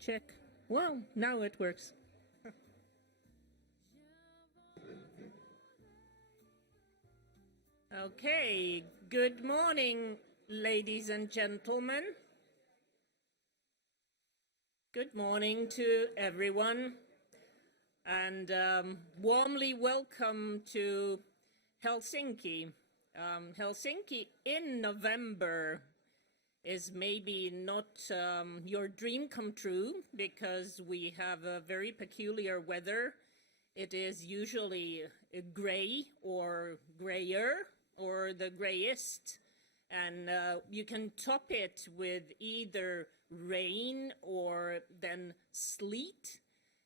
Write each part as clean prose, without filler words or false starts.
Check. Well, now it works. Okay, good morning, ladies and gentlemen. Good morning to everyone, and warmly welcome to Helsinki. Helsinki in November is maybe not your dream come true, because we have a very peculiar weather. It is usually gray or grayer or the grayest, and you can top it with either rain or then sleet.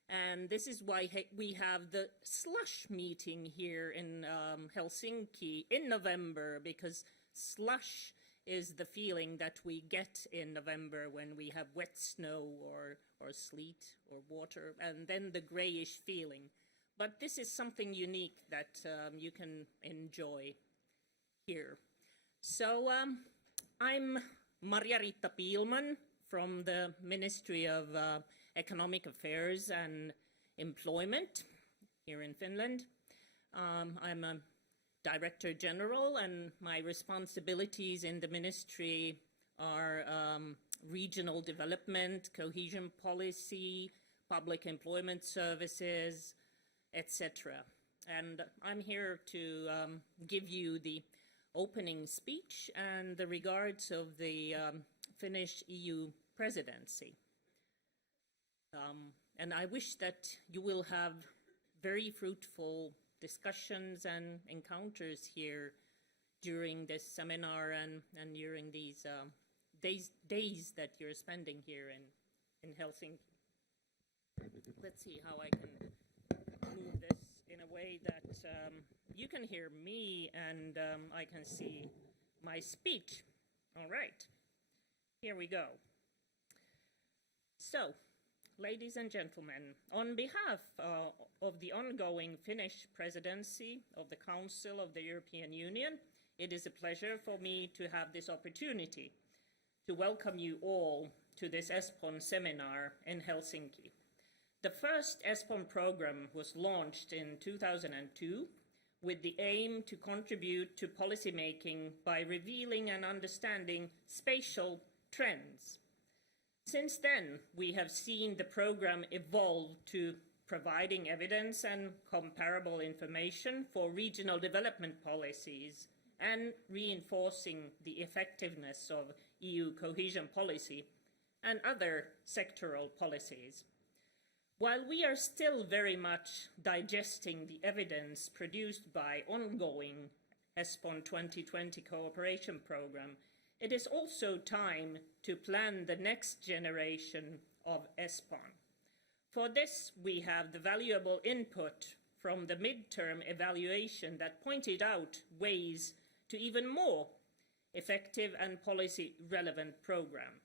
And this is why we have the slush meeting here in Helsinki in November, because slush is the feeling that we get in November when we have wet snow or sleet or water, and then the grayish feeling. But this is something unique that you can enjoy here. So I'm Marja-Riitta Pihlman from the Ministry of Economic Affairs and Employment here in Finland. I'm a Director General, and my responsibilities in the ministry are regional development, cohesion policy, public employment services, etc. And I'm here to give you the opening speech and the regards of the Finnish EU presidency. And I wish that you will have very fruitful discussions and encounters here during this seminar and during these days that you're spending here in Helsinki. Let's see how I can move this in a way that you can hear me and I can see my speech. All right, here we go. So, ladies and gentlemen, on behalf of the ongoing Finnish Presidency of the Council of the European Union, it is a pleasure for me to have this opportunity to welcome you all to this ESPON seminar in Helsinki. The first ESPON program was launched in 2002 with the aim to contribute to policymaking by revealing and understanding spatial trends. Since then, we have seen the program evolve to providing evidence and comparable information for regional development policies and reinforcing the effectiveness of EU cohesion policy and other sectoral policies. While we are still very much digesting the evidence produced by ongoing ESPON 2020 cooperation program, it is also time to plan the next generation of ESPON. For this, we have the valuable input from the midterm evaluation that pointed out ways to even more effective and policy-relevant program.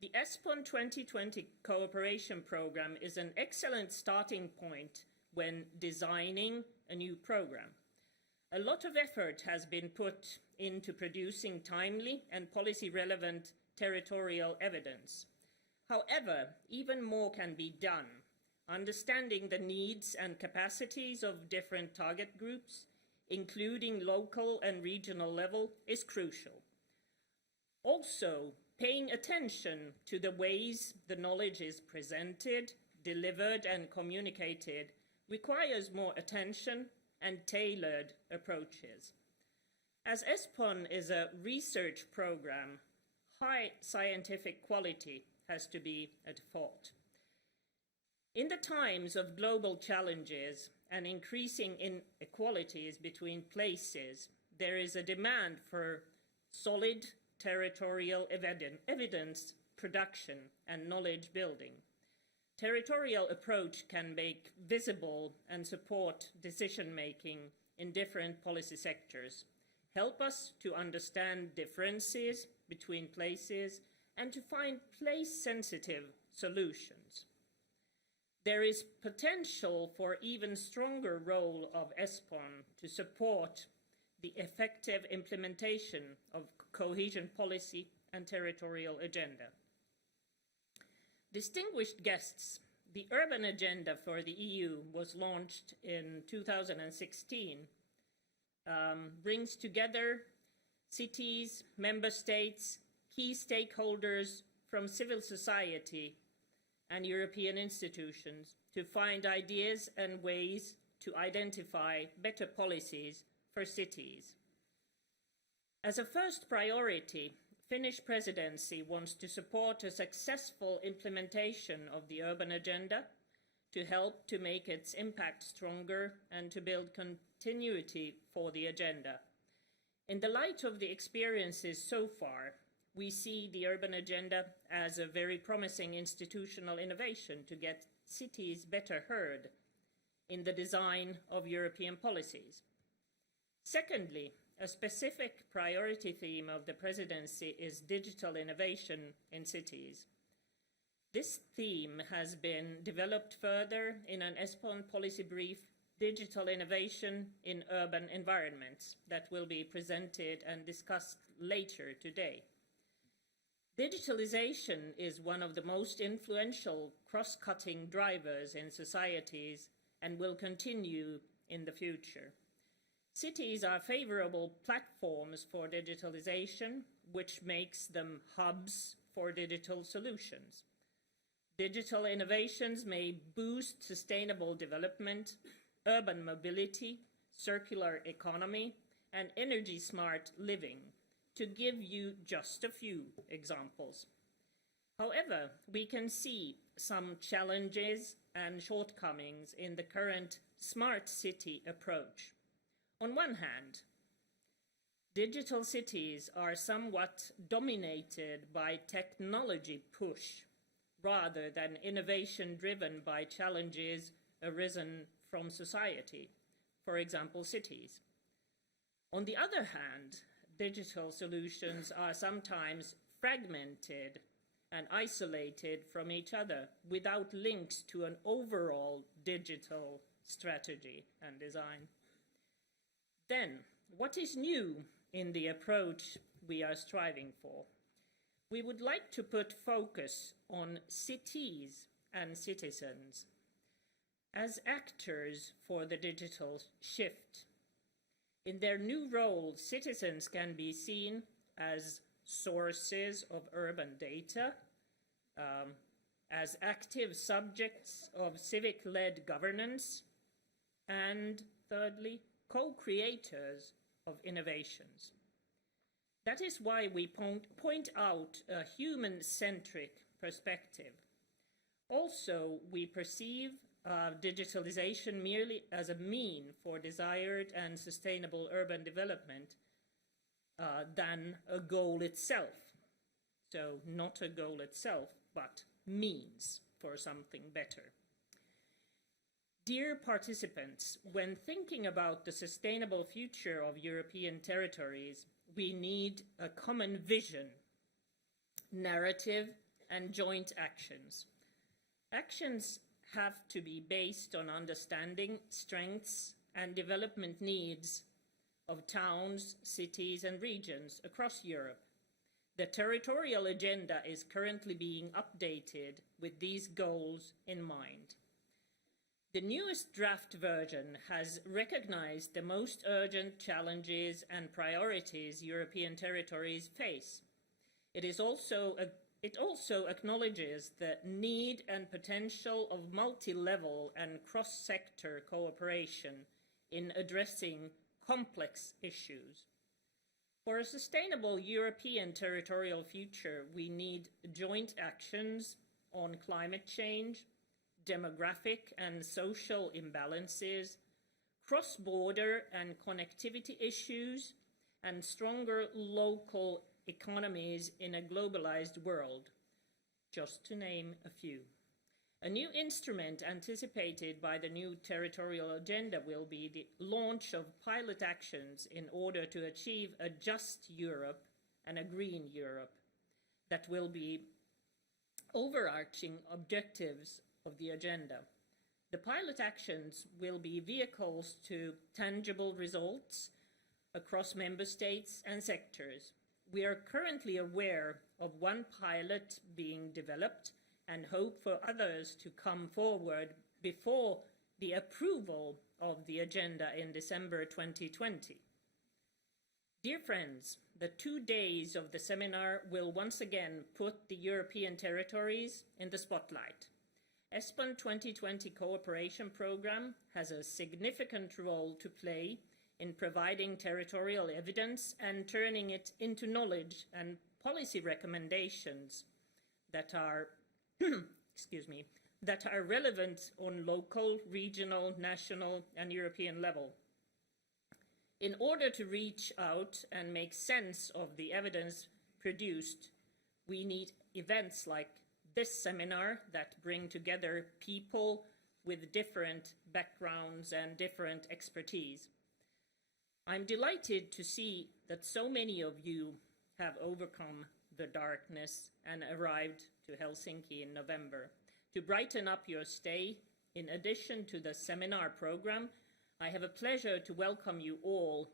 The ESPON 2020 cooperation program is an excellent starting point when designing a new program. A lot of effort has been put into producing timely and policy-relevant territorial evidence. However, even more can be done. Understanding the needs and capacities of different target groups, including local and regional level, is crucial. Also, paying attention to the ways the knowledge is presented, delivered, and communicated requires more attention and tailored approaches. As ESPON is a research program, high scientific quality has to be a default. In the times of global challenges and increasing inequalities between places, there is a demand for solid territorial evidence production and knowledge building. Territorial approach can make visible and support decision-making in different policy sectors, help us to understand differences between places, and to find place-sensitive solutions. There is potential for even stronger role of ESPON to support the effective implementation of cohesion policy and territorial agenda. Distinguished guests, the Urban Agenda for the EU was launched in 2016, brings together cities, member states, key stakeholders from civil society and European institutions to find ideas and ways to identify better policies for cities. As a first priority, Finnish Presidency wants to support a successful implementation of the urban agenda to help to make its impact stronger and to build continuity for the agenda. In the light of the experiences so far, we see the urban agenda as a very promising institutional innovation to get cities better heard in the design of European policies. Secondly, a specific priority theme of the presidency is digital innovation in cities. This theme has been developed further in an ESPON policy brief, Digital Innovation in Urban Environments, that will be presented and discussed later today. Digitalization is one of the most influential cross-cutting drivers in societies and will continue in the future. Cities are favorable platforms for digitalization, which makes them hubs for digital solutions. Digital innovations may boost sustainable development, urban mobility, circular economy, and energy-smart living, to give you just a few examples. However, we can see some challenges and shortcomings in the current smart city approach. On one hand, digital cities are somewhat dominated by technology push rather than innovation driven by challenges arisen from society, for example, cities. On the other hand, digital solutions are sometimes fragmented and isolated from each other without links to an overall digital strategy and design. Then, what is new in the approach we are striving for? We would like to put focus on cities and citizens as actors for the digital shift. In their new role, citizens can be seen as sources of urban data, as active subjects of civic-led governance, and thirdly, co-creators of innovations. That is why we point out a human-centric perspective. Also, we perceive digitalization merely as a mean for desired and sustainable urban development than a goal itself. So not a goal itself, but means for something better. Dear participants, when thinking about the sustainable future of European territories, we need a common vision, narrative, and joint actions. Actions have to be based on understanding strengths and development needs of towns, cities, and regions across Europe. The territorial agenda is currently being updated with these goals in mind. The newest draft version has recognized the most urgent challenges and priorities European territories face. It also acknowledges the need and potential of multi-level and cross-sector cooperation in addressing complex issues. For a sustainable European territorial future, we need joint actions on climate change, demographic and social imbalances, cross-border and connectivity issues, and stronger local economies in a globalized world, just to name a few. A new instrument anticipated by the new territorial agenda will be the launch of pilot actions in order to achieve a just Europe and a green Europe that will be overarching objectives of the agenda. The pilot actions will be vehicles to tangible results across member states and sectors. We are currently aware of one pilot being developed and hope for others to come forward before the approval of the agenda in December 2020. Dear friends, the 2 days of the seminar will once again put the European territories in the spotlight. ESPON 2020 cooperation program has a significant role to play in providing territorial evidence and turning it into knowledge and policy recommendations that are that are relevant on local, regional, national, and European level. In order to reach out and make sense of the evidence produced, we need events like this seminar that bring together people with different backgrounds and different expertise. I'm delighted to see that so many of you have overcome the darkness and arrived to Helsinki in November. To brighten up your stay, in addition to the seminar program, I have a pleasure to welcome you all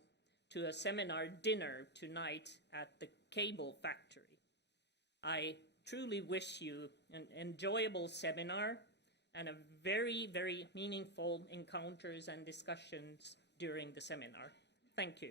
to a seminar dinner tonight at the Cable Factory. I truly wish you an enjoyable seminar and a very, very meaningful encounters and discussions during the seminar. Thank you.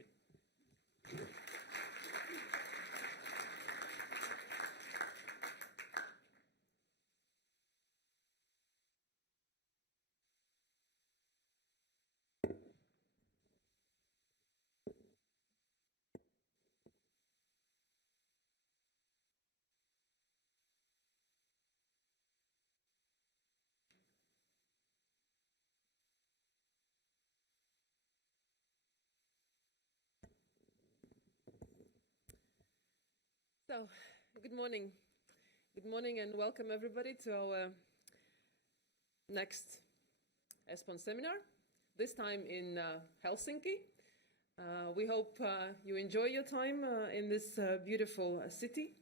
So, good morning. Good morning and welcome everybody to our next ESPON seminar, this time in Helsinki. We hope you enjoy your time in this beautiful city.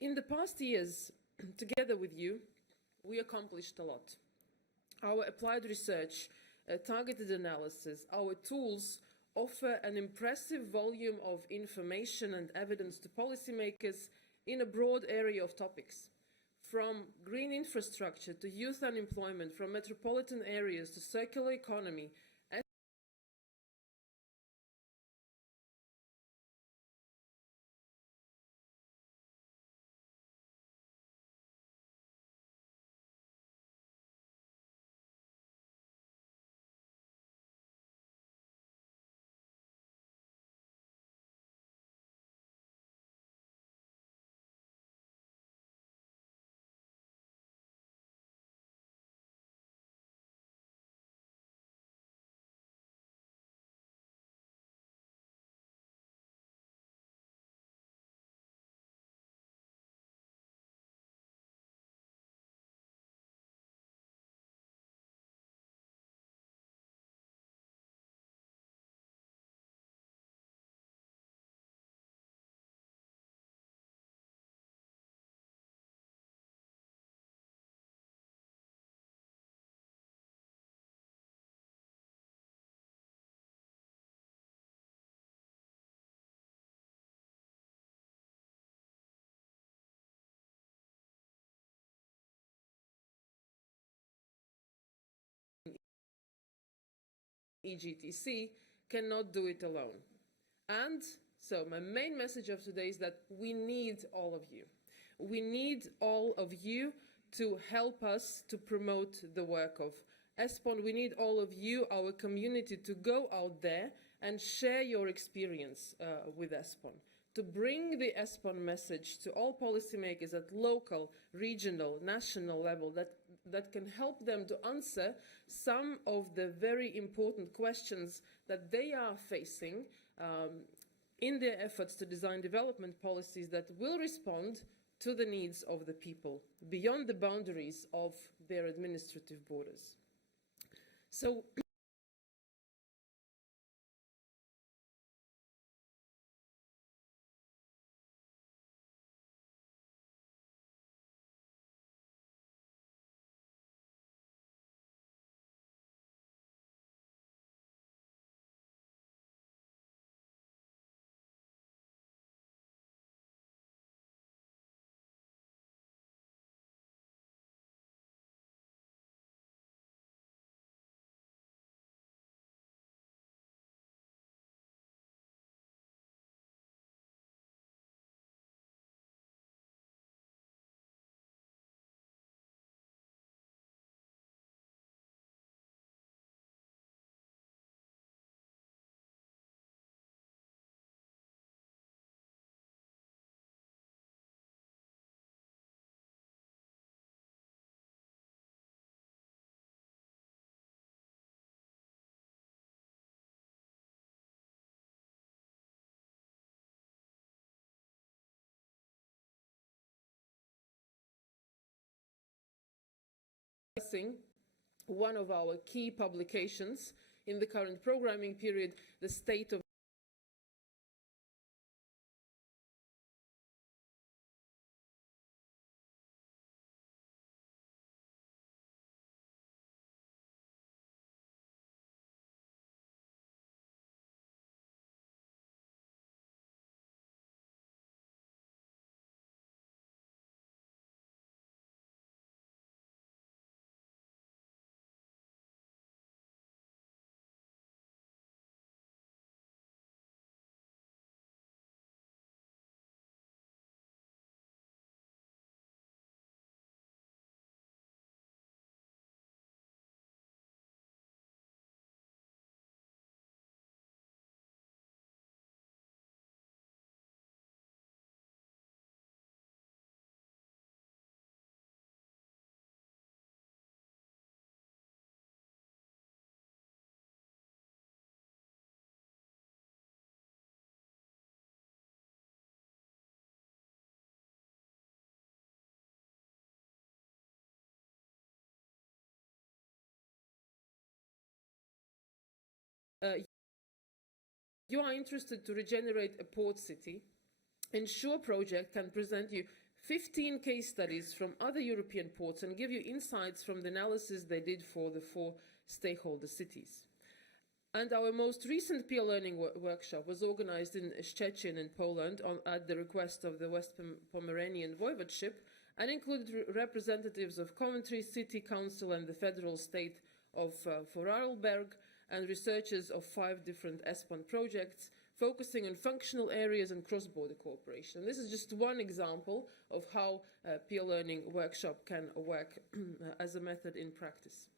In the past years, together with you, we accomplished a lot. Our applied research, targeted analysis, our tools offer an impressive volume of information and evidence to policymakers in a broad area of topics. From green infrastructure to youth unemployment, from metropolitan areas to circular economy, EGTC, cannot do it alone. And so my main message of today is that we need all of you. We need all of you to help us to promote the work of ESPON. We need all of you, our community, to go out there and share your experience with ESPON, to bring the ESPON message to all policymakers at local, regional, national level that can help them to answer some of the very important questions that they are facing in their efforts to design development policies that will respond to the needs of the people beyond the boundaries of their administrative borders. So one of our key publications in the current programming period, the State of you are interested to regenerate a port city, Ensure project can present you 15 case studies from other European ports and give you insights from the analysis they did for the 4 stakeholder cities. And our most recent peer learning workshop was organized in Szczecin in Poland at the request of the West Pomeranian Voivodeship and included representatives of Coventry City Council and the federal state of Vorarlberg and researchers of 5 different ESPON projects focusing on functional areas and cross-border cooperation. And this is just one example of how a peer learning workshop can work as a method in practice.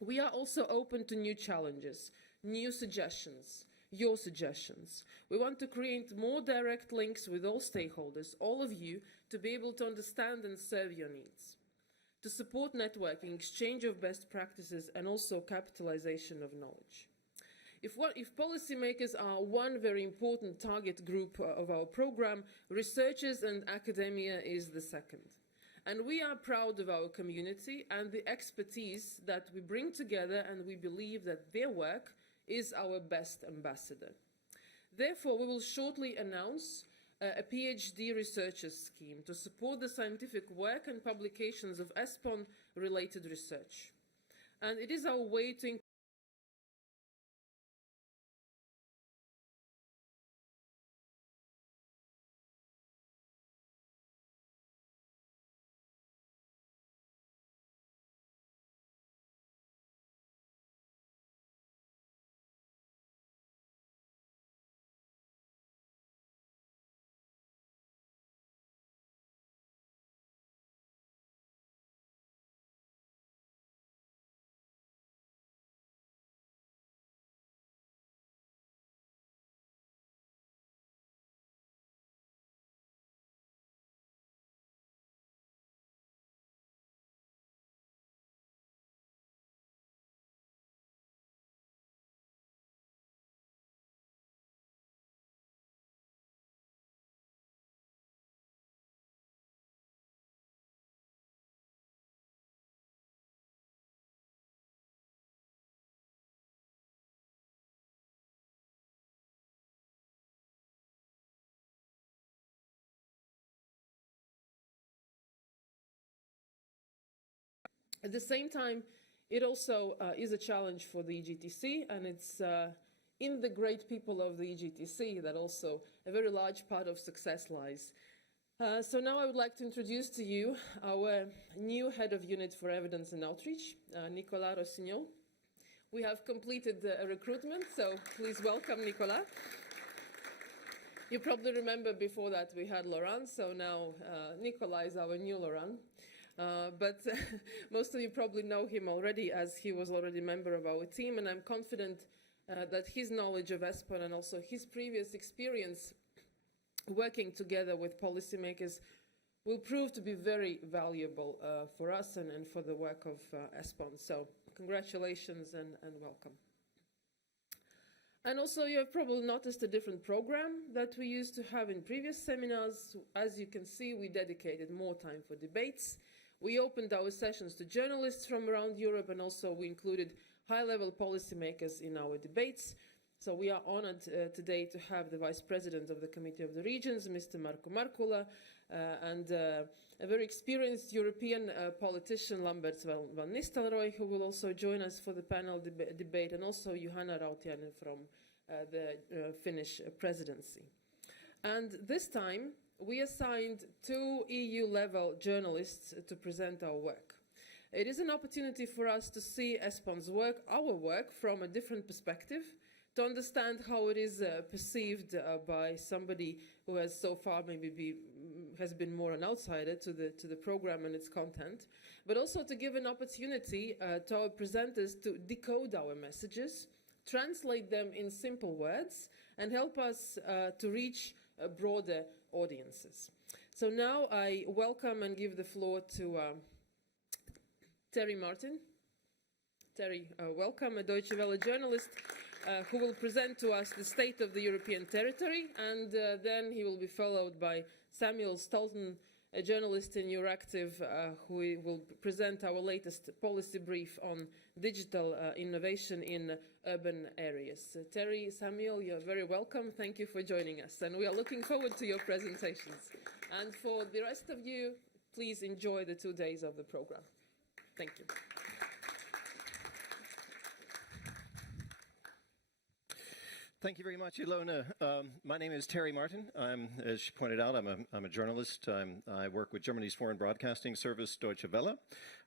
We are also open to new challenges, new suggestions, your suggestions. We want to create more direct links with all stakeholders, all of you, to be able to understand and serve your needs, to support networking, exchange of best practices, and also capitalization of knowledge. If policymakers are one very important target group of our program, researchers and academia is the second. And we are proud of our community and the expertise that we bring together, and we believe that their work is our best ambassador. Therefore, we will shortly announce a PhD researchers scheme to support the scientific work and publications of ESPON-related research. And it is our way to At the same time, it also is a challenge for the EGTC, and it's in the great people of the EGTC that also a very large part of success lies. So now I would like to introduce to you our new head of unit for evidence and outreach, Nicolas Rossignol. We have completed a recruitment, so please welcome Nicolas. You probably remember before that we had Laurent, so now Nicolas is our new Laurent. But most of you probably know him already, as he was already a member of our team, and I'm confident that his knowledge of ESPON and also his previous experience working together with policymakers will prove to be very valuable for us and for the work of ESPON. So congratulations and welcome. And also you have probably noticed a different program that we used to have in previous seminars. As you can see, we dedicated more time for debates. We opened our sessions to journalists from around Europe, and also we included high-level policymakers in our debates. So we are honored today to have the Vice President of the Committee of the Regions, Mr. Marko Markula, and a very experienced European politician, Lambert van Nistelrooy, who will also join us for the panel debate, and also Juhana Rautiainen from the Finnish Presidency. And this time, we assigned 2 EU-level journalists to present our work. It is an opportunity for us to see ESPON's work, our work, from a different perspective, to understand how it is perceived by somebody who has so far maybe has been more an outsider to the program and its content, but also to give an opportunity to our presenters to decode our messages, translate them in simple words, and help us to reach broader audiences. So now I welcome and give the floor to Terry Martin. Terry, welcome, a Deutsche Welle journalist who will present to us the state of the European territory, and then he will be followed by Samuel Stolten, a journalist in Euractiv, who will present our latest policy brief on digital innovation in urban areas. Terry, Samuel, you're very welcome. Thank you for joining us, and we are looking forward to your presentations. And for the rest of you, please enjoy the 2 days of the program. Thank you. Thank you very much, Ilona. My name is Terry Martin. As she pointed out, I'm a journalist. I work with Germany's foreign broadcasting service, Deutsche Welle.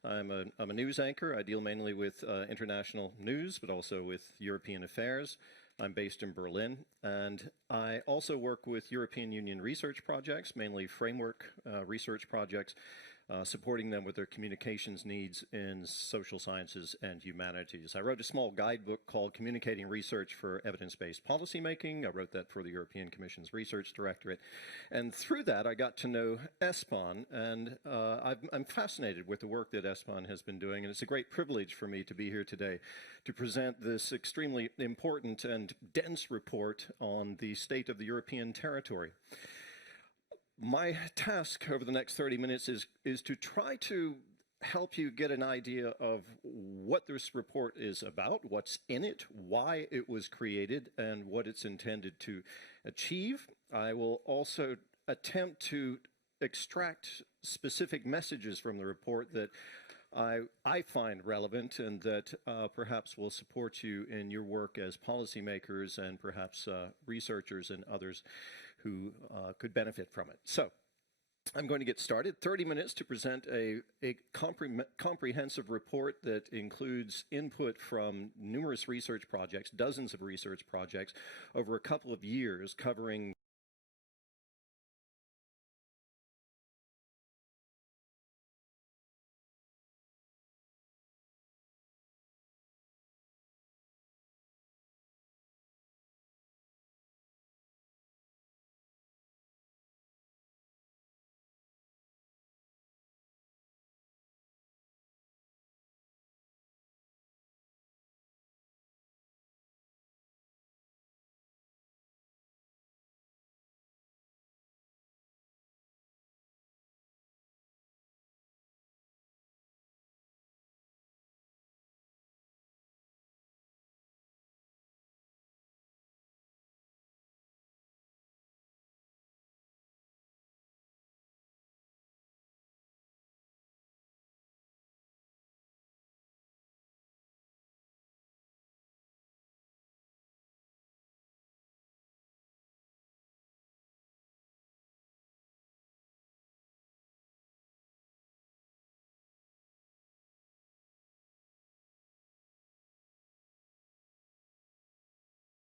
I'm a news anchor. I deal mainly with international news, but also with European affairs. I'm based in Berlin, and I also work with European Union research projects, mainly framework research projects, supporting them with their communications needs in social sciences and humanities. I wrote a small guidebook called Communicating Research for Evidence-Based Policymaking. I wrote that for the European Commission's Research Directorate. And through that, I got to know ESPON, and I'm fascinated with the work that ESPON has been doing, and it's a great privilege for me to be here today to present this extremely important and dense report on the state of the European territory. My task over the next 30 minutes is to try to help you get an idea of what this report is about, what's in it, why it was created, and what it's intended to achieve. I will also attempt to extract specific messages from the report that I find relevant and that perhaps will support you in your work as policymakers and perhaps researchers and others who could benefit from it. So I'm going to get started. 30 minutes to present a comprehensive report that includes input from numerous research projects, dozens of research projects over a couple of years, covering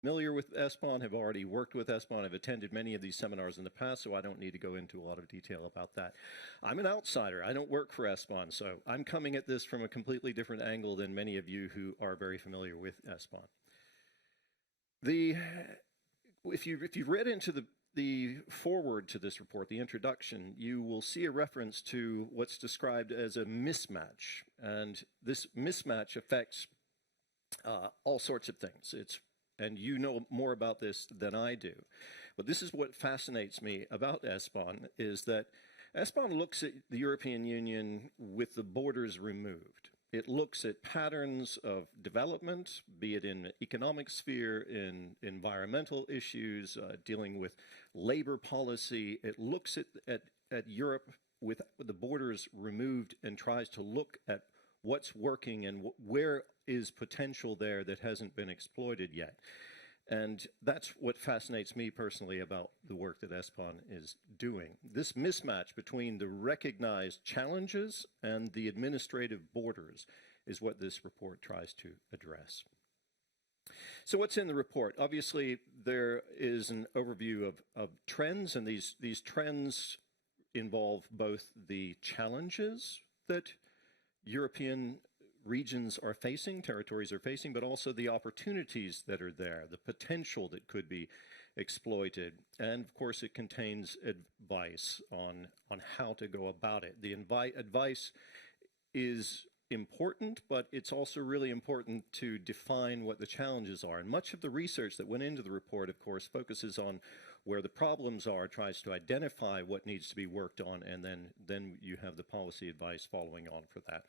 familiar with ESPON, have already worked with ESPON, have attended many of these seminars in the past, so I don't need to go into a lot of detail about that. I'm an outsider. I don't work for ESPON, so I'm coming at this from a completely different angle than many of you who are very familiar with ESPON. If you've read into the foreword to this report, the introduction, you will see a reference to what's described as a mismatch. And this mismatch affects all sorts of things. And you know more about this than I do. But this is what fascinates me about ESPON, is that ESPON looks at the European Union with the borders removed. It looks at patterns of development, be it in the economic sphere, in environmental issues, dealing with labor policy. It looks at Europe with the borders removed and tries to look at what's working and where is potential there that hasn't been exploited yet. And that's what fascinates me personally about the work that ESPON is doing. This mismatch between the recognized challenges and the administrative borders is what this report tries to address. So what's in the report? Obviously, there is an overview of trends, and these trends involve both the challenges that European regions are facing, territories are facing, but also the opportunities that are there, the potential that could be exploited. And of course, it contains advice on how to go about it. The advice is important, but it's also really important to define what the challenges are. And much of the research that went into the report, of course, focuses on where the problems are, tries to identify what needs to be worked on, and then you have the policy advice following on for that.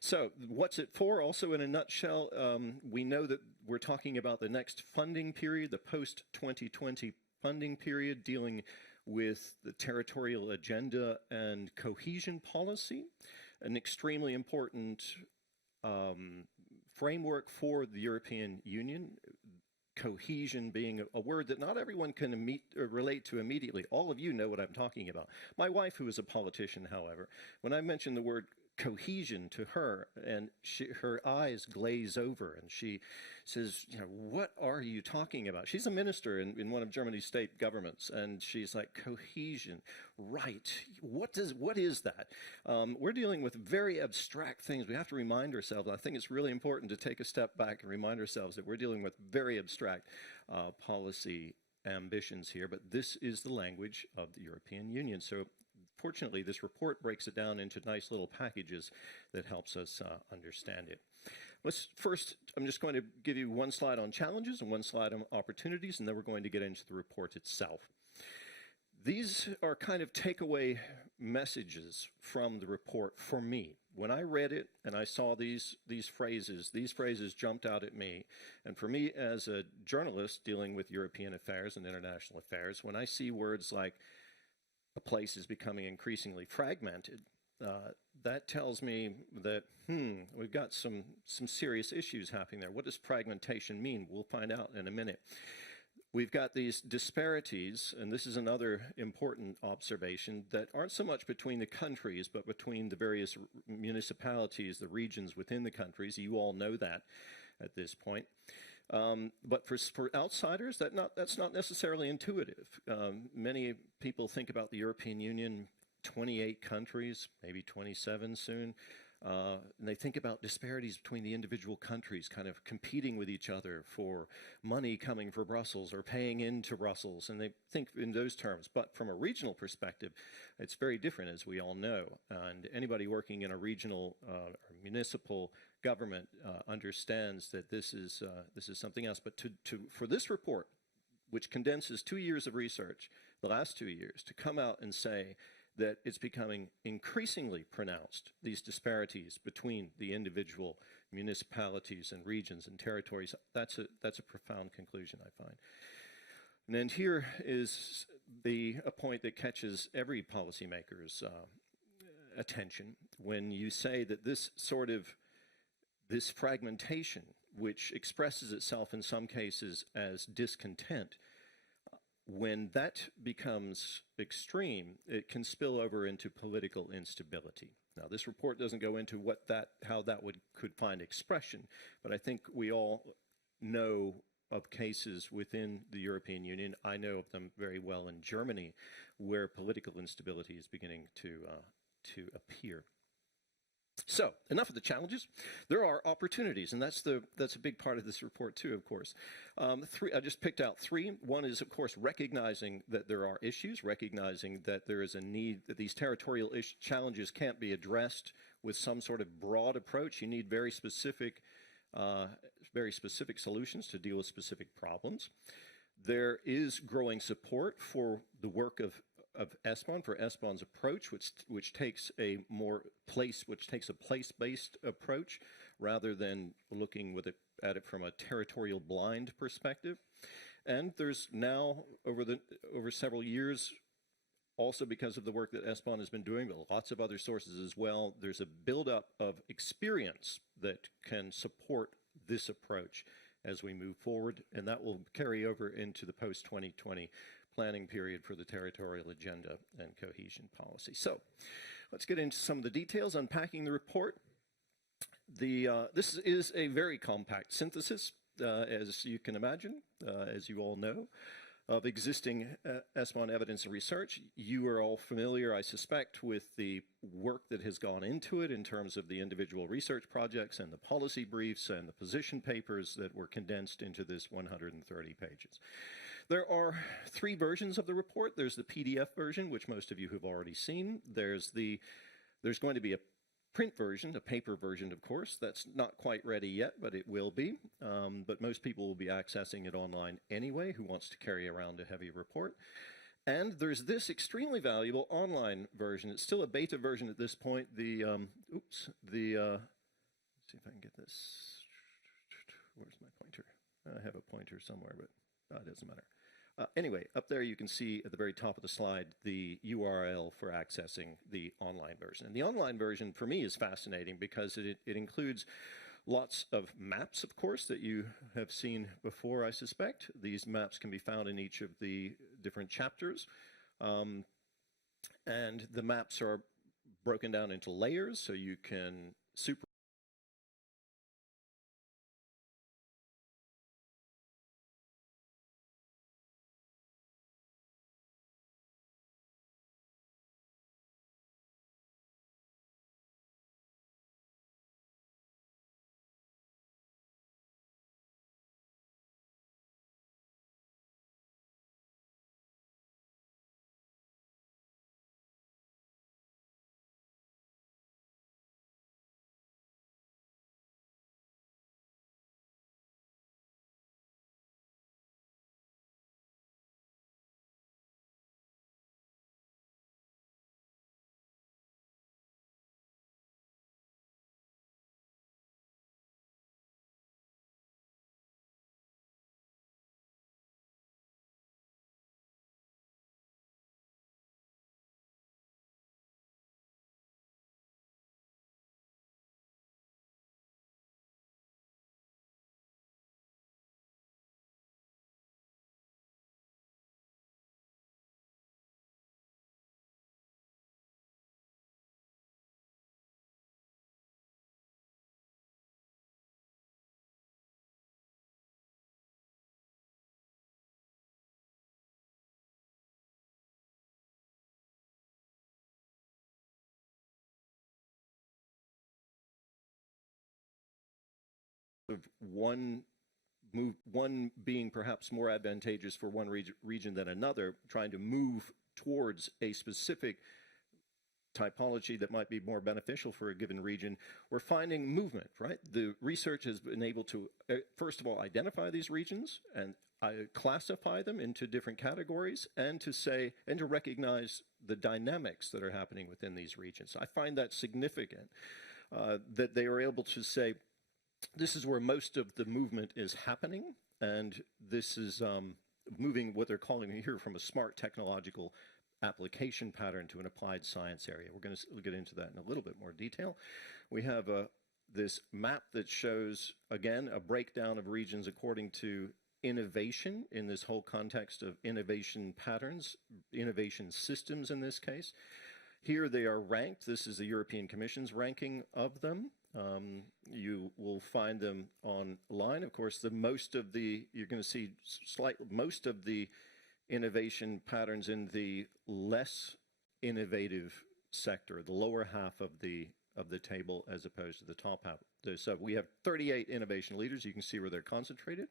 So what's it for? Also, in a nutshell, we know that we're talking about the next funding period, the post-2020 funding period, dealing with the territorial agenda and cohesion policy, an extremely important framework for the European Union. Cohesion being a word that not everyone can relate to immediately. All of you know what I'm talking about. My wife, who is a politician, however, when I mention the word cohesion to her, and her eyes glaze over, and she says, you know, what are you talking about? She's a minister in one of Germany's state governments, and she's like, cohesion, right? What is that? We're dealing with very abstract things. We have to remind ourselves. I think it's really important to take a step back and remind ourselves that we're dealing with very abstract policy ambitions here, but this is the language of the European Union. So fortunately, this report breaks it down into nice little packages that helps us understand it. I'm just going to give you one slide on challenges and one slide on opportunities, and then we're going to get into the report itself. These are kind of takeaway messages from the report for me. When I read it and I saw these phrases jumped out at me. And for me, as a journalist dealing with European affairs and international affairs, when I see words like a place is becoming increasingly fragmented, that tells me that, we've got some serious issues happening there. What does fragmentation mean? We'll find out in a minute. We've got these disparities, and this is another important observation, that aren't so much between the countries, but between the various municipalities, the regions within the countries. You all know that at this point. But for outsiders, that's not necessarily intuitive. Many people think about the European Union, 28 countries, maybe 27 soon, and they think about disparities between the individual countries kind of competing with each other for money coming for Brussels or paying into Brussels, and they think in those terms. But from a regional perspective, it's very different, as we all know. And anybody working in a regional or municipal government understands that this is something else. But for this report, which condenses 2 years of research, the last 2 years, to come out and say that it's becoming increasingly pronounced, these disparities between the individual municipalities and regions and territories, that's a profound conclusion, I find. And then here is a point that catches every policymaker's attention when you say that this fragmentation, which expresses itself in some cases as discontent, when that becomes extreme, it can spill over into political instability. Now, this report doesn't go into how that could find expression, but I think we all know of cases within the European Union. I know of them very well in Germany, where political instability is beginning to appear. So, enough of the challenges. There are opportunities, and that's a big part of this report too, of course. I just picked out three. One is, of course, recognizing that there are issues, recognizing that there is a need, that these territorial challenges can't be addressed with some sort of broad approach. You need very specific solutions to deal with specific problems. There is growing support for the work of ESPON, for ESPON's approach, which takes a place-based approach rather than looking at it from a territorial blind perspective. And there's now, over several years, also because of the work that ESPON has been doing, but lots of other sources as well, there's a buildup of experience that can support this approach as we move forward, and that will carry over into the post-2020 planning period for the territorial agenda and cohesion policy. So let's get into some of the details, unpacking the report. This is a very compact synthesis, as you can imagine, as you all know, of existing ESPON evidence and research. You are all familiar, I suspect, with the work that has gone into it in terms of the individual research projects and the policy briefs and the position papers that were condensed into this 130 pages. There are three versions of the report. There's the PDF version, which most of you have already seen. There's going to be a print version, a paper version, of course. That's not quite ready yet, but it will be. But most people will be accessing it online anyway, who wants to carry around a heavy report. And there's this extremely valuable online version. It's still a beta version at this point. Let's see if I can get this. Where's my pointer? I have a pointer somewhere, but it doesn't matter. Anyway, up there you can see at the very top of the slide the URL for accessing the online version. And the online version for me is fascinating because it includes lots of maps, of course, that you have seen before, I suspect. These maps can be found in each of the different chapters. And the maps are broken down into layers, so you can one being perhaps more advantageous for one region than another, trying to move towards a specific typology that might be more beneficial for a given region. We're finding movement, right? The research has been able to, first of all, identify these regions and classify them into different categories and to recognize the dynamics that are happening within these regions. I find that significant, that they are able to say, this is where most of the movement is happening, and this is moving what they're calling here from a smart technological application pattern to an applied science area. We're going to get into that in a little bit more detail. We have this map that shows, again, a breakdown of regions according to innovation in this whole context of innovation patterns, innovation systems in this case. Here they are ranked. This is the European Commission's ranking of them. You will find them online. Of course, you're going to see most of the innovation patterns in the less innovative sector, the lower half of the table as opposed to the top half. So we have 38 innovation leaders. You can see where they're concentrated.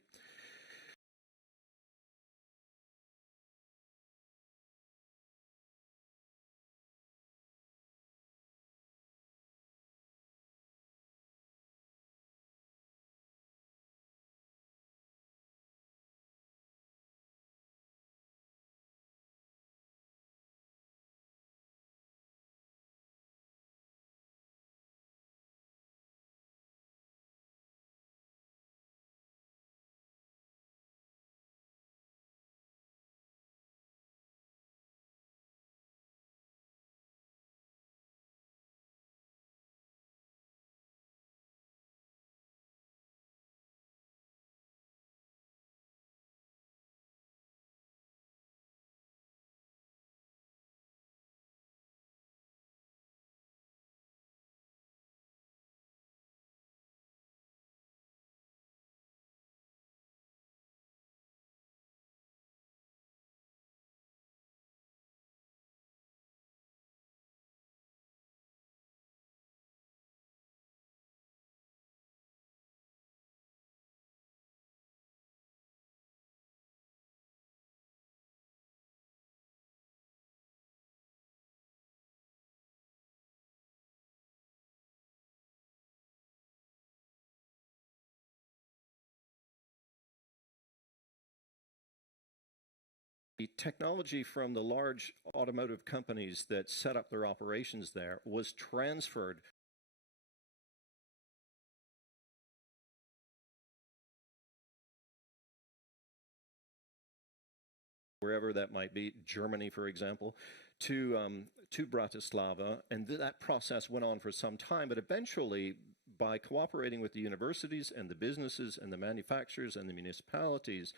The technology from the large automotive companies that set up their operations there was transferred wherever that might be, Germany, for example, to Bratislava, and that process went on for some time, but eventually, by cooperating with the universities and the businesses and the manufacturers and the municipalities,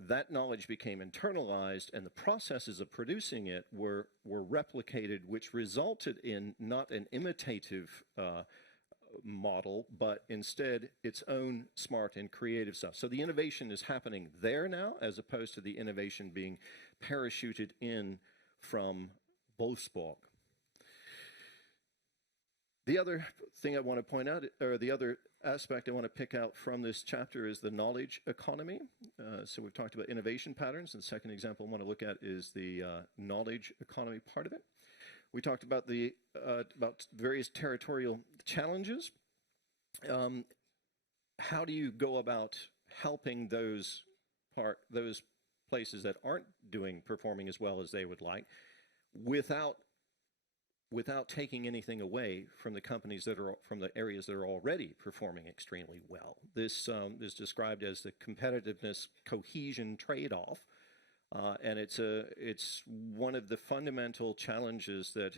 that knowledge became internalized, and the processes of producing it were replicated, which resulted in not an imitative model, but instead its own smart and creative stuff. So the innovation is happening there now, as opposed to the innovation being parachuted in from Wolfsburg. The other thing I want to point out, or the other aspect I want to pick out from this chapter, is the knowledge economy. So we've talked about innovation patterns, and the second example I want to look at is the knowledge economy part of it. We talked about about various territorial challenges. How do you go about helping those places that aren't performing as well as they would like, without taking anything away from the companies that are from the areas that are already performing extremely well? This is described as the competitiveness cohesion trade-off. And it's one of the fundamental challenges that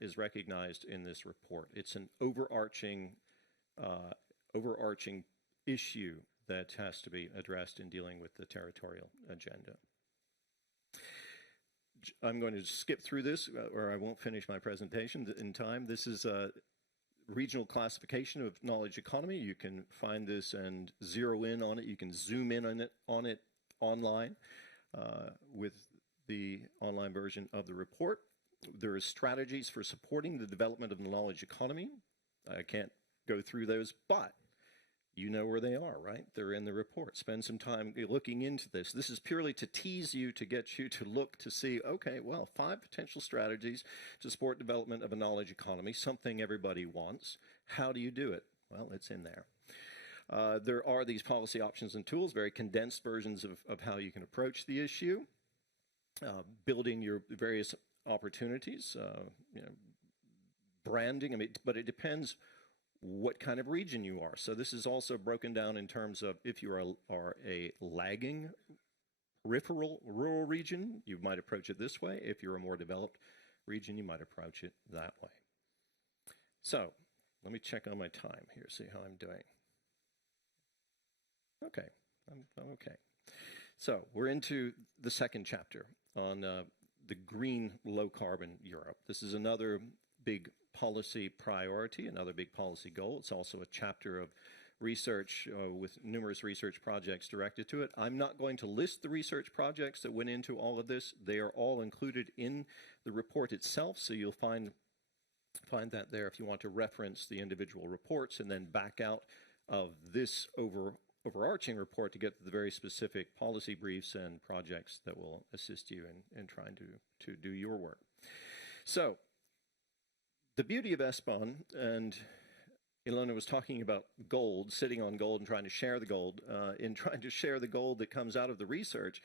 is recognized in this report. It's an overarching issue that has to be addressed in dealing with the territorial agenda. I'm going to skip through this, or I won't finish my presentation in time. This is a regional classification of knowledge economy. You can find this and zero in on it. You can zoom in on it online. With the online version of the report. There are strategies for supporting the development of the knowledge economy. I can't go through those, but you know where they are, right? They're in the report. Spend some time looking into this. This is purely to tease you, to get you to look to see, okay, well, 5 potential strategies to support development of a knowledge economy, something everybody wants. How do you do it? Well, it's in there. There are these policy options and tools, very condensed versions of how you can approach the issue, building your various opportunities, branding. But it depends what kind of region you are. So this is also broken down in terms of if you are a lagging peripheral rural region, you might approach it this way. If you're a more developed region, you might approach it that way. So let me check on my time here, see how I'm doing. Okay, I'm okay. So we're into the second chapter on the green low-carbon Europe. This is another big policy priority, another big policy goal. It's also a chapter of research with numerous research projects directed to it. I'm not going to list the research projects that went into all of this. They are all included in the report itself, so you'll find that there if you want to reference the individual reports and then back out of this overarching report to get to the very specific policy briefs and projects that will assist you in trying to do your work. So, the beauty of ESPON, and Ilona was talking about gold, sitting on gold and trying to share the gold. In trying to share the gold that comes out of the research,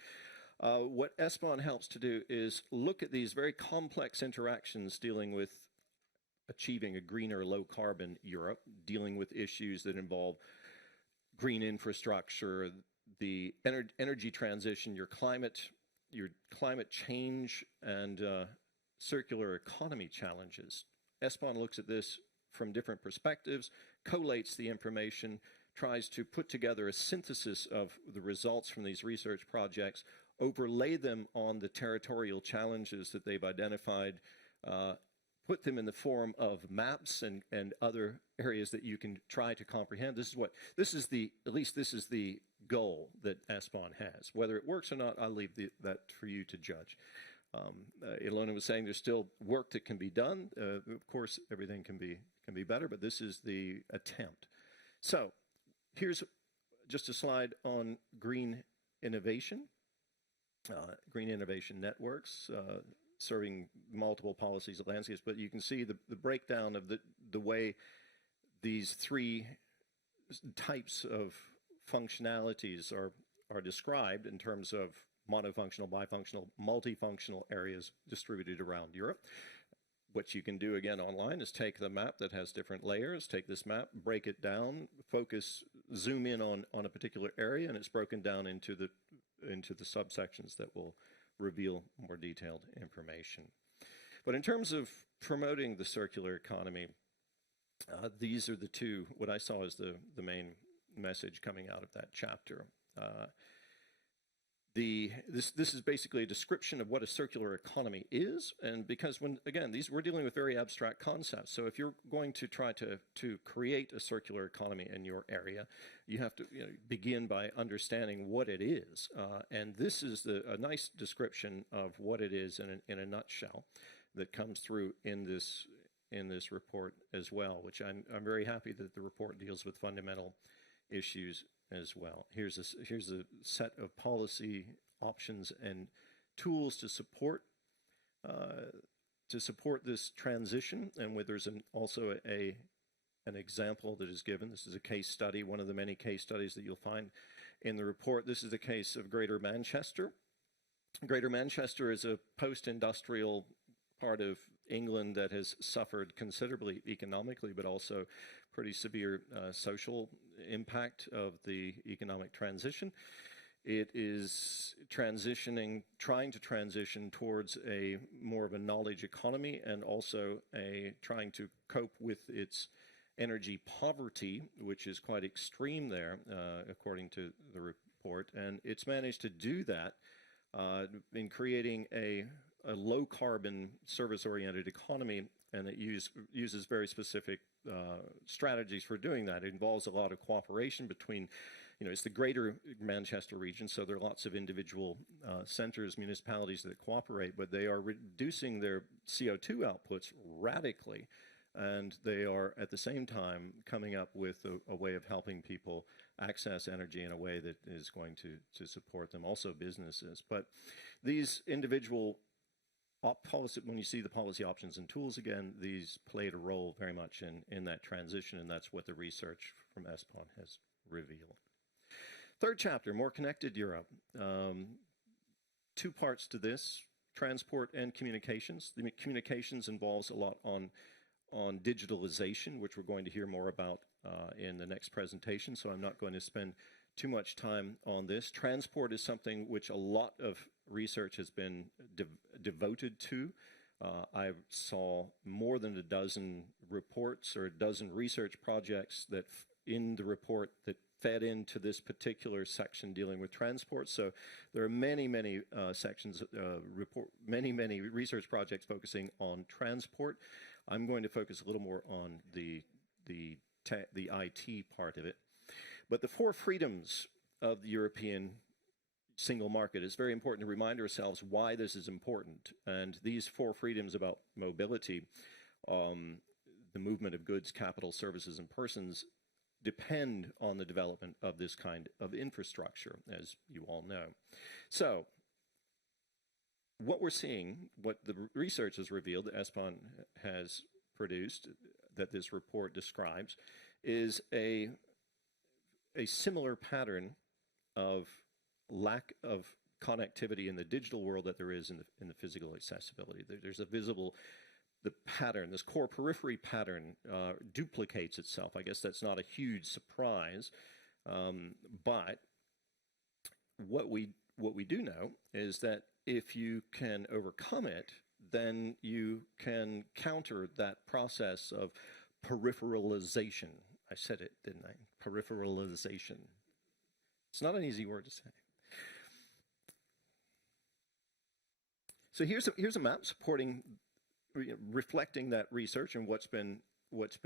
what ESPON helps to do is look at these very complex interactions dealing with achieving a greener, low-carbon Europe, dealing with issues that involve green infrastructure, the energy transition, your climate change, and circular economy challenges. ESPON looks at this from different perspectives, collates the information, tries to put together a synthesis of the results from these research projects, overlay them on the territorial challenges that they've identified, put them in the form of maps and other areas that you can try to comprehend. At least this is the goal that ESPON has. Whether it works or not, I'll leave that for you to judge. Ilona was saying there's still work that can be done. Of course, everything can be better, but this is the attempt. So here's just a slide on green innovation networks, serving multiple policies and landscapes, but you can see the breakdown of the way these three types of functionalities are described in terms of monofunctional, bifunctional, multifunctional areas distributed around Europe. What you can do again online is take the map that has different layers, take this map, break it down, zoom in on a particular area, and it's broken down into the subsections that will reveal more detailed information. But in terms of promoting the circular economy, these are the two, what I saw as the main message coming out of that chapter. This is basically a description of what a circular economy is, and because we're dealing with very abstract concepts. So if you're going to try to create a circular economy in your area, you have to begin by understanding what it is. And this is a nice description of what it is in a nutshell that comes through in this report as well, which I'm very happy that the report deals with fundamental issues as well. Here's a set of policy options and tools to support this transition, and where there's also an example that is given. This is a case study, one of the many case studies that you'll find in the report. This is the case of Greater Manchester. Greater Manchester is a post-industrial part of England that has suffered considerably economically, but also pretty severe social impact of the economic transition. It is trying to transition towards more of a knowledge economy, and also trying to cope with its energy poverty, which is quite extreme there, according to the report. And it's managed to do that in creating a low-carbon, service-oriented economy, and it uses very specific strategies for doing that. It involves a lot of cooperation between, it's the Greater Manchester region, so there are lots of individual centres, municipalities that cooperate, but they are reducing their CO2 outputs radically, and they are at the same time coming up with a way of helping people access energy in a way that is going to support them, also businesses. But these individual when you see the policy options and tools again, these played a role very much in that transition, and that's what the research from ESPON has revealed. Third chapter, More Connected Europe. Two parts to this, transport and communications. The communications involves a lot on digitalization, which we're going to hear more about in the next presentation, so I'm not going to spend too much time on this. Transport is something which a lot of research has been devoted to. I saw more than a dozen reports or a dozen research projects that in the report that fed into this particular section dealing with transport. So there are many sections, many research projects focusing on transport. I'm going to focus a little more on the IT part of it. But the 4 freedoms of the European single market, it's very important to remind ourselves why this is important. And these 4 freedoms about mobility, the movement of goods, capital, services, and persons, depend on the development of this kind of infrastructure, as you all know. So, what we're seeing, what the research has revealed, that ESPON has produced, that this report describes, is a similar pattern of lack of connectivity in the digital world that there is in the physical accessibility. There's a visible, the pattern, this core periphery pattern duplicates itself. I guess that's not a huge surprise, but what we do know is that if you can overcome it, then you can counter that process of peripheralization. I said it, didn't I? Peripheralization. It's not an easy word to say. So here's a map supporting, reflecting that research and what's been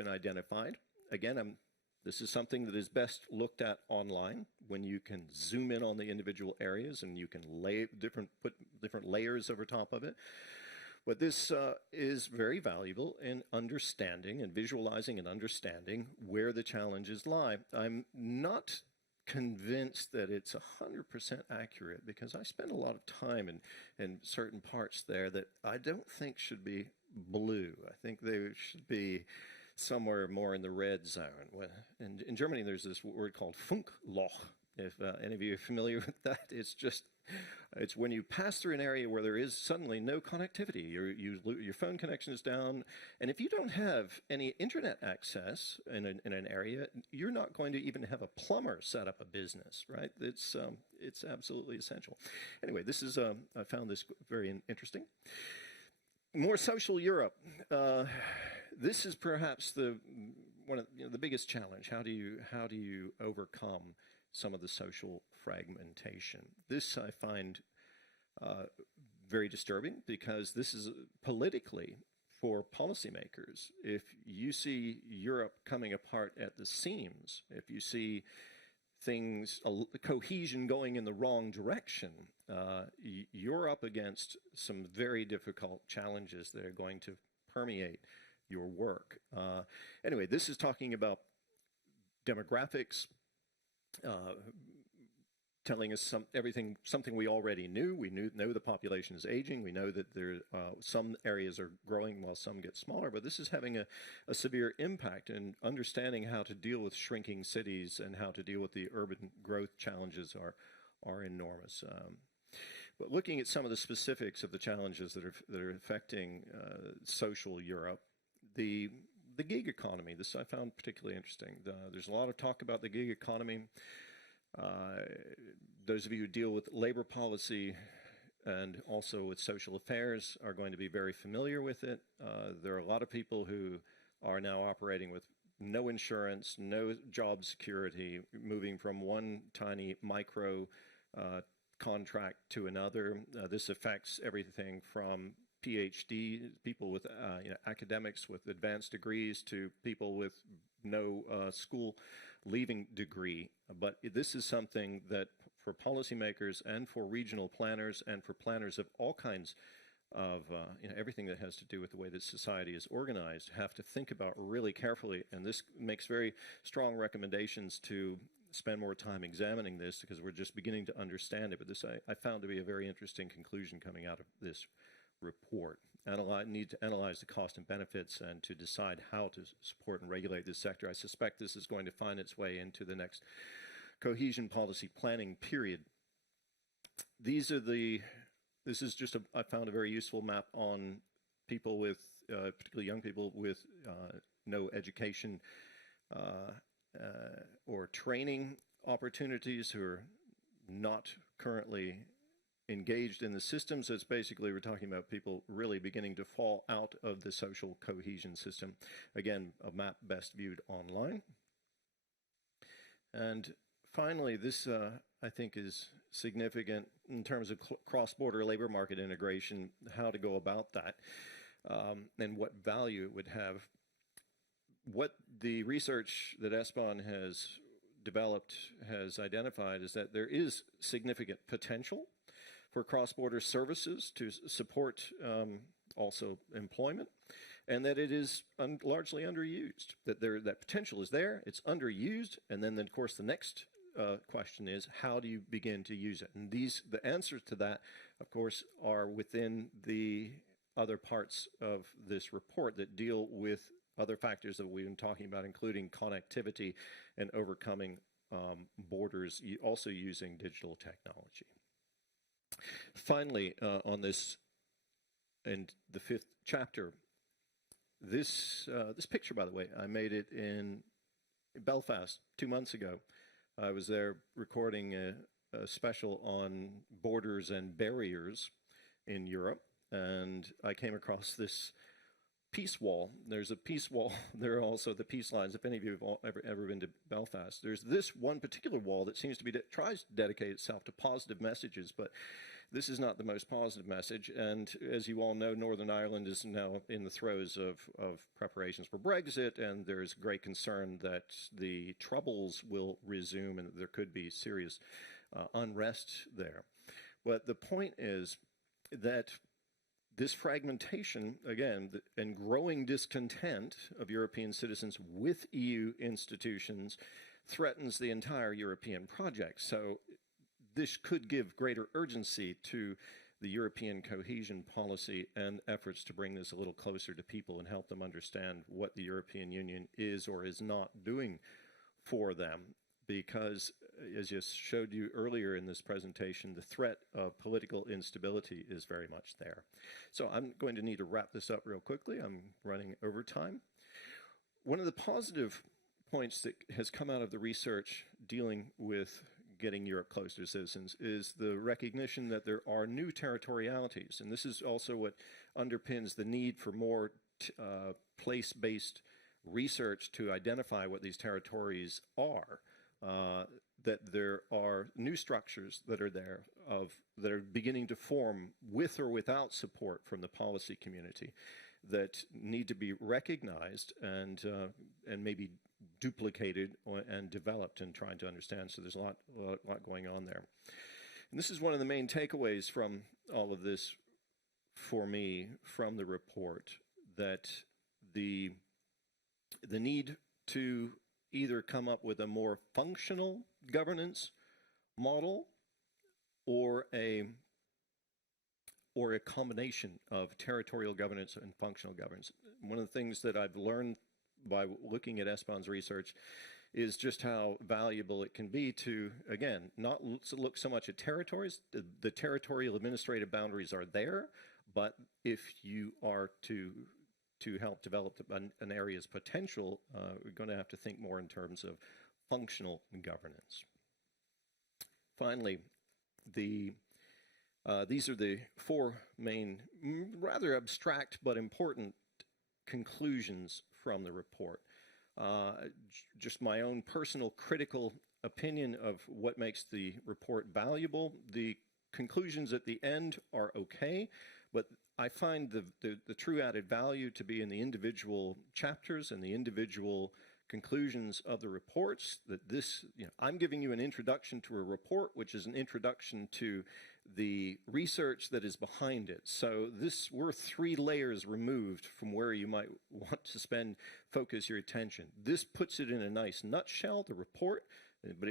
identified. Again, this is something that is best looked at online when you can zoom in on the individual areas and you can put different layers over top of it. But this is very valuable in understanding and visualizing and understanding where the challenges lie. I'm not convinced that it's 100% accurate because I spend a lot of time in certain parts there that I don't think should be blue. I think they should be somewhere more in the red zone. In Germany, there's this word called Funkloch. If any of you are familiar with that, it's when you pass through an area where there is suddenly no connectivity. Your phone connection is down, and if you don't have any internet access in an area, you're not going to even have a plumber set up a business, right? It's absolutely essential. Anyway, this is I found this very interesting. More social Europe. This is perhaps one of the biggest challenge. How do you overcome some of the social fragmentation? This I find very disturbing because this is politically for policymakers. If you see Europe coming apart at the seams, if you see cohesion going in the wrong direction, you're up against some very difficult challenges that are going to permeate your work. Anyway, this is talking about demographics, telling us something we already knew. We know the population is aging. We know that some areas are growing while some get smaller, but this is having a severe impact, and understanding how to deal with shrinking cities and how to deal with the urban growth challenges are enormous. But looking at some of the specifics of the challenges that are affecting social Europe, the gig economy, this I found particularly interesting. There's a lot of talk about the gig economy. Those of you who deal with labor policy and also with social affairs are going to be very familiar with it. There are a lot of people who are now operating with no insurance, no job security, moving from one tiny micro contract to another. This affects everything from PhD, people with academics with advanced degrees, to people with no school leaving degree. But this is something that for policymakers and for regional planners and for planners of all kinds of everything that has to do with the way that society is organized have to think about really carefully. And this makes very strong recommendations to spend more time examining this because we're just beginning to understand it. But this I found to be a very interesting conclusion coming out of this report. Need to analyze the cost and benefits and to decide how to support and regulate this sector. I suspect this is going to find its way into the next cohesion policy planning period. This is just I found a very useful map on people with, particularly young people with no education or training opportunities, who are not currently engaged in the system. So it's basically, we're talking about people really beginning to fall out of the social cohesion system. Again, a map best viewed online. And finally, this I think is significant in terms of cross-border labor market integration, how to go about that. and what value it would have. What the research that ESPON has developed has identified is that there is significant potential for cross-border services to support also employment, and that it is largely underused. That potential is there, it's underused, and then of course the next question is, how do you begin to use it? And the answers to that, of course, are within the other parts of this report that deal with other factors that we've been talking about, including connectivity and overcoming borders, also using digital technology. Finally, on this, and the 5th chapter, this picture, by the way, I made it in Belfast 2 months ago. I was there recording a special on borders and barriers in Europe, and I came across this peace wall. There's a peace wall. There are also the peace lines. If any of you have ever been to Belfast, there's this one particular wall that seems to be tries to dedicate itself to positive messages, but this is not the most positive message. And as you all know, Northern Ireland is now in the throes of preparations for Brexit, and there's great concern that the troubles will resume and that there could be serious unrest there. But the point is that this fragmentation, again, and growing discontent of European citizens with EU institutions threatens the entire European project. So this could give greater urgency to the European cohesion policy and efforts to bring this a little closer to people and help them understand what the European Union is or is not doing for them. Because, as I showed you earlier in this presentation, the threat of political instability is very much there. So I'm going to need to wrap this up real quickly. I'm running over time. One of the positive points that has come out of the research dealing with getting Europe closer to citizens is the recognition that there are new territorialities. And this is also what underpins the need for more place-based research to identify what these territories are. That there are new structures that are there that are beginning to form with or without support from the policy community that need to be recognized and maybe duplicated and developed in trying to understand. So there's a lot going on there. And this is one of the main takeaways from all of this for me from the report, that the need to either come up with a more functional governance model or a combination of territorial governance and functional governance. One of the things that I've learned by looking at ESPON's research is just how valuable it can be to, again, not look so much at territories. The territorial administrative boundaries are there, but if you are to help develop an area's potential, we're going to have to think more in terms of functional governance. Finally, these are the 4 main, rather abstract but important conclusions from the report. Just my own personal critical opinion of what makes the report valuable. The conclusions at the end are okay, but I find the true added value to be in the individual chapters and the individual conclusions of the reports. That this, I'm giving you an introduction to a report, which is an introduction to the research that is behind it. So we're 3 layers removed from where you might want to focus your attention. This puts it in a nice nutshell, the report, but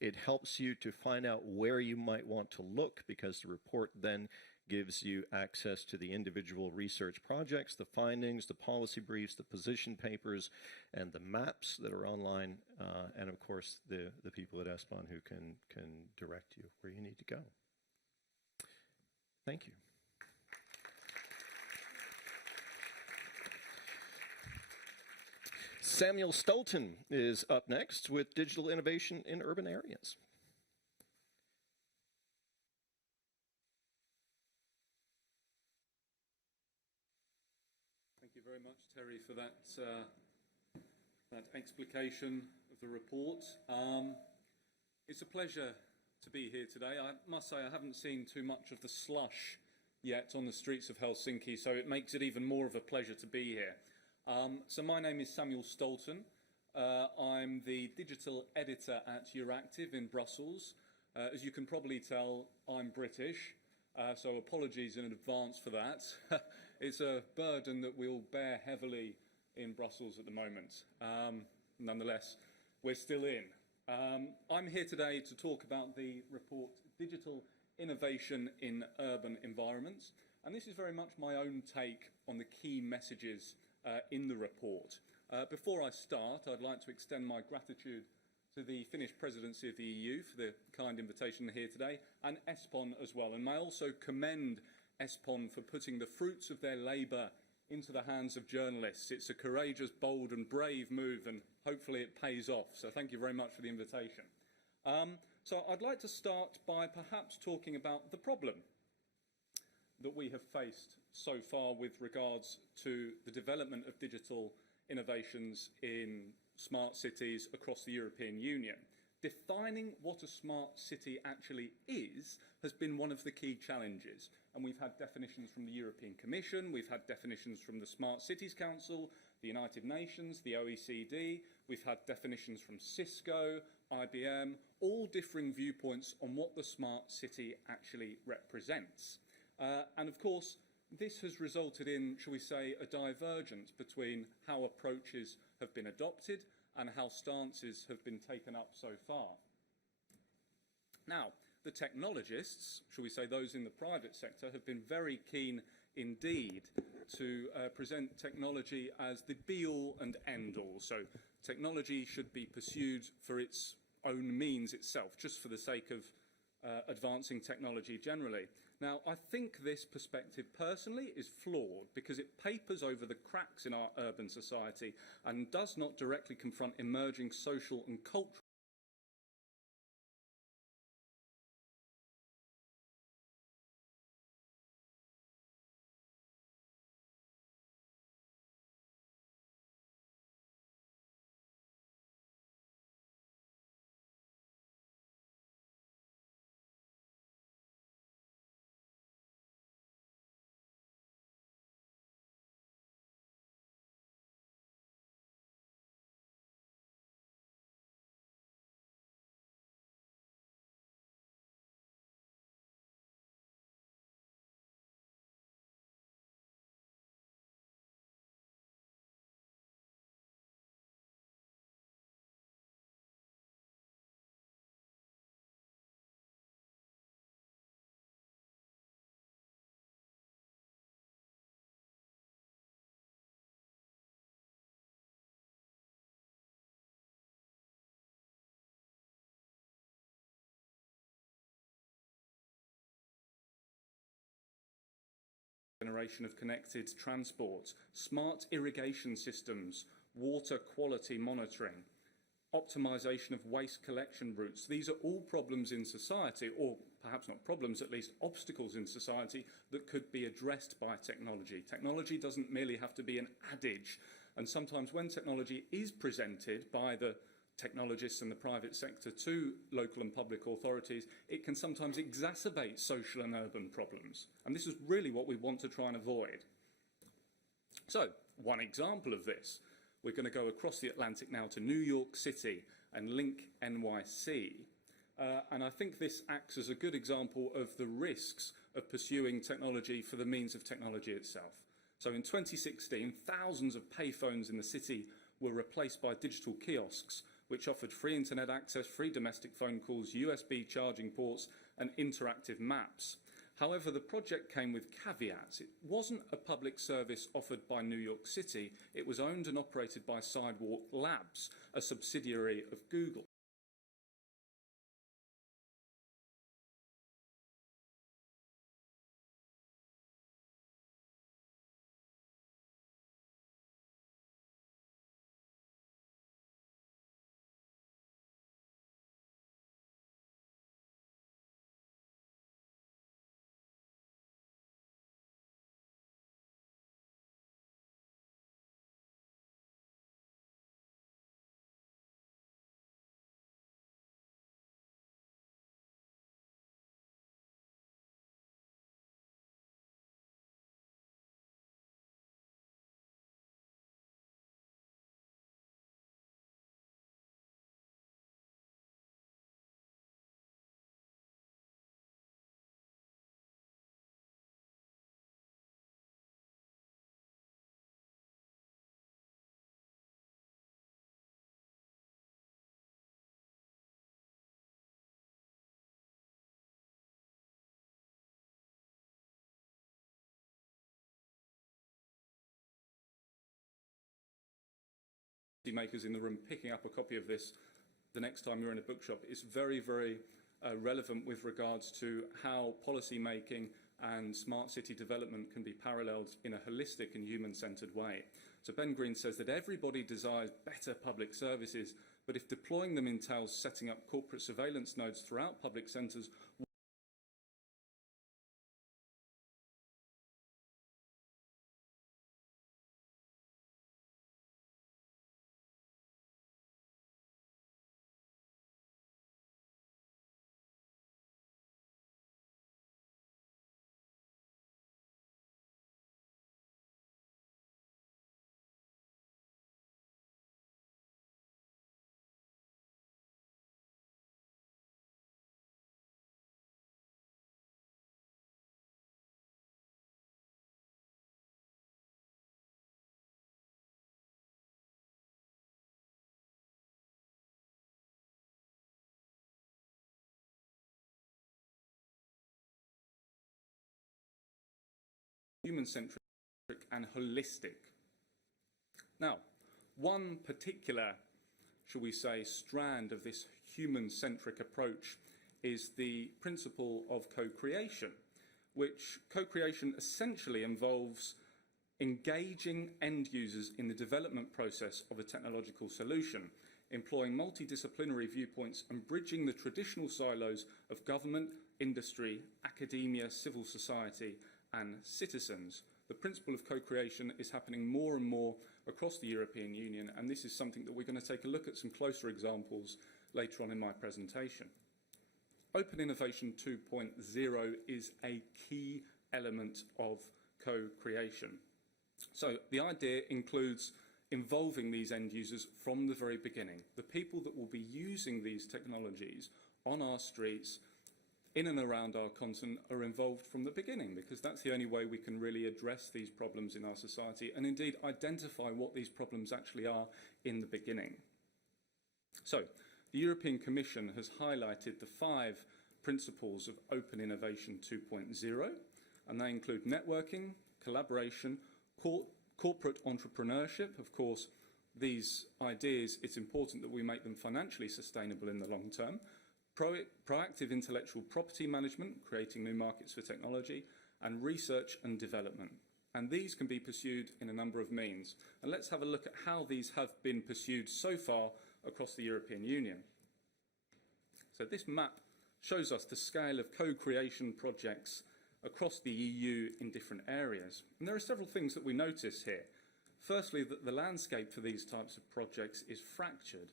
it helps you to find out where you might want to look, because the report then gives you access to the individual research projects, the findings, the policy briefs, the position papers, and the maps that are online, and of course the people at ESPON who can direct you where you need to go. Thank you. Samuel Stolten is up next with Digital Innovation in Urban Areas. Thank you very much, Terry, for that explication of the report. It's a pleasure to be here today. I must say I haven't seen too much of the slush yet on the streets of Helsinki, so it makes it even more of a pleasure to be here. So my name is Samuel Stolten. I'm the digital editor at Euractiv in Brussels. As you can probably tell, I'm British, so apologies in advance for that. It's a burden that we'll bear heavily in Brussels at the moment. Nonetheless, we're still in. I'm here today to talk about the report Digital Innovation in Urban Environments, and this is very much my own take on the key messages in the report. Before I start, I'd like to extend my gratitude to the Finnish Presidency of the EU for the kind invitation here today, and ESPON as well. And may I also commend ESPON for putting the fruits of their labour into the hands of journalists. It's a courageous, bold and brave move, and hopefully it pays off. So thank you very much for the invitation. So I'd like to start by perhaps talking about the problem that we have faced so far with regards to the development of digital innovations in smart cities across the European Union. Defining what a smart city actually is has been one of the key challenges, and we've had definitions from the European Commission, we've had definitions from the Smart Cities Council, the United Nations, the OECD, we've had definitions from Cisco, IBM, all differing viewpoints on what the smart city actually represents. And of course, this has resulted in, shall we say, a divergence between how approaches have been adopted and how stances have been taken up so far. Now, the technologists, shall we say those in the private sector, have been very keen indeed to present technology as the be-all and end-all. So technology should be pursued for its own means itself, just for the sake of advancing technology generally. Now, I think this perspective personally is flawed because it papers over the cracks in our urban society and does not directly confront emerging social and cultural generation of connected transport, smart irrigation systems, water quality monitoring, optimisation of waste collection routes. These are all problems in society, or perhaps not problems, at least obstacles in society that could be addressed by technology. Technology doesn't merely have to be an adage, and sometimes when technology is presented by the technologists and the private sector to local and public authorities, it can sometimes exacerbate social and urban problems. And this is really what we want to try and avoid. So, one example of this, we're going to go across the Atlantic now to New York City and link NYC. And I think this acts as a good example of the risks of pursuing technology for the means of technology itself. So in 2016, thousands of payphones in the city were replaced by digital kiosks, which offered free internet access, free domestic phone calls, USB charging ports, and interactive maps. However, the project came with caveats. It wasn't a public service offered by New York City. It was owned and operated by Sidewalk Labs, a subsidiary of Google. makers in the room picking up a copy of this the next time you're in a bookshop. It's very, very relevant with regards to how policy making and smart city development can be paralleled in a holistic and human-centred way. So Ben Green says that everybody desires better public services, but if deploying them entails setting up corporate surveillance nodes throughout public centres, human-centric and holistic. Now, one particular, shall we say, strand of this human-centric approach is the principle of co-creation, which co-creation essentially involves engaging end users in the development process of a technological solution, employing multidisciplinary viewpoints and bridging the traditional silos of government, industry, academia, civil society, and citizens. The principle of co-creation is happening more and more across the European Union, and this is something that we're going to take a look at some closer examples later on in my presentation. Open Innovation 2.0 is a key element of co-creation. So the idea includes involving these end users from the very beginning. The people that will be using these technologies on our streets, in and around our continent, are involved from the beginning, because that's the only way we can really address these problems in our society and indeed identify what these problems actually are in the beginning. So the European Commission has highlighted the 5 principles of Open Innovation 2.0, and they include networking, collaboration, corporate entrepreneurship. Of course, these ideas, it's important that we make them financially sustainable in the long term, proactive intellectual property management, creating new markets for technology, and research and development. And these can be pursued in a number of means. And let's have a look at how these have been pursued so far across the European Union. So this map shows us the scale of co-creation projects across the EU in different areas. And there are several things that we notice here. Firstly, that the landscape for these types of projects is fractured,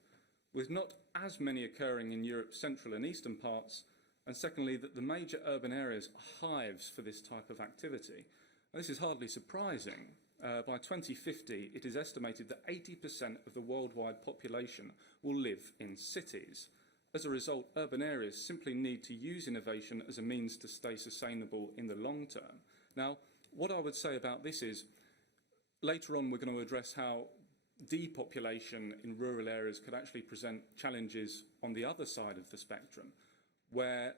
with not as many occurring in Europe's central and eastern parts, and secondly, that the major urban areas are hives for this type of activity. And this is hardly surprising. By 2050, it is estimated that 80% of the worldwide population will live in cities. As a result, urban areas simply need to use innovation as a means to stay sustainable in the long term. Now, what I would say about this is, later on we're going to address how depopulation in rural areas could actually present challenges on the other side of the spectrum, where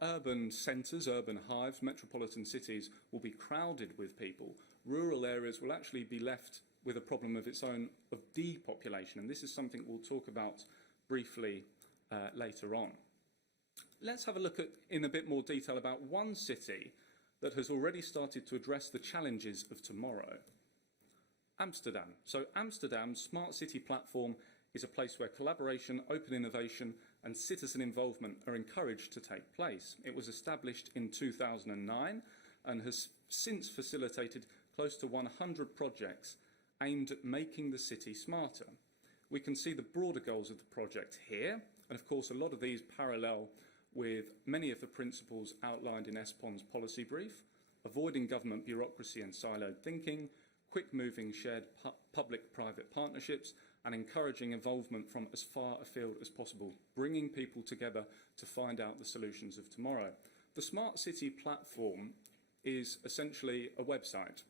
urban centres, urban hives, metropolitan cities will be crowded with people. Rural areas will actually be left with a problem of its own of depopulation, and this is something we'll talk about briefly later on. Let's have a look at, in a bit more detail, about one city that has already started to address the challenges of tomorrow. Amsterdam. So Amsterdam's Smart City Platform is a place where collaboration, open innovation and citizen involvement are encouraged to take place. It was established in 2009 and has since facilitated close to 100 projects aimed at making the city smarter. We can see the broader goals of the project here, and of course a lot of these parallel with many of the principles outlined in ESPON's policy brief: avoiding government bureaucracy and siloed thinking, quick-moving shared public-private partnerships, and encouraging involvement from as far afield as possible, bringing people together to find out the solutions of tomorrow. The Smart City Platform is essentially a website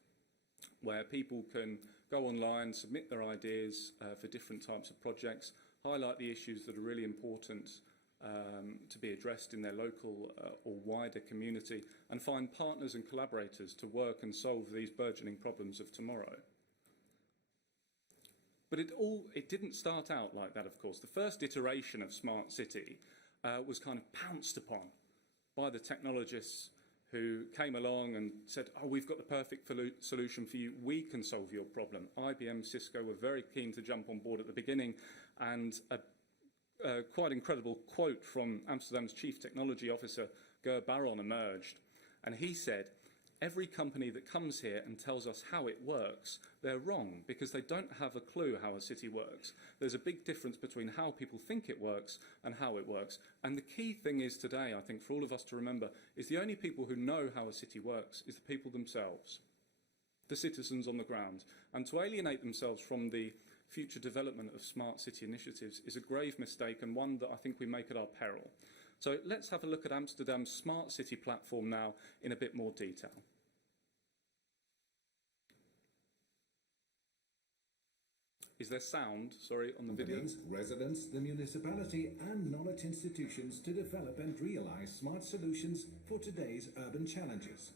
where people can go online, submit their ideas for different types of projects, highlight the issues that are really important to be addressed in their local or wider community, and find partners and collaborators to work and solve these burgeoning problems of tomorrow. But it didn't start out like that, of course. The first iteration of Smart City was kind of pounced upon by the technologists who came along and said, oh, we've got the perfect solution for you. We can solve your problem. IBM, Cisco were very keen to jump on board at the beginning, and a quite incredible quote from Amsterdam's Chief Technology Officer, Ger Baron, emerged. And he said, every company that comes here and tells us how it works, they're wrong, because they don't have a clue how a city works. There's a big difference between how people think it works and how it works. And the key thing is today, I think, for all of us to remember, is the only people who know how a city works is the people themselves, the citizens on the ground. And to alienate themselves from the future development of smart city initiatives is a grave mistake, and one that I think we make at our peril. So let's have a look at Amsterdam's smart city platform now in a bit more detail. Is there sound, sorry, on the video? Residents, the municipality and knowledge institutions to develop and realise smart solutions for today's urban challenges.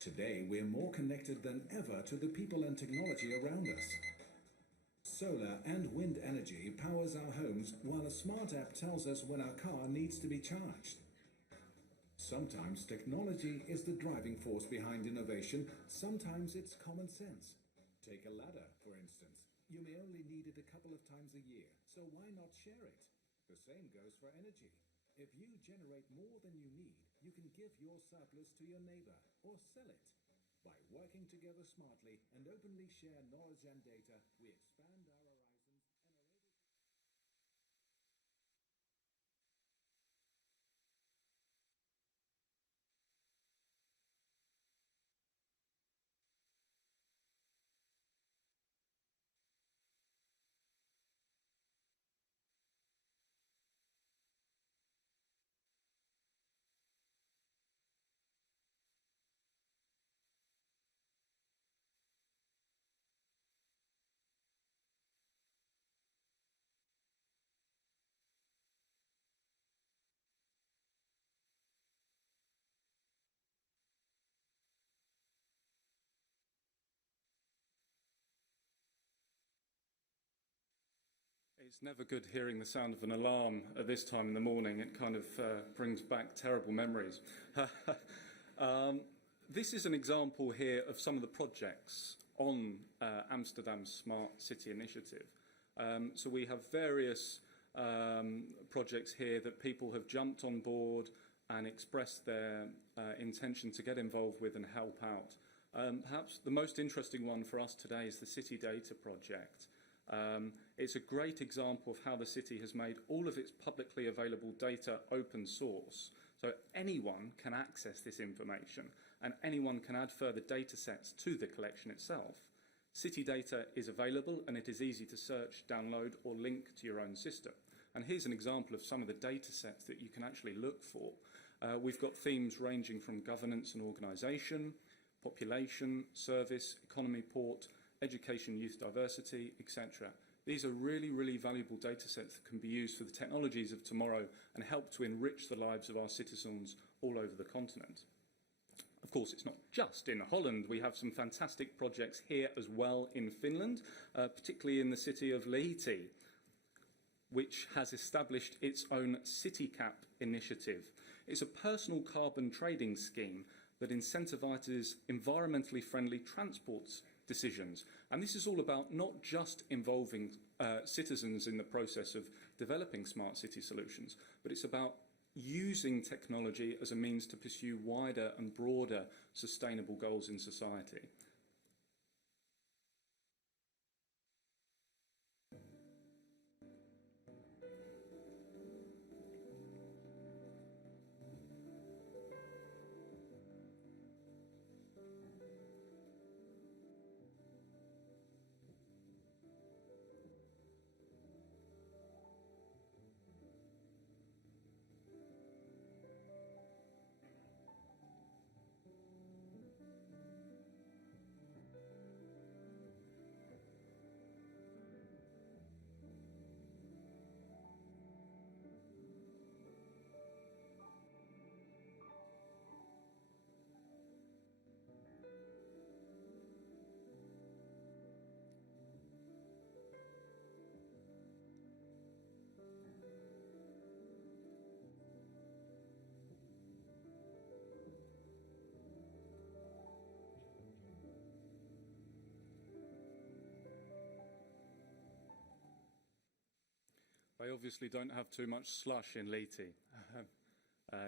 Today we're more connected than ever to the people and technology around us. Solar and wind energy powers our homes, while a smart app tells us when our car needs to be charged. Sometimes technology is the driving force behind innovation, sometimes it's common sense. Take a ladder, for instance. You may only need it a couple of times a year, so why not share it? The same goes for energy. If you generate more than you need, you can give your surplus to your neighbour or sell it. By working together smartly and openly share knowledge and data, we expand our horizons and are able to... It's never good hearing the sound of an alarm at this time in the morning. It kind of brings back terrible memories. This is an example here of some of the projects on Amsterdam's Smart City Initiative. So we have various projects here that people have jumped on board and expressed their intention to get involved with and help out. Perhaps the most interesting one for us today is the City Data Project. It's a great example of how the city has made all of its publicly available data open source. So anyone can access this information and anyone can add further data sets to the collection itself. City data is available and it is easy to search, download or link to your own system. And here's an example of some of the data sets that you can actually look for. We've got themes ranging from governance and organisation, population, service, economy, port, education, youth diversity, etc. These are really, really valuable data sets that can be used for the technologies of tomorrow and help to enrich the lives of our citizens all over the continent. Of course, it's not just in Holland. We have some fantastic projects here as well in Finland, particularly in the city of Lahti, which has established its own CityCap initiative. It's a personal carbon trading scheme that incentivises environmentally friendly transport decisions. And this is all about not just involving citizens in the process of developing smart city solutions, but it's about using technology as a means to pursue wider and broader sustainable goals in society. They obviously don't have too much slush in Liti.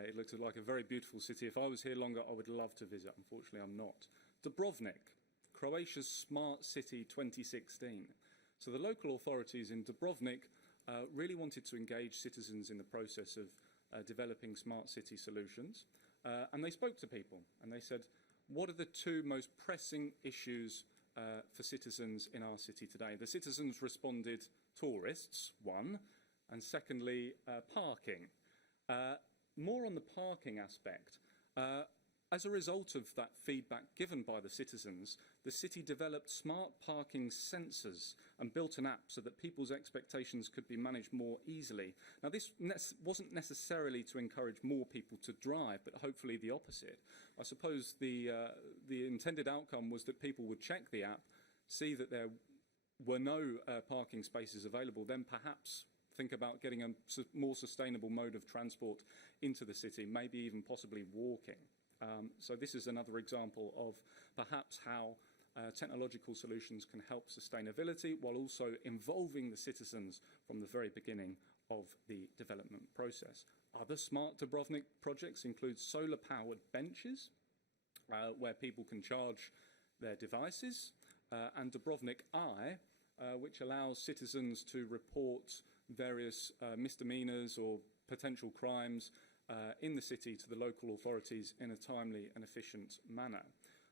It looks like a very beautiful city. If I was here longer, I would love to visit. Unfortunately, I'm not. Dubrovnik, Croatia's Smart City 2016. So the local authorities in Dubrovnik really wanted to engage citizens in the process of developing smart city solutions. And they spoke to people and they said, what are the two most pressing issues for citizens in our city today? The citizens responded, tourists, one, and secondly, parking. More on the parking aspect. As a result of that feedback given by the citizens, the city developed smart parking sensors and built an app so that people's expectations could be managed more easily. Now, this wasn't necessarily to encourage more people to drive, but hopefully the opposite. I suppose the intended outcome was that people would check the app, see that there were no parking spaces available, then perhaps think about getting a more sustainable mode of transport into the city, maybe even possibly walking. So this is another example of perhaps how technological solutions can help sustainability while also involving the citizens from the very beginning of the development process. Other smart Dubrovnik projects include solar-powered benches where people can charge their devices, and Dubrovnik Eye, which allows citizens to report various misdemeanors or potential crimes in the city to the local authorities in a timely and efficient manner.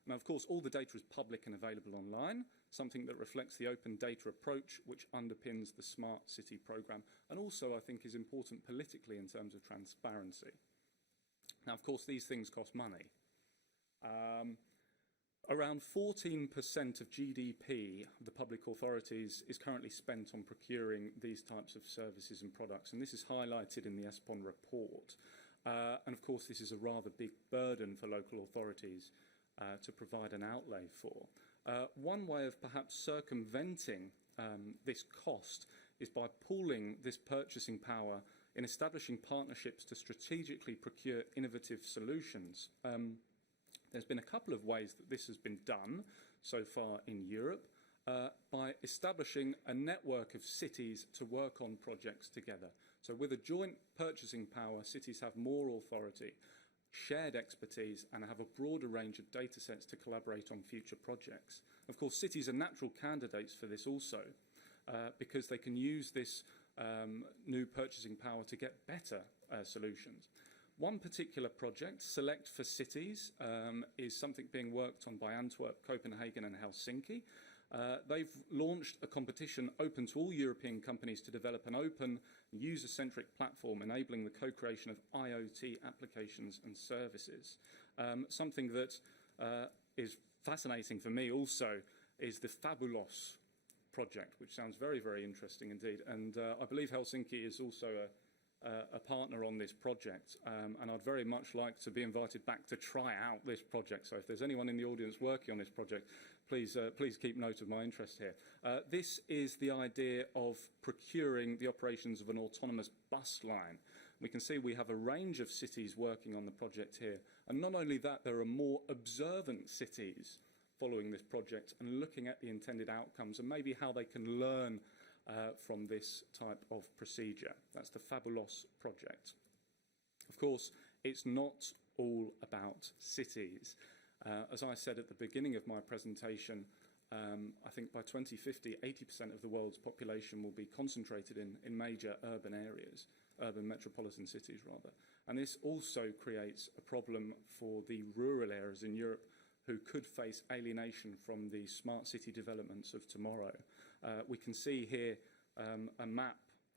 Now, of course, all the data is public and available online, something that reflects the open data approach which underpins the Smart City programme, and also, I think, is important politically in terms of transparency. Now, of course, these things cost money. Around 14% of GDP of the public authorities is currently spent on procuring these types of services and products, and this is highlighted in the ESPON report. And of course, this is a rather big burden for local authorities to provide an outlay for. One way of perhaps circumventing this cost is by pooling this purchasing power in establishing partnerships to strategically procure innovative solutions. There's been a couple of ways that this has been done so far in Europe by establishing a network of cities to work on projects together. So with a joint purchasing power, cities have more authority, shared expertise, and have a broader range of data sets to collaborate on future projects. Of course, cities are natural candidates for this also, because they can use this new purchasing power to get better solutions. One particular project, Select for Cities, is something being worked on by Antwerp, Copenhagen and Helsinki. They've launched a competition open to all European companies to develop an open, user-centric platform enabling the co-creation of IoT applications and services. Something that is fascinating for me also is the Fabulos project, which sounds very, very interesting indeed. And I believe Helsinki is also a partner on this project, and I'd very much like to be invited back to try out this project. So if there's anyone in the audience working on this project, please keep note of my interest here. This is the idea of procuring the operations of an autonomous bus line. We can see we have a range of cities working on the project here, and not only that, there are more observant cities following this project and looking at the intended outcomes and maybe how they can learn from this type of procedure. That's the Fabulos project. Of course, it's not all about cities. As I said at the beginning of my presentation, I think by 2050, 80% of the world's population will be concentrated in major urban areas, urban metropolitan cities rather. And this also creates a problem for the rural areas in Europe who could face alienation from the smart city developments of tomorrow. We can see here a map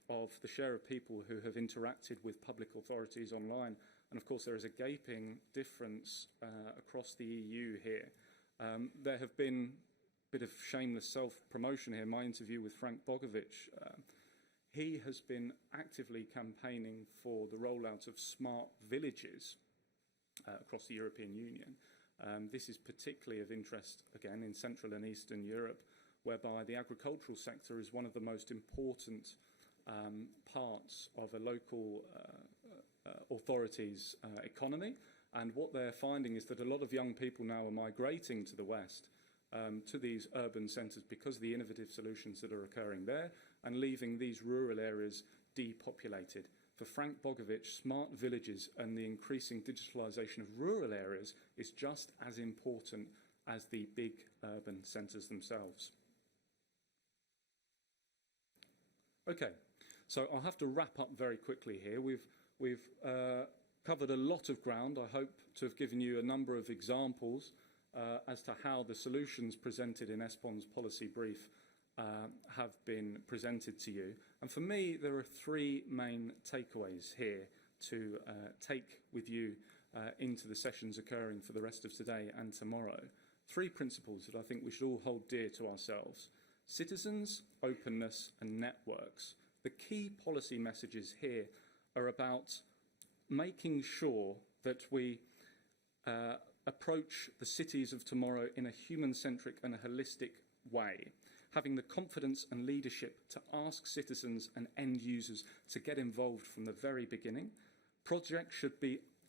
of the share of people who have interacted with public authorities online. And of course, there is a gaping difference across the EU here. There have been a bit of shameless self-promotion here. My interview with Frank Bogovic, he has been actively campaigning for the rollout of smart villages across the European Union. This is particularly of interest, again, in Central and Eastern Europe, whereby the agricultural sector is one of the most important parts of a local authority's economy. And what they're finding is that a lot of young people now are migrating to the West, to these urban centres because of the innovative solutions that are occurring there, and leaving these rural areas depopulated. For Frank Bogovich, smart villages and the increasing digitalisation of rural areas is just as important as the big urban centres themselves. Okay, so I'll have to wrap up very quickly here. We've covered a lot of ground. I hope to have given you a number of examples as to how the solutions presented in ESPON's policy brief have been presented to you. And for me, there are three main takeaways here to take with you into the sessions occurring for the rest of today and tomorrow. Three principles that I think we should all hold dear to ourselves: citizens, openness, and networks. The key policy messages here are about making sure that we approach the cities of tomorrow in a human-centric and a holistic way, having the confidence and leadership to ask citizens and end users to get involved from the very beginning. Projects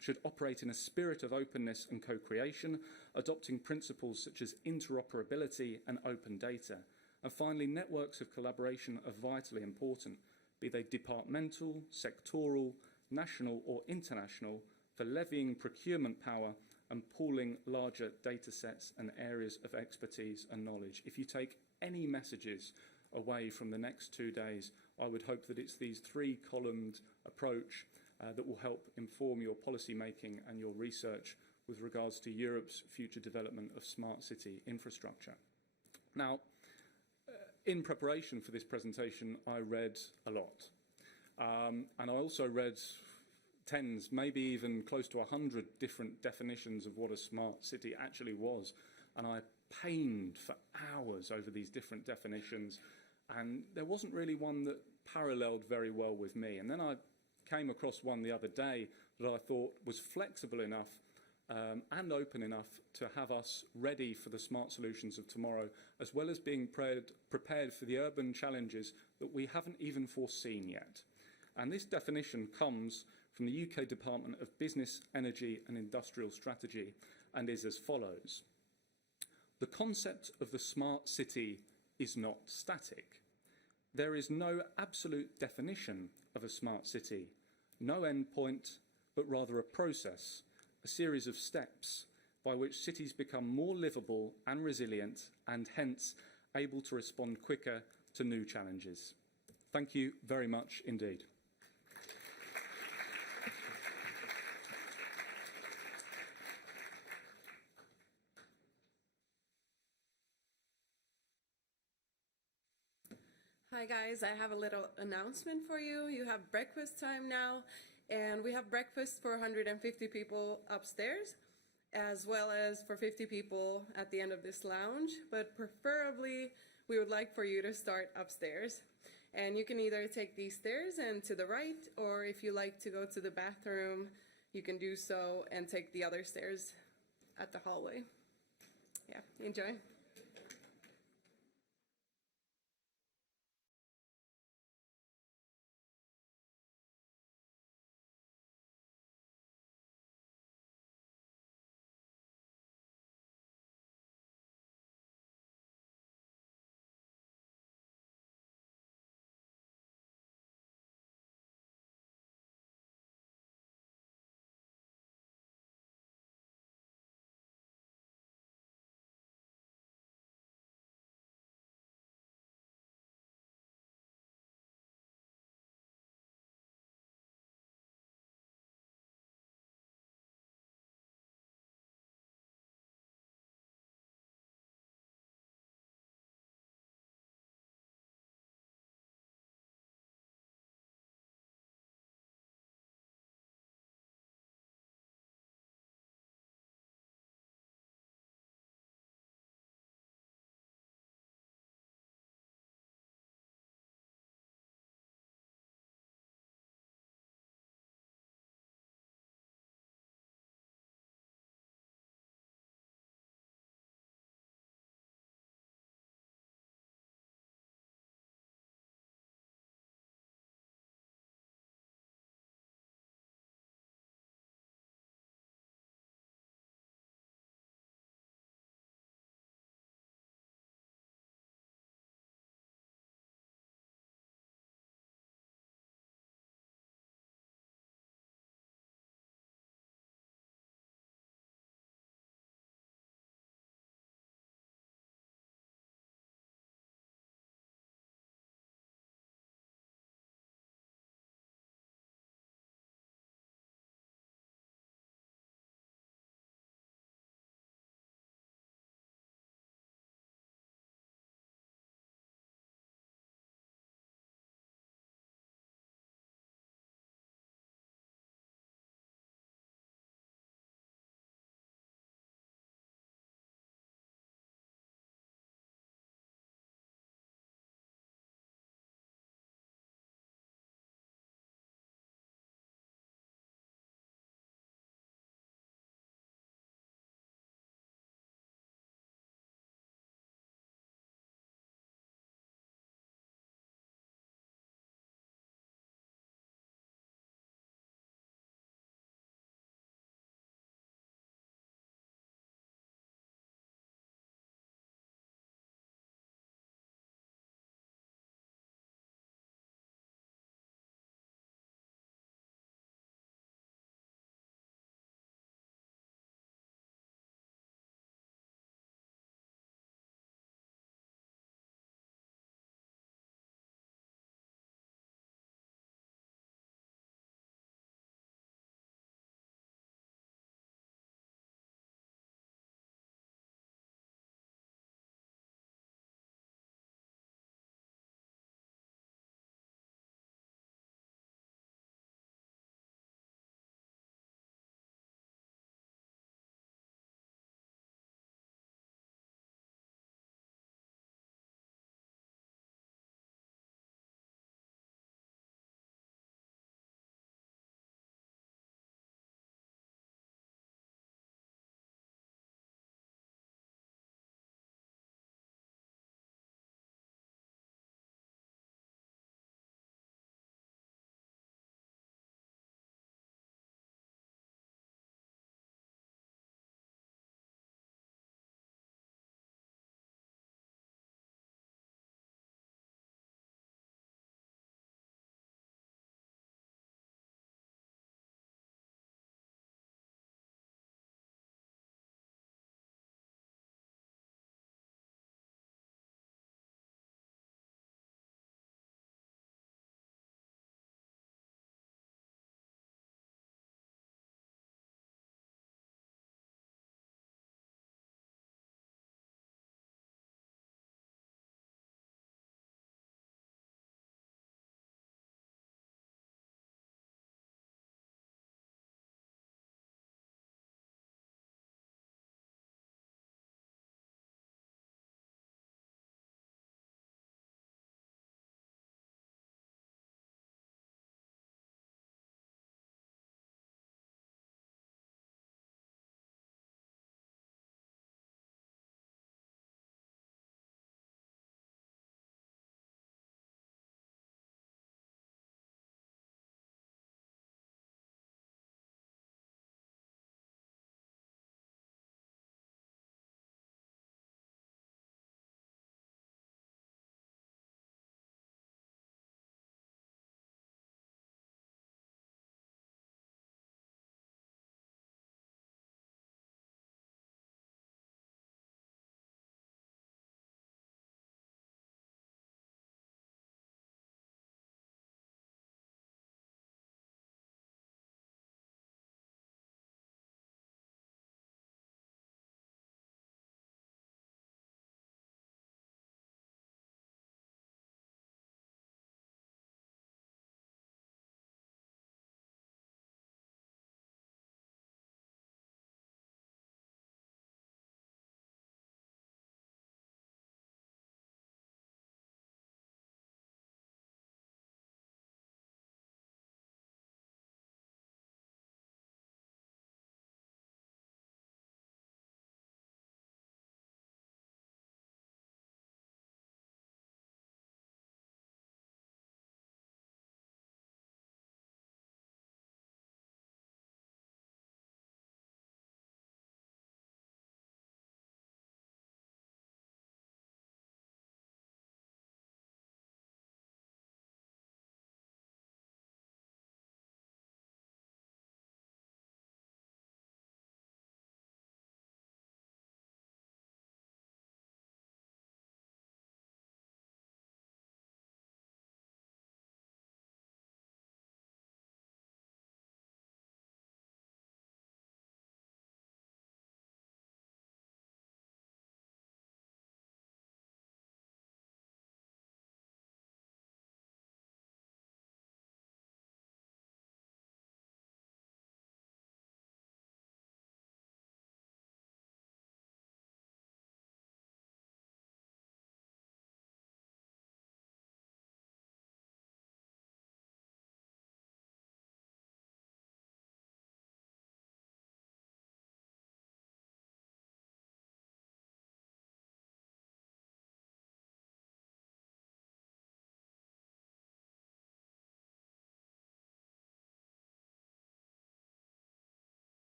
should operate in a spirit of openness and co-creation, adopting principles such as interoperability and open data. And finally, networks of collaboration are vitally important, be they departmental, sectoral, national or international, for levying procurement power and pooling larger data sets and areas of expertise and knowledge. If you take any messages away from the next 2 days, I would hope that it's these three-columned approach that will help inform your policy making and your research with regards to Europe's future development of smart city infrastructure. Now, in preparation for this presentation, I read a lot. And I also read tens, maybe even close to 100 different definitions of what a smart city actually was. And I pained for hours over these different definitions, and there wasn't really one that paralleled very well with me. And then I came across one the other day that I thought was flexible enough and open enough to have us ready for the smart solutions of tomorrow, as well as being prepared for the urban challenges that we haven't even foreseen yet. And this definition comes from the UK Department of Business, Energy and Industrial Strategy and is as follows. The concept of the smart city is not static. There is no absolute definition of a smart city, no endpoint, but rather a process, a series of steps by which cities become more livable and resilient and hence able to respond quicker to new challenges. Thank you very much indeed. Hi guys, I have a little announcement for you. You have breakfast time now, and we have breakfast for 150 people upstairs, as well as for 50 people at the end of this lounge, but preferably we would like for you to start upstairs. And you can either take these stairs and to the right, or if you like to go to the bathroom, you can do so and take the other stairs at the hallway. Yeah, enjoy.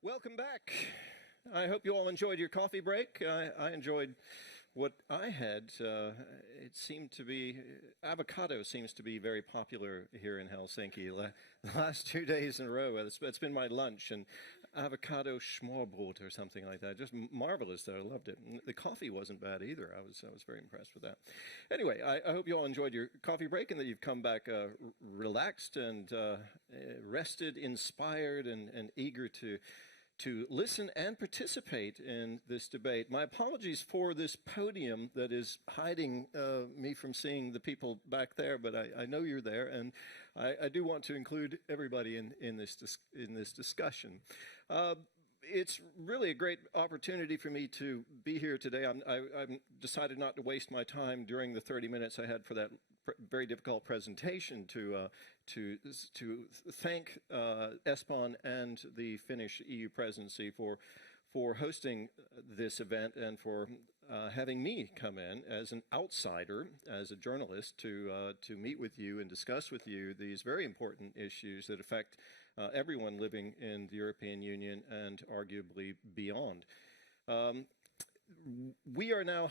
Welcome back. I hope you all enjoyed your coffee break. I enjoyed what I had. It seemed to be, avocado seems to be very popular here in Helsinki. The last 2 days in a row, it's been my lunch, and avocado schmorbrot or something like that. Just marvelous, though. I loved it. And the coffee wasn't bad either. I was very impressed with that. Anyway, I hope you all enjoyed your coffee break and that you've come back relaxed and rested, inspired, and eager to listen and participate in this debate. My apologies for this podium that is hiding me from seeing the people back there, but I know you're there, and I do want to include everybody in this discussion. It's really a great opportunity for me to be here today. I've decided not to waste my time during the 30 minutes I had for that very difficult presentation to thank ESPON and the Finnish EU presidency for hosting this event and for having me come in as an outsider, as a journalist, to meet with you and discuss with you these very important issues that affect everyone living in the European Union and arguably beyond. We are now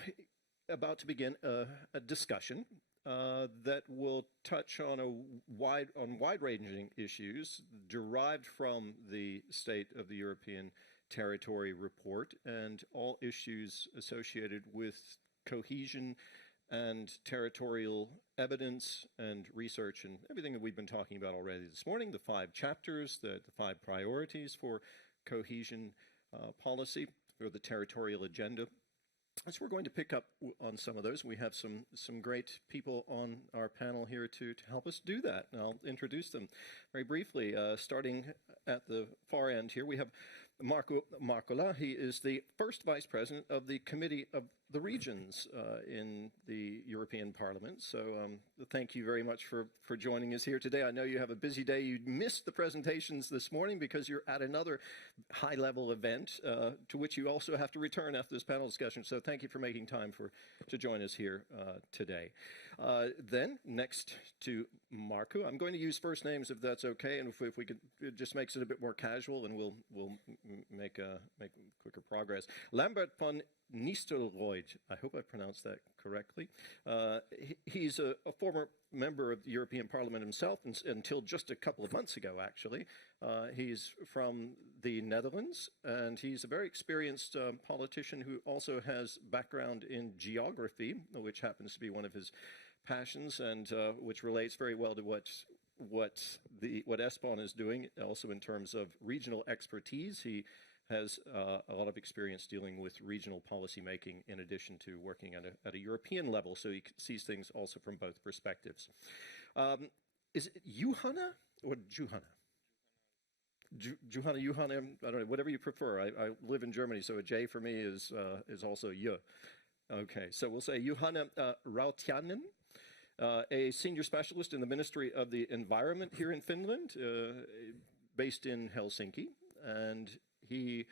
about to begin a discussion that will touch on wide-ranging issues derived from the State of the European Territory report and all issues associated with cohesion and territorial evidence and research and everything that we've been talking about already this morning, the 5 chapters, the 5 priorities for cohesion policy, or the territorial agenda. So we're going to pick up on some of those. We have some great people on our panel here to help us do that, and I'll introduce them very briefly. Starting at the far end here, we have Marko Markola. He is the first vice president of the Committee of the Regions in the European Parliament. So thank you very much for joining us here today. I know you have a busy day. You missed the presentations this morning because you're at another high-level event to which you also have to return after this panel discussion. So thank you for making time to join us here today. Then, next to Marko, I'm going to use first names if that's okay, and if we could, it just makes it a bit more casual, and we'll make quicker progress. Lambert von Nistelrooy, I hope I pronounced that correctly. He's a former member of the European Parliament himself until just a couple of months ago, actually. He's from the Netherlands, and he's a very experienced politician who also has background in geography, which happens to be one of his passions, and which relates very well to what ESPON is doing, also in terms of regional expertise. He has a lot of experience dealing with regional policy making in addition to working at a European level, so he sees things also from both perspectives. Is it Juhana or Juhana? Juhana, I don't know, whatever you prefer. I live in Germany, so a J for me is also Y. Okay, so we'll say Juhana Rautiainen, a senior specialist in the Ministry of the Environment here in Finland, based in Helsinki, and he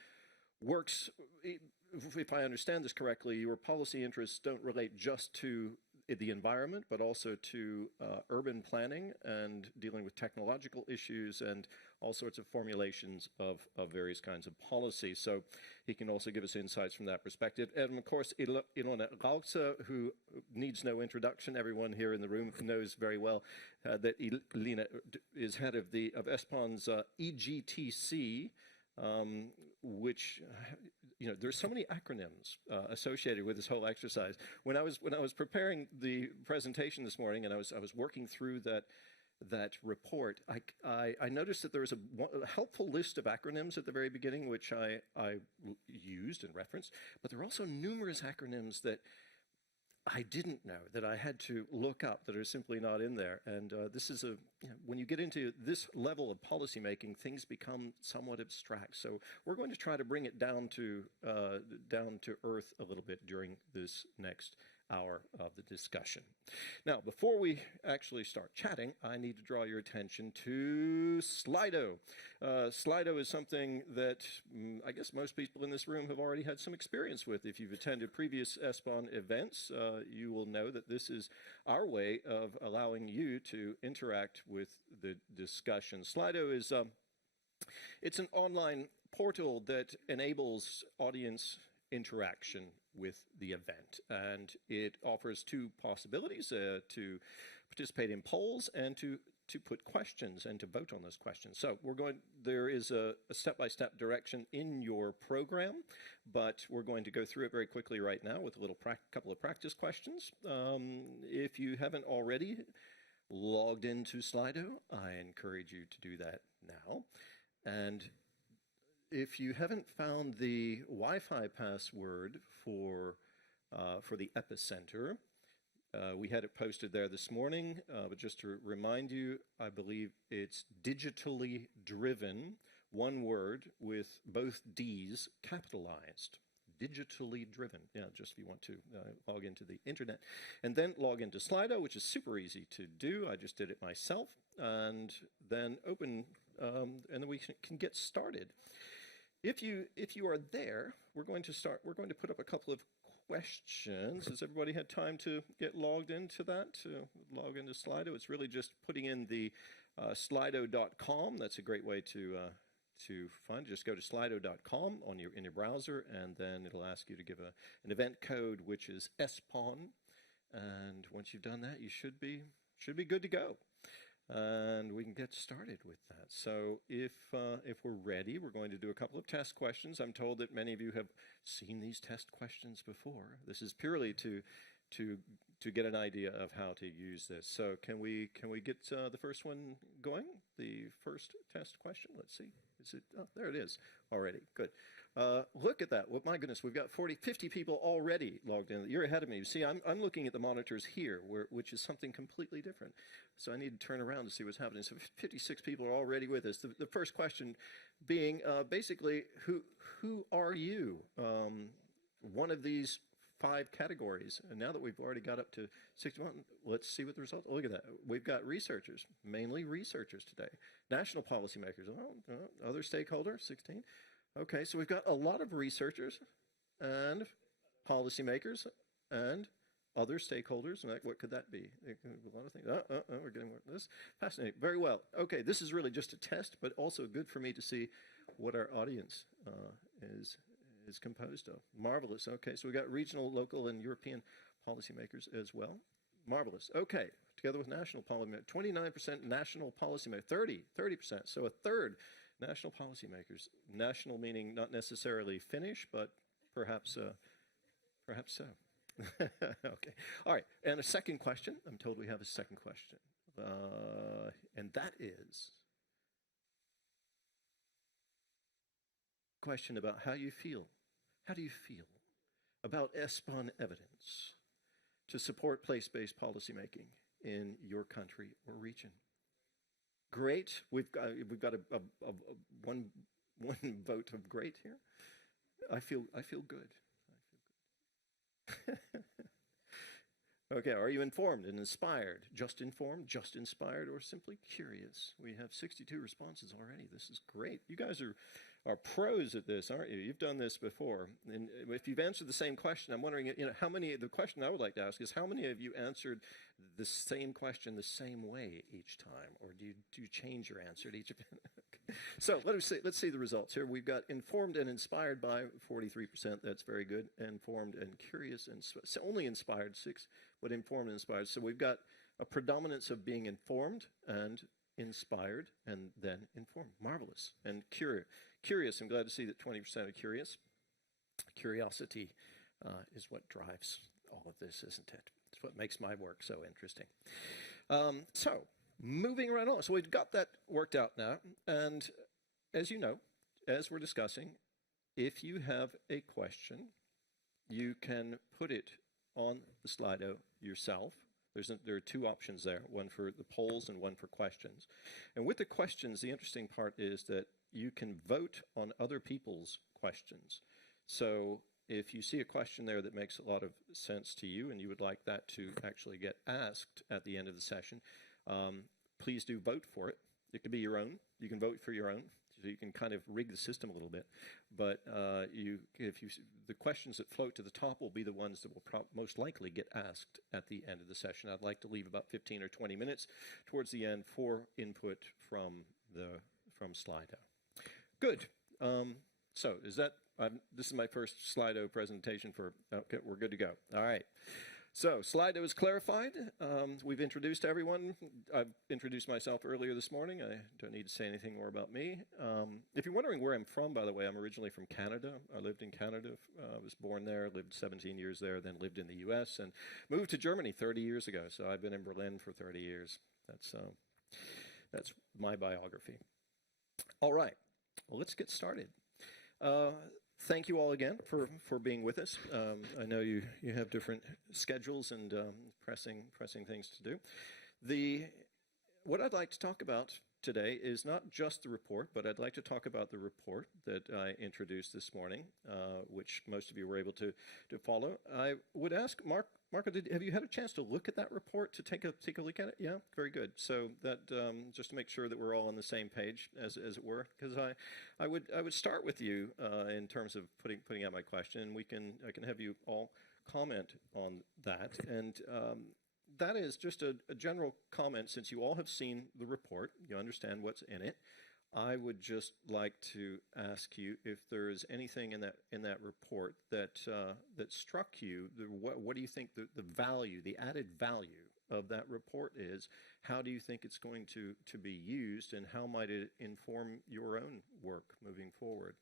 works, if I understand this correctly, your policy interests don't relate just to the environment, but also to urban planning and dealing with technological issues and all sorts of formulations of various kinds of policy. So he can also give us insights from that perspective. And of course, Ilona Rautsa, who needs no introduction. Everyone here in the room knows very well that Ilina is head of ESPON's EGTC, which, you know, there's so many acronyms associated with this whole exercise. When I was preparing the presentation this morning and I was working through that report, I noticed that there was a helpful list of acronyms at the very beginning, which I used and referenced, but there are also numerous acronyms that I didn't know, that I had to look up, that are simply not in there. And this is when you get into this level of policy making, things become somewhat abstract. So we're going to try to bring it down to earth a little bit during this next hour of the discussion. Now, before we actually start chatting, I need to draw your attention to Slido. Slido is something that I guess most people in this room have already had some experience with. If you've attended previous ESPON events, you will know that this is our way of allowing you to interact with the discussion. Slido is it's an online portal that enables audience interaction with the event, and it offers two possibilities: to participate in polls and to put questions and to vote on those questions. So there is a step-by-step direction in your program, but we're going to go through it very quickly right now with a little couple of practice questions. If you haven't already logged into Slido, I encourage you to do that now. And if you haven't found the Wi-Fi password for the epicenter, we had it posted there this morning, but just to remind you, I believe it's digitally driven, one word with both D's capitalized. Digitally driven. Yeah, just if you want to log into the internet. And then log into Slido, which is super easy to do. I just did it myself. And then open, and then we can get started. If you are there, we're going to put up a couple of questions. Has everybody had time to get logged into that, to log into Slido? It's really just putting in the slido.com. That's a great way to find. Just go to slido.com in your browser, and then it'll ask you to give an event code, which is ESPON. And once you've done that, you should be good to go. And we can get started with that. So if we're ready, we're going to do a couple of test questions. I'm told that many of you have seen these test questions before. This is purely to get an idea of how to use this. So can we get the first one going? The first test question. Let's see. Is it? Oh, there it is already. Good. Look at that. Well, my goodness, we've got 50 people already logged in. You're ahead of me. See, I'm looking at the monitors here, which is something completely different. So I need to turn around to see what's happening. So 56 people are already with us. The first question being basically, who are you? One of these 5 categories. And now that we've already got up to 61, let's see what the results. Look at that. We've got researchers, mainly researchers today. National policymakers, other stakeholder, 16. Okay, so we've got a lot of researchers and policymakers and other stakeholders. What could that be? A lot of things. We're getting more of this. Fascinating. Very well. Okay, this is really just a test, but also good for me to see what our audience is composed of. Marvelous. Okay, so we've got regional, local, and European policymakers as well. Marvelous. Okay, together with national policymakers, 29% national policymakers, 30%, so a third national policymakers. National meaning not necessarily Finnish, but perhaps so. Okay. All right. And a second question. I'm told we have a second question. And that is a question about how you feel. How do you feel about ESPON evidence to support place-based policymaking in your country or region? Great. We've got one vote of great here. I feel good. Okay, are you informed and inspired? Just informed, just inspired, or simply curious? We have 62 responses already. This is great. You guys are pros at this, aren't you? You've done this before. And if you've answered the same question, I'm wondering, how many, the question I would like to ask is, how many of you answered the same question the same way each time? Or do you change your answer at each event? Okay. So let's see the results here. We've got informed and inspired by 43%. That's very good. Informed and curious, and so only inspired 6, but informed and inspired. So we've got a predominance of being informed and inspired and then informed. Marvelous. And curious. I'm glad to see that 20% are curious. Curiosity is what drives all of this, isn't it? It's what makes my work so interesting. So moving right on. So we've got that worked out now. And as you know, as we're discussing, if you have a question, you can put it on the Slido yourself. There are 2 options there, one for the polls and one for questions. And with the questions, the interesting part is that you can vote on other people's questions. So if you see a question there that makes a lot of sense to you and you would like that to actually get asked at the end of the session, please do vote for it. It could be your own. You can vote for your own. So you can kind of rig the system a little bit. But the questions that float to the top will be the ones that will most likely get asked at the end of the session. I'd like to leave about 15 or 20 minutes towards the end for input from Slido. Good. So is that, this is my first Slido presentation for, okay, we're good to go. All right. So Slido is clarified. We've introduced everyone. I've introduced myself earlier this morning. I don't need to say anything more about me. If you're wondering where I'm from, by the way, I'm originally from Canada. I lived in Canada. I was born there, lived 17 years there, then lived in the U.S. and moved to Germany 30 years ago. So I've been in Berlin for 30 years. That's my biography. All right. Well, let's get started. Thank you all again for being with us. I know you have different schedules and pressing things to do. What I'd like to talk about today is not just the report, but I'd like to talk about the report that I introduced this morning, which most of you were able to follow. I would ask Marco, have you had a chance to look at that report, to take a look at it? Yeah, very good. So that just to make sure that we're all on the same page, as it were, because I would start with you in terms of putting out my question, and I can have you all comment on that. And that is just a general comment. Since you all have seen the report, you understand what's in it. I would just like to ask you if there is anything in that report that struck you. What do you think the value, the added value of that report is? How do you think it's going to be used, and how might it inform your own work moving forward?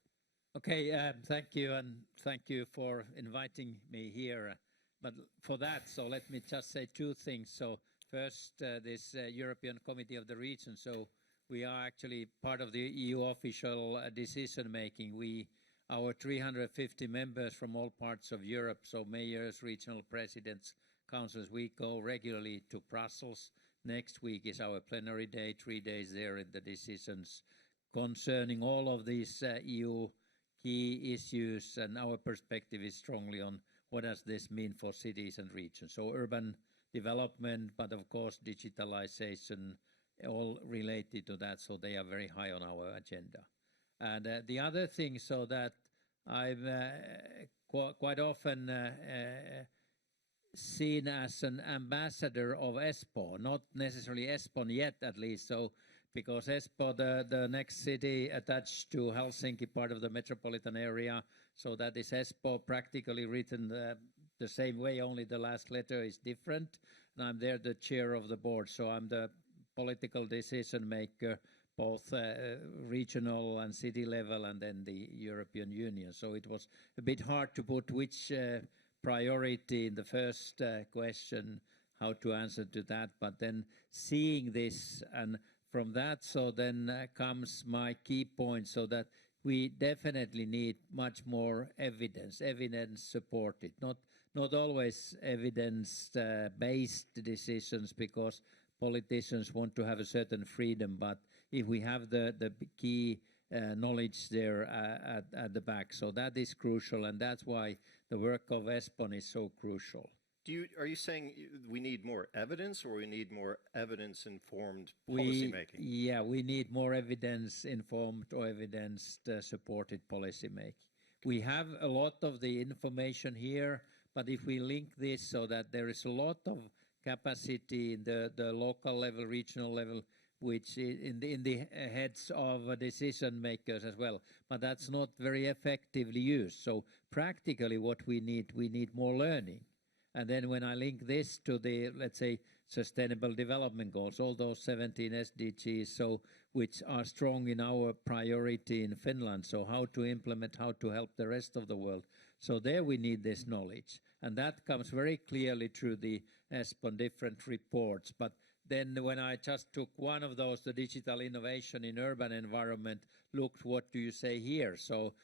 Okay, thank you, and thank you for inviting me here. But for that, so let me just say two things. So first, this European Committee of the Region. So we are actually part of the EU official decision making. Our 350 members from all parts of Europe, so mayors, regional presidents, councils, we go regularly to Brussels. Next week is our plenary day, 3 days there in the decisions concerning all of these EU key issues, and our perspective is strongly on what does this mean for cities and regions. So urban development, but of course digitalization, all related to that, so they are very high on our agenda. And the other thing, so that I've quite often seen as an ambassador of ESPON, not necessarily ESPON yet at least, so because ESPON, the next city attached to Helsinki, part of the metropolitan area, so that is ESPON, practically written the same way, only the last letter is different. And I'm there the chair of the board, so I'm the political decision maker, both regional and city level, and then the European Union. So it was a bit hard to put which priority in the first question, how to answer to that, but then seeing this, and from that, so then comes my key point, so that we definitely need much more evidence supported, not always evidence-based decisions, because politicians want to have a certain freedom, but if we have the key knowledge there at the back, so that is crucial, and that's why the work of ESPON is so crucial. Are you saying we need more evidence, or we need more evidence-informed policymaking? Yeah, we need more evidence-informed or evidence-supported policymaking. We have a lot of the information here, but if we link this so that there is a lot of capacity in the local level, regional level, which in the heads of decision makers as well, but that's not very effectively used. So practically what we need more learning. And then when I link this to the, let's say, Sustainable Development Goals, all those 17 SDGs, so which are strong in our priority in Finland, so how to implement, how to help the rest of the world. So there we need this knowledge. And that comes very clearly through the ESPON different reports. But then when I just took one of those, the digital innovation in urban environment, looked what do you say here? So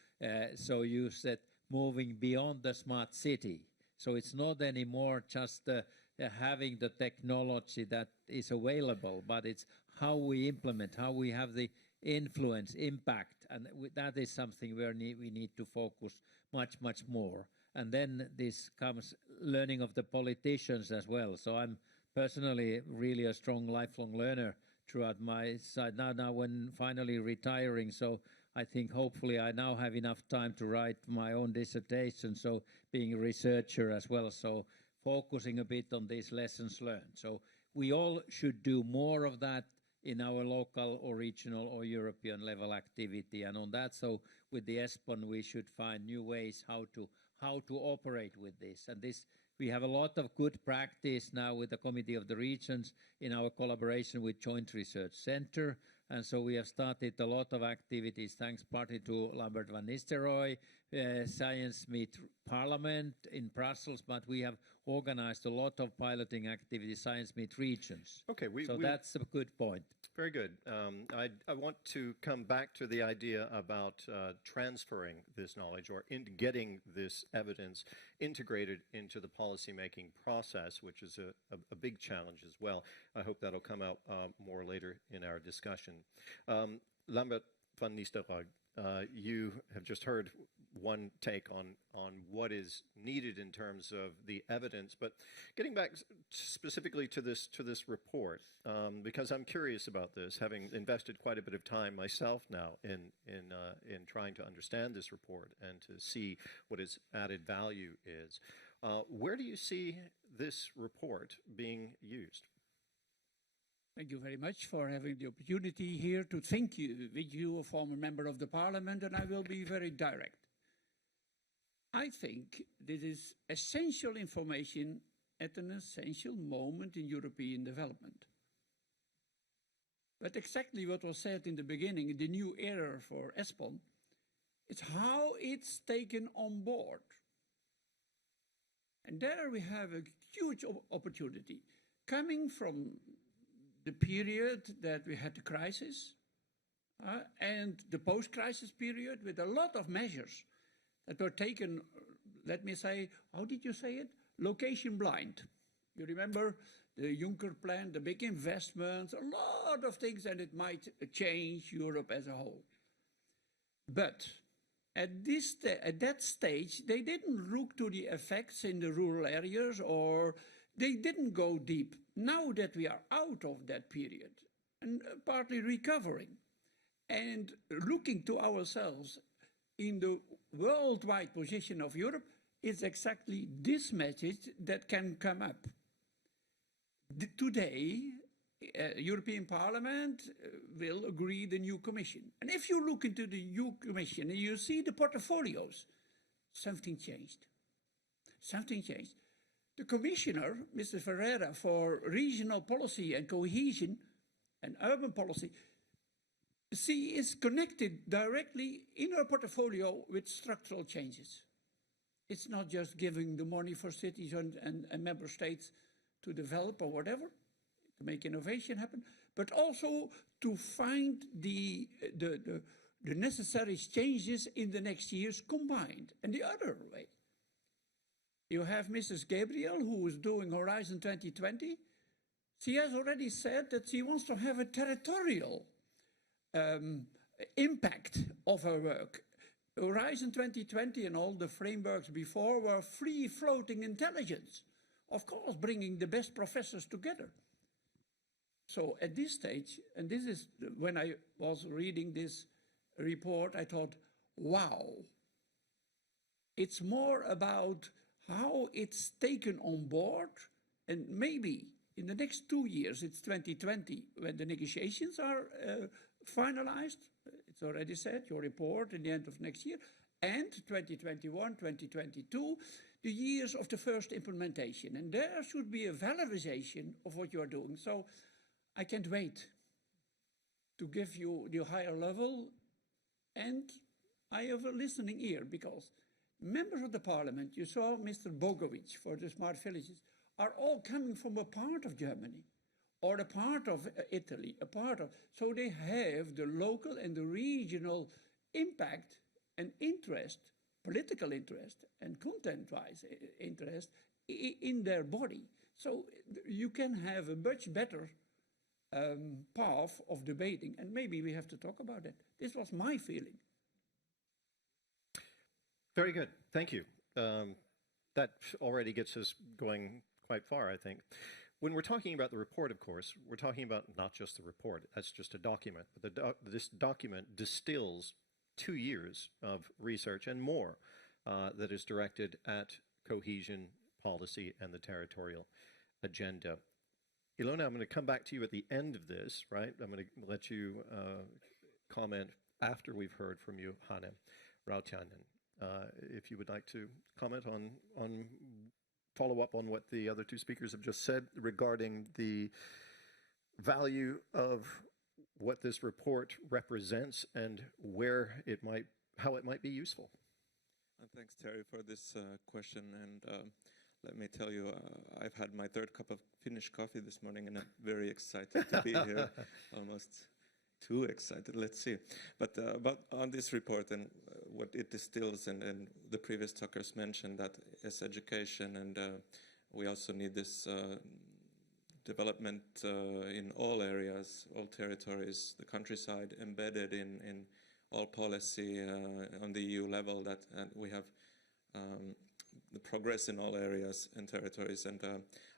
you said moving beyond the smart city. So it's not anymore just having the technology that is available, but it's how we implement, how we have the influence, impact, and that is something where we need to focus much more. And then this comes learning of the politicians as well. So I'm personally really a strong lifelong learner throughout my side. Now when finally retiring, so I think hopefully I now have enough time to write my own dissertation, so being a researcher as well, so focusing a bit on these lessons learned. So we all should do more of that, in our local or regional or European level activity. And on that, so with the ESPON, we should find new ways how to operate with this. And this, we have a lot of good practice now with the Committee of the Regions in our collaboration with Joint Research Center. And so we have started a lot of activities, thanks partly to Lambert van Nistelrooy, Science Meet Parliament in Brussels, but we have organized a lot of piloting activities, Science Meet Regions. Okay, that's a good point. Very good. I want to come back to the idea about transferring this knowledge or getting this evidence integrated into the policymaking process, which is a big challenge as well. I hope that'll come out more later in our discussion. Lambert van Nistelrooy, you have just heard one take on what is needed in terms of the evidence, but getting back specifically to this report, because I'm curious about this, having invested quite a bit of time myself now in trying to understand this report and to see what its added value is. Where do you see this report being used? Thank you very much for having the opportunity here to think with you, a former member of the parliament, and I will be very direct. I think this is essential information at an essential moment in European development. But exactly what was said in the beginning, the new era for ESPON, it's how it's taken on board. And there we have a huge opportunity coming from the period that we had the crisis and the post-crisis period with a lot of measures that were taken, let me say, how did you say it? Location blind. You remember the Juncker plan, the big investments, a lot of things, and it might change Europe as a whole. But at that stage, they didn't look to the effects in the rural areas, or they didn't go deep. Now that we are out of that period and partly recovering and looking to ourselves in the worldwide position of Europe, is exactly this message that can come up. Today, European Parliament will agree the new Commission. And if you look into the new Commission and you see the portfolios, something changed. Something changed. The Commissioner, Mr. Ferreira, for Regional Policy and Cohesion and Urban Policy, she is connected directly in her portfolio with structural changes. It's not just giving the money for cities and member states to develop or whatever, to make innovation happen, but also to find the necessary changes in the next years combined. And the other way, you have Mrs. Gabriel, who is doing Horizon 2020. She has already said that she wants to have a territorial impact of her work. Horizon 2020 and all the frameworks before were free-floating intelligence, of course, bringing the best professors together. So at this stage, and this is when I was reading this report, I thought, wow, it's more about how it's taken on board, and maybe in the next 2 years, it's 2020, when the negotiations are finalized. It's already said, your report in the end of next year, and 2021, 2022, the years of the first implementation. And there should be a valorization of what you are doing. So I can't wait to give you the higher level, and I have a listening ear, because members of the parliament, you saw Mr. Bogovic for the smart villages, are all coming from a part of Germany or a part of Italy, so they have the local and the regional impact and interest, political interest and content-wise interest in their body. So you can have a much better path of debating, and maybe we have to talk about it. This was my feeling. Very good. Thank you. That already gets us going quite far, I think. When we're talking about the report, of course, we're talking about not just the report. That's just a document. But this document distills 2 years of research and more that is directed at cohesion policy and the territorial agenda. Ilona, I'm going to come back to you at the end of this, right? I'm going to let you comment after we've heard from you, Hanne Rautiainen. If you would like to comment on follow up on what the other two speakers have just said regarding the value of what this report represents and how it might be useful. Thanks, Terry, for this question. And let me tell you, I've had my third cup of Finnish coffee this morning, and I'm very excited to be here. Almost too excited. Let's see. But on this report and what it distills, and the previous talkers mentioned that as education, and we also need this development in all areas, all territories, the countryside, embedded in all policy on the EU level, that we have the progress in all areas and territories. And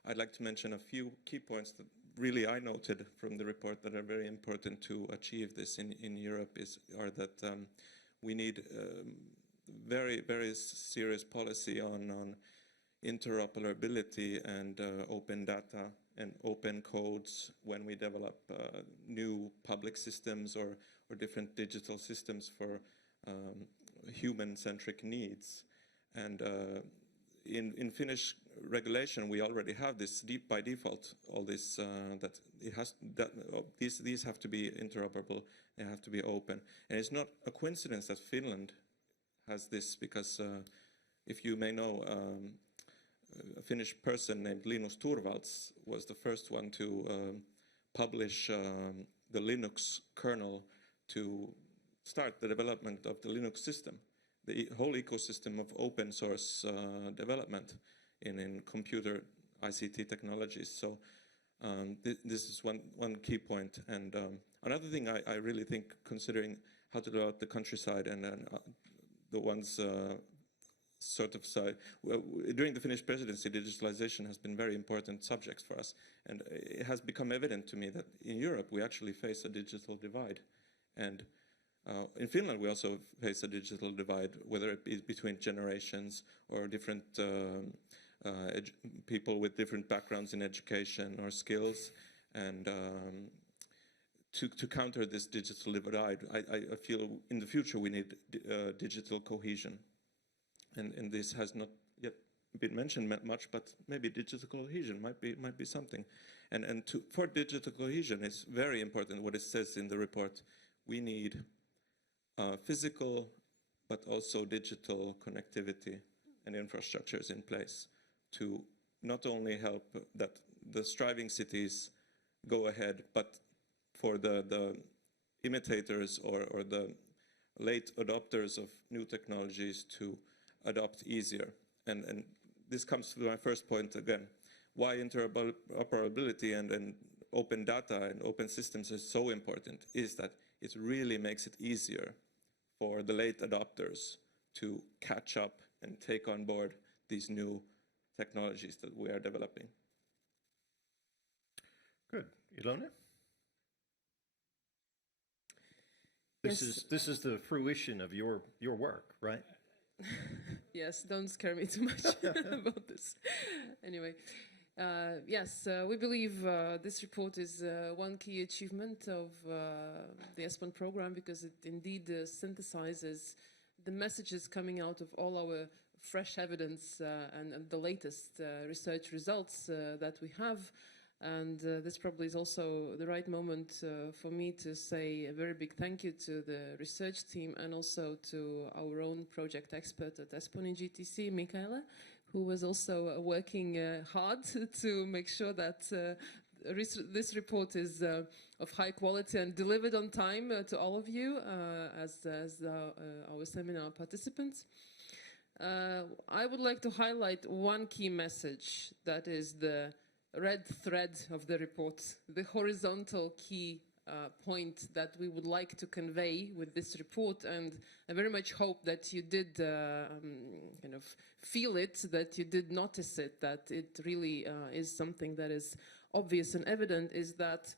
I'd like to mention a few key points that really I noted from the report that are very important to achieve this in Europe are that we need very, very serious policy on interoperability and open data and open codes when we develop new public systems or different digital systems for human-centric needs. And in Finnish regulation, we already have this by default, all this these have to be interoperable, they have to be open. And it's not a coincidence that Finland has this, because if you may know, a Finnish person named Linus Torvalds was the first one to publish the Linux kernel to start the development of the Linux system, the whole ecosystem of open source development in computer ICT technologies. So this is one key point. And another thing I really think, considering how to develop the countryside and the ones sort of side, during the Finnish presidency, digitalization has been very important subjects for us. And it has become evident to me that in Europe, we actually face a digital divide. And in Finland, we also face a digital divide, whether it be between generations or different people with different backgrounds in education or skills. And to counter this digital divide, I feel in the future we need digital cohesion. And this has not yet been mentioned much, but maybe digital cohesion might be something. And for digital cohesion, it's very important what it says in the report. We need physical, but also digital connectivity and infrastructures in place to not only help that the striving cities go ahead, but for the imitators or the late adopters of new technologies to adopt easier. And this comes to my first point again. Why interoperability and open data and open systems is so important is that it really makes it easier for the late adopters to catch up and take on board these new technologies that we are developing. Good. Ilona? Yes. This is the fruition of your work, right? Yes, don't scare me too much about this. Anyway, yes, we believe this report is one key achievement of the ESPON program, because it indeed synthesizes the messages coming out of all our fresh evidence and the latest research results that we have. And this probably is also the right moment for me to say a very big thank you to the research team and also to our own project expert at ESPON in GTC, Michaela, who was also working hard to make sure that this report is of high quality and delivered on time to all of you as our seminar participants. I would like to highlight one key message that is the red thread of the report, the horizontal key point that we would like to convey with this report. And I very much hope that you did kind of feel it, that you did notice it, that it really is something that is obvious and evident, is that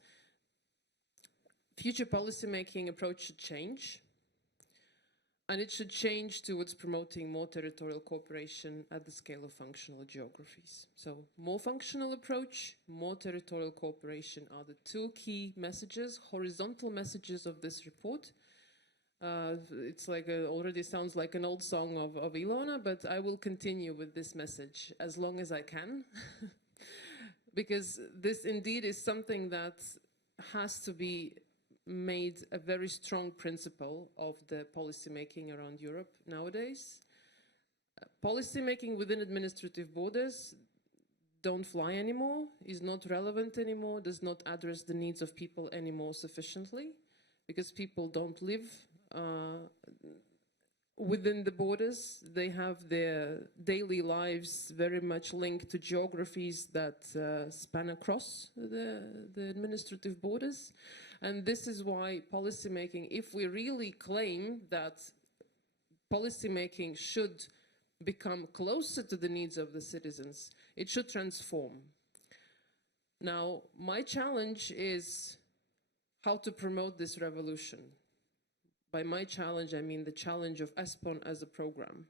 future policymaking approach should change. And it should change towards promoting more territorial cooperation at the scale of functional geographies. So more functional approach, more territorial cooperation are the two key messages, horizontal messages of this report. It's like already sounds like an old song of Ilona, but I will continue with this message as long as I can. Because this indeed is something that has to be made a very strong principle of the policy making around Europe nowadays. Policy making within administrative borders don't fly anymore, is not relevant anymore, does not address the needs of people anymore sufficiently, because people don't live within the borders. They have their daily lives very much linked to geographies that span across the administrative borders. And this is why policymaking, if we really claim that policymaking should become closer to the needs of the citizens, it should transform. Now, my challenge is how to promote this revolution. By my challenge, I mean the challenge of ESPON as a program.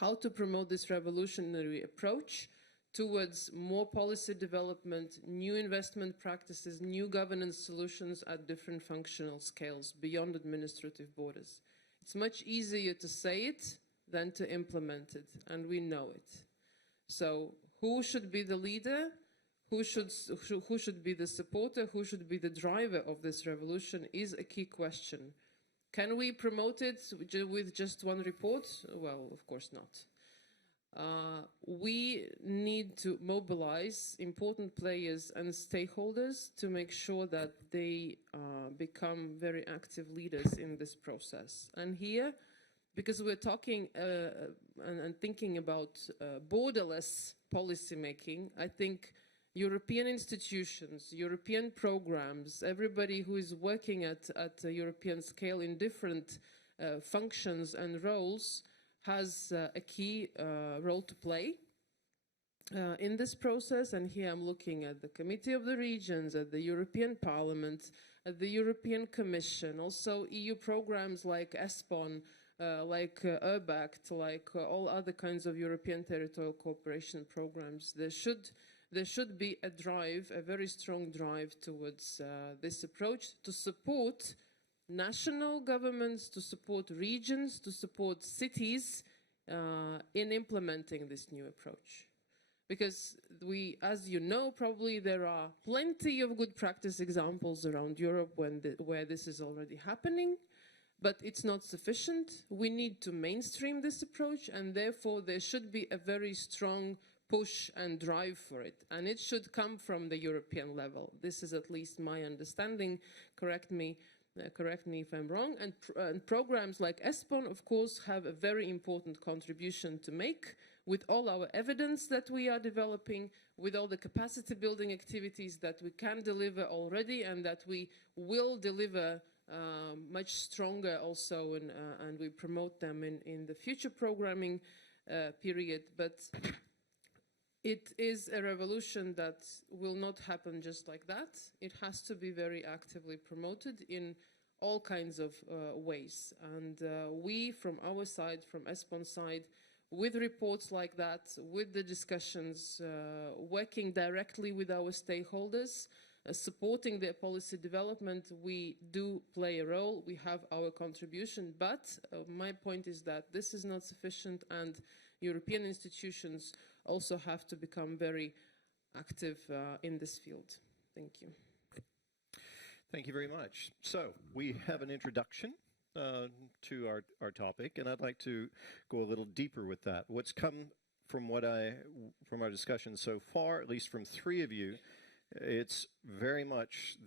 How to promote this revolutionary approach towards more policy development, new investment practices, new governance solutions at different functional scales beyond administrative borders. It's much easier to say it than to implement it, and we know it. So who should be the leader? Who should be the supporter? Who should be the driver of this revolution is a key question. Can we promote it with just one report? Well, of course not. We need to mobilize important players and stakeholders to make sure that they become very active leaders in this process. And here, because we're talking and thinking about borderless policy making, I think European institutions, European programs, everybody who is working at a European scale in different functions and roles has a key role to play in this process. And here I'm looking at the Committee of the Regions, at the European Parliament, at the European Commission, also EU programs like ESPON, like URBACT, like all other kinds of European territorial cooperation programs. There should be a drive, a very strong drive towards this approach to support national governments, to support regions, to support cities in implementing this new approach. Because as you know, probably there are plenty of good practice examples around Europe where this is already happening, but it's not sufficient. We need to mainstream this approach, and therefore there should be a very strong push and drive for it, and it should come from the European level. This is at least my understanding. Correct me if I'm wrong. And programs like ESPON, of course, have a very important contribution to make with all our evidence that we are developing, with all the capacity building activities that we can deliver already and that we will deliver much stronger also, and we promote them in the future programming period. But it is a revolution that will not happen just like that. It has to be very actively promoted in all kinds of ways. And we, from our side, from ESPON side, with reports like that, with the discussions, working directly with our stakeholders, supporting their policy development, we do play a role. We have our contribution. But my point is that this is not sufficient, and European institutions also have to become very active in this field. Thank you. Thank you very much. So we have an introduction to our topic, and I'd like to go a little deeper with that. What's come from our discussion so far, at least from three of you, it's very much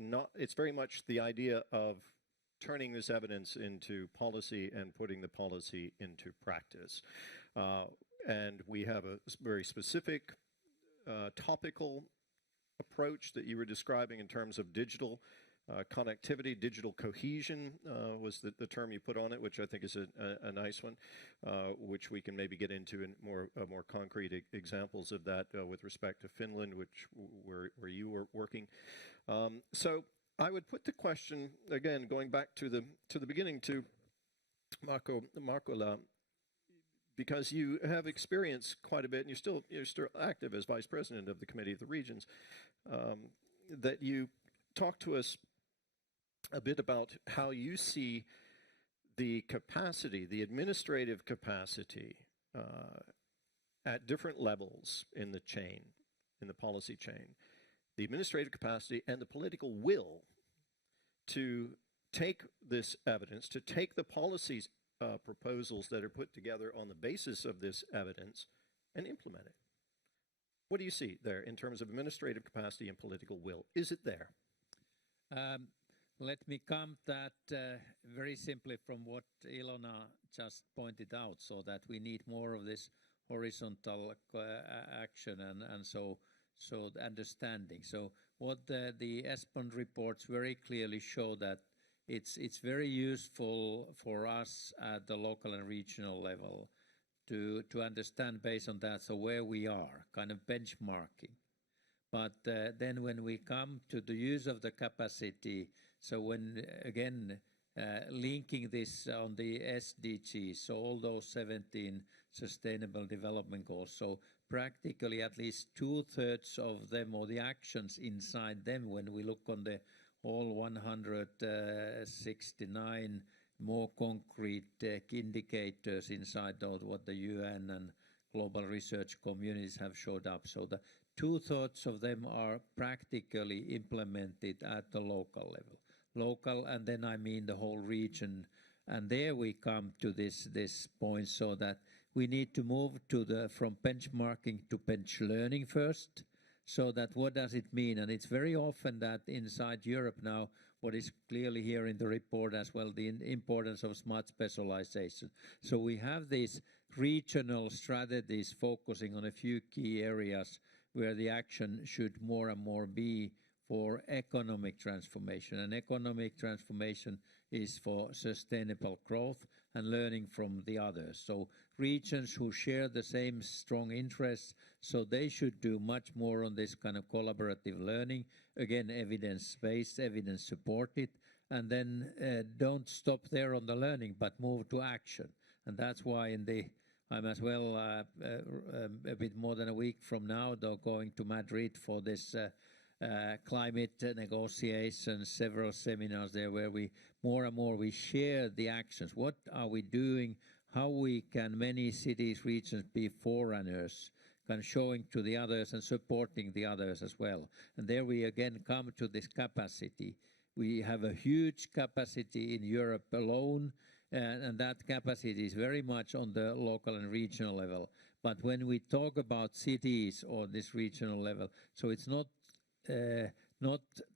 the idea of turning this evidence into policy and putting the policy into practice. And we have a very specific topical approach that you were describing in terms of digital connectivity. Digital cohesion was the term you put on it, which I think is a nice one, which we can maybe get into in more concrete examples of that with respect to Finland, where you were working. So I would put the question again, going back to the beginning, to Markula, because you have experienced quite a bit, and you're still active as vice president of the Committee of the Regions, that you talk to us a bit about how you see the capacity, the administrative capacity, at different levels in the chain, in the policy chain, the administrative capacity and the political will to take this evidence, to take the policies proposals that are put together on the basis of this evidence and implement it. What do you see there in terms of administrative capacity and political will? Is it there? Let me come that very simply from what Ilona just pointed out, so that we need more of this horizontal action and so the understanding. So what the ESPON reports very clearly show that it's very useful for us at the local and regional level to understand based on that, so where we are, kind of benchmarking. But then when we come to the use of the capacity, so when again linking this on the SDGs, so all those 17 Sustainable Development Goals, so practically at least 2/3 of them, or the actions inside them, when we look on the all 169 more concrete indicators inside those, what the UN and global research communities have showed up. So the 2/3 of them are practically implemented at the local level. Local, and then I mean the whole region. And there we come to this point, so that we need to move to from benchmarking to bench learning first. So that what does it mean? And it's very often that inside Europe now, what is clearly here in the report as well, the importance of smart specialization. So we have these regional strategies focusing on a few key areas where the action should more and more be for economic transformation. And economic transformation is for sustainable growth and learning from the others. So regions who share the same strong interests, so they should do much more on this kind of collaborative learning. Again, evidence-based, evidence-supported, and then don't stop there on the learning, but move to action. And that's why I'm as well a bit more than a week from now, though, going to Madrid for this climate negotiations, several seminars there where we more and more we share the actions. What are we doing? How we can many cities, regions be forerunners, kind of showing to the others and supporting the others as well. And there we again come to this capacity. We have a huge capacity in Europe alone, and that capacity is very much on the local and regional level. But when we talk about cities or this regional level, so it's not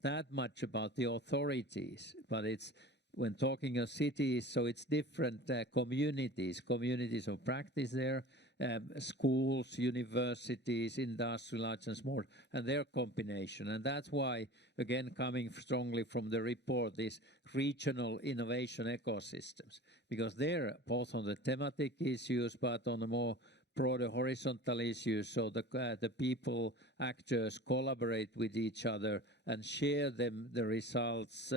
that much about the authorities, but it's when talking of cities, so it's different communities of practice there, schools, universities, industrial, large and small, and their combination. And that's why, again, coming strongly from the report, these regional innovation ecosystems, because they're both on the thematic issues, but on the more broader horizontal issues, so the people, actors collaborate with each other and share the results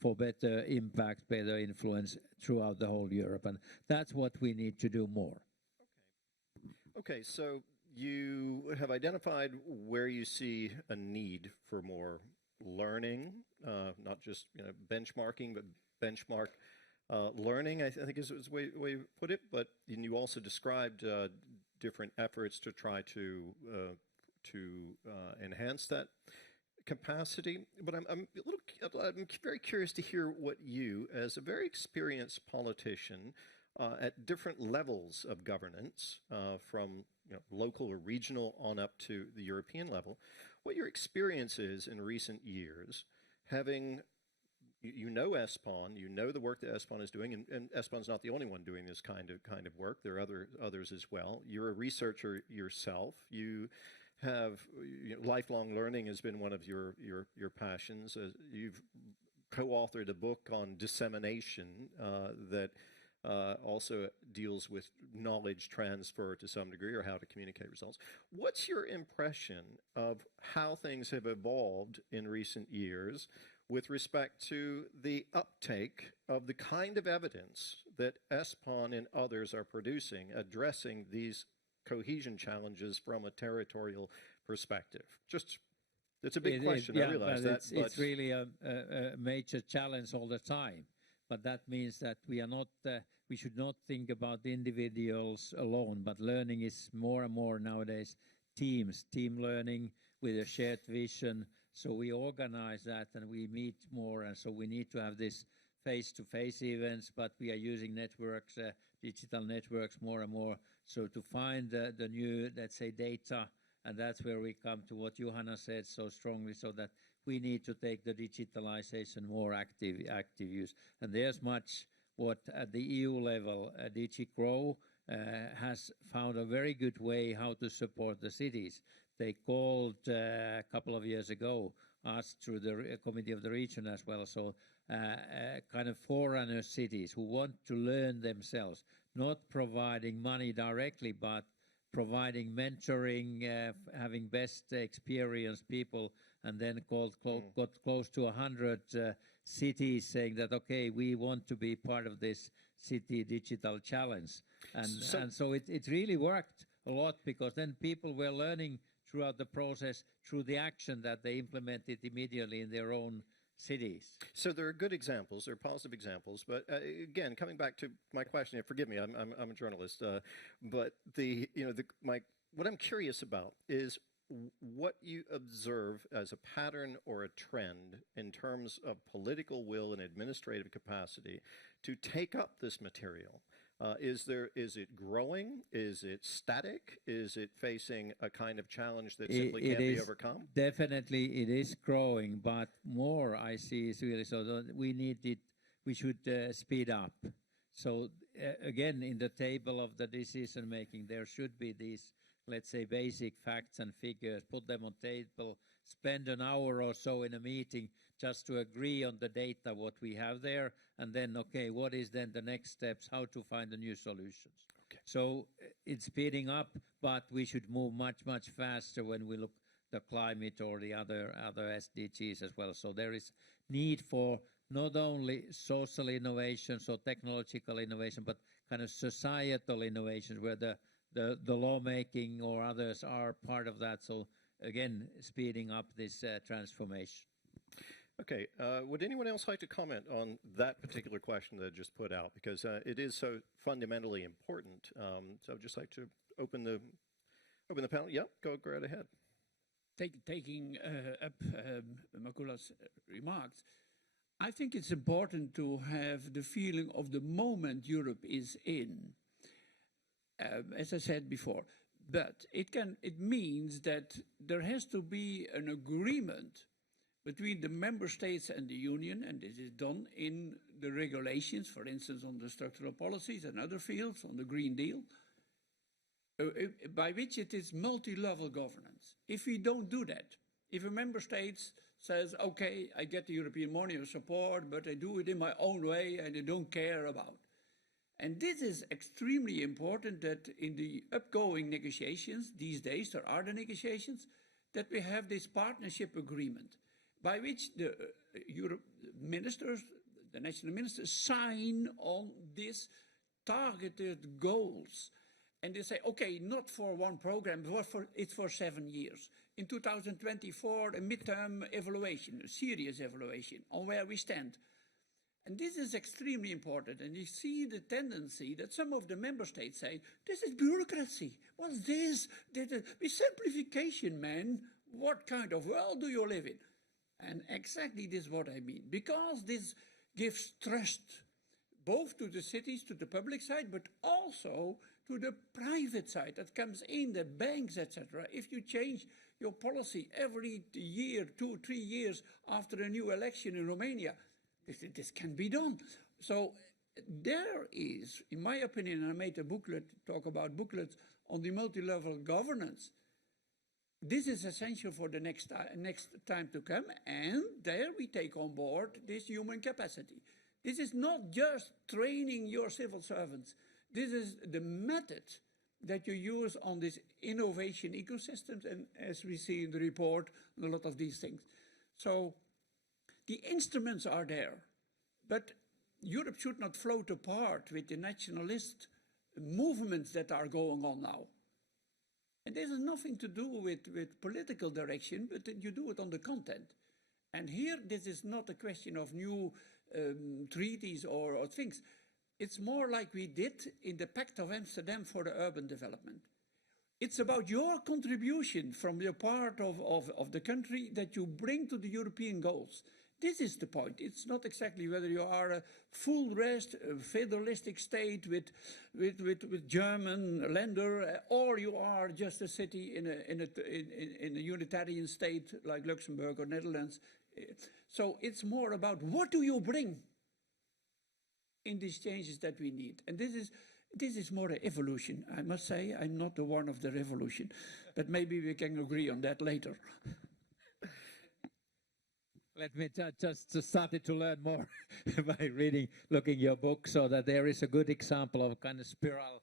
for better impact, better influence throughout the whole Europe. And that's what we need to do more. Okay, so you have identified where you see a need for more learning, not just benchmarking, but benchmark learning, I think is the way you put it, but you also described different efforts to try to enhance that capacity. But I'm very curious to hear what you, as a very experienced politician at different levels of governance, from local or regional on up to the European level, what your experience is in recent years, having you know ESPON, you know the work that ESPON is doing, and ESPON's not the only one doing this kind of work. There are others as well. You're a researcher yourself. You have lifelong learning has been one of your passions. You've co-authored a book on dissemination that also deals with knowledge transfer to some degree, or how to communicate results. What's your impression of how things have evolved in recent years with respect to the uptake of the kind of evidence that ESPON and others are producing, addressing these cohesion challenges from a territorial perspective? Just, it's a big question, I realize that. It's really a major challenge all the time. But that means that we are not, we should not think about individuals alone, but learning is more and more nowadays team learning with a shared vision. So we organize that and we meet more, and so we need to have this face-to-face events, but we are using networks, digital networks more and more. So to find the new, let's say, data, and that's where we come to what Johanna said so strongly, so that we need to take the digitalization more active use. And there's much what at the EU level, DG GROW has found a very good way how to support the cities. They called a couple of years ago, us through the Committee of the Region as well, so kind of forerunner cities who want to learn themselves, not providing money directly, but providing mentoring, having best experienced people, and then got close to 100 cities saying that, okay, we want to be part of this city digital challenge. And so it really worked a lot, because then people were learning throughout the process, through the action that they implemented immediately in their own cities. So there are good examples, there are positive examples, but again, coming back to my question, forgive me, I'm a journalist, but what I'm curious about is what you observe as a pattern or a trend in terms of political will and administrative capacity to take up this material. Is it growing? Is it static? Is it facing a kind of challenge that simply can't be overcome? Definitely it is growing, but more I see is really so that we should speed up. So again, in the table of the decision making, there should be these, let's say, basic facts and figures, put them on table, spend an hour or so in a meeting just to agree on the data, what we have there, and then, okay, what is then the next steps, how to find the new solutions. Okay. So it's speeding up, but we should move much, much faster when we look the climate or the other SDGs as well. So there is need for not only social innovations or technological innovation, but kind of societal innovations where the lawmaking or others are part of that. So again, speeding up this transformation. Okay, would anyone else like to comment on that particular question that I just put out? Because it is so fundamentally important. So I'd just like to open the panel. Yeah, go right ahead. Taking up Makula's remarks, I think it's important to have the feeling of the moment Europe is in. As I said before, but it means that there has to be an agreement between the member states and the union, and this is done in the regulations, for instance, on the structural policies and other fields, on the Green Deal, by which it is multi-level governance. If we don't do that, if a member state says, okay, I get the European money or support, but I do it in my own way and I don't care about. And this is extremely important, that in the upcoming negotiations, these days there are the negotiations, that we have this partnership agreement by which the Europe ministers, the national ministers, sign on these targeted goals. And they say, okay, not for one program, but it's for 7 years. In 2024, a midterm evaluation, a serious evaluation on where we stand. And this is extremely important. And you see the tendency that some of the member states say, this is bureaucracy. What's this? With simplification, man. What kind of world do you live in? And exactly this is what I mean. Because this gives trust, both to the cities, to the public side, but also to the private side that comes in, the banks, etc. If you change your policy every year, 2 or 3 years after a new election in Romania, this can be done. So there is, in my opinion, and I made a booklet, talk about booklets on the multi-level governance. This is essential for the next time to come, and there we take on board this human capacity. This is not just training your civil servants. This is the method that you use on this innovation ecosystems, and as we see in the report, a lot of these things. So The instruments are there, but Europe should not float apart with the nationalist movements that are going on now. And this has nothing to do with political direction, but you do it on the content. And here, this is not a question of new treaties or things. It's more like we did in the Pact of Amsterdam for the urban development. It's about your contribution from your part of the country that you bring to the European goals. This is the point. It's not exactly whether you are a full-rest, federalistic state with German Länder, or you are just a city in a unitarian state like Luxembourg or Netherlands. So it's more about what do you bring in these changes that we need. And this is more an evolution. I must say, I'm not the one of the revolution, but maybe we can agree on that later. Let me just started to learn more by looking your book, so that there is a good example of kind of spiral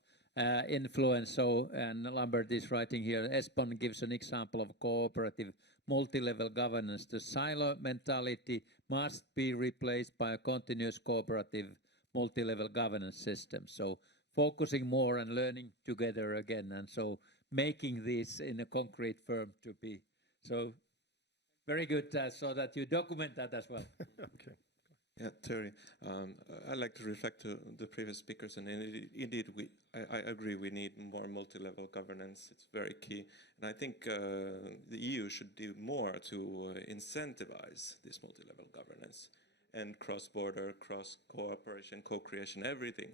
influence. So, and Lambert is writing here, ESPON gives an example of cooperative multi-level governance. The silo mentality must be replaced by a continuous cooperative multi-level governance system. So focusing more and learning together again, and so making this in a concrete form to be. So very good, so that you document that as well. Okay. Yeah, Terry, I'd like to reflect to the previous speakers, and indeed, I agree we need more multi-level governance. It's very key, and I think the EU should do more to incentivize this multi-level governance and cross-border, cross-cooperation, co-creation, everything.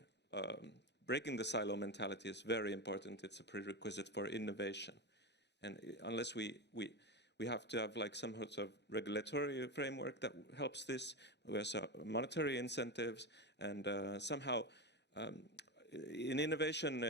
Breaking the silo mentality is very important. It's a prerequisite for innovation, and unless we have to have like some sort of regulatory framework that helps this. We have monetary incentives, and somehow in innovation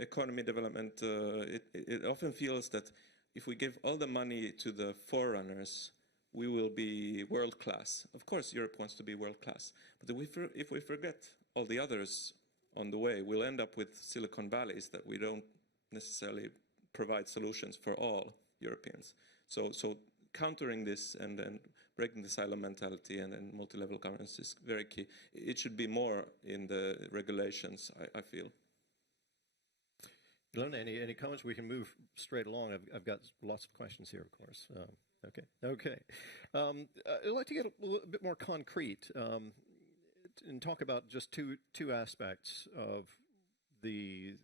economy development, it often feels that if we give all the money to the forerunners, we will be world class. Of course, Europe wants to be world class, but if we forget all the others on the way, we'll end up with Silicon Valleys that we don't necessarily provide solutions for all Europeans. So countering this and breaking the silo mentality and multi-level governance is very key. It should be more in the regulations, I feel. Ilona, any comments? We can move straight along. I've got lots of questions here, of course. Okay. I'd like to get a little bit more concrete and talk about just two aspects of the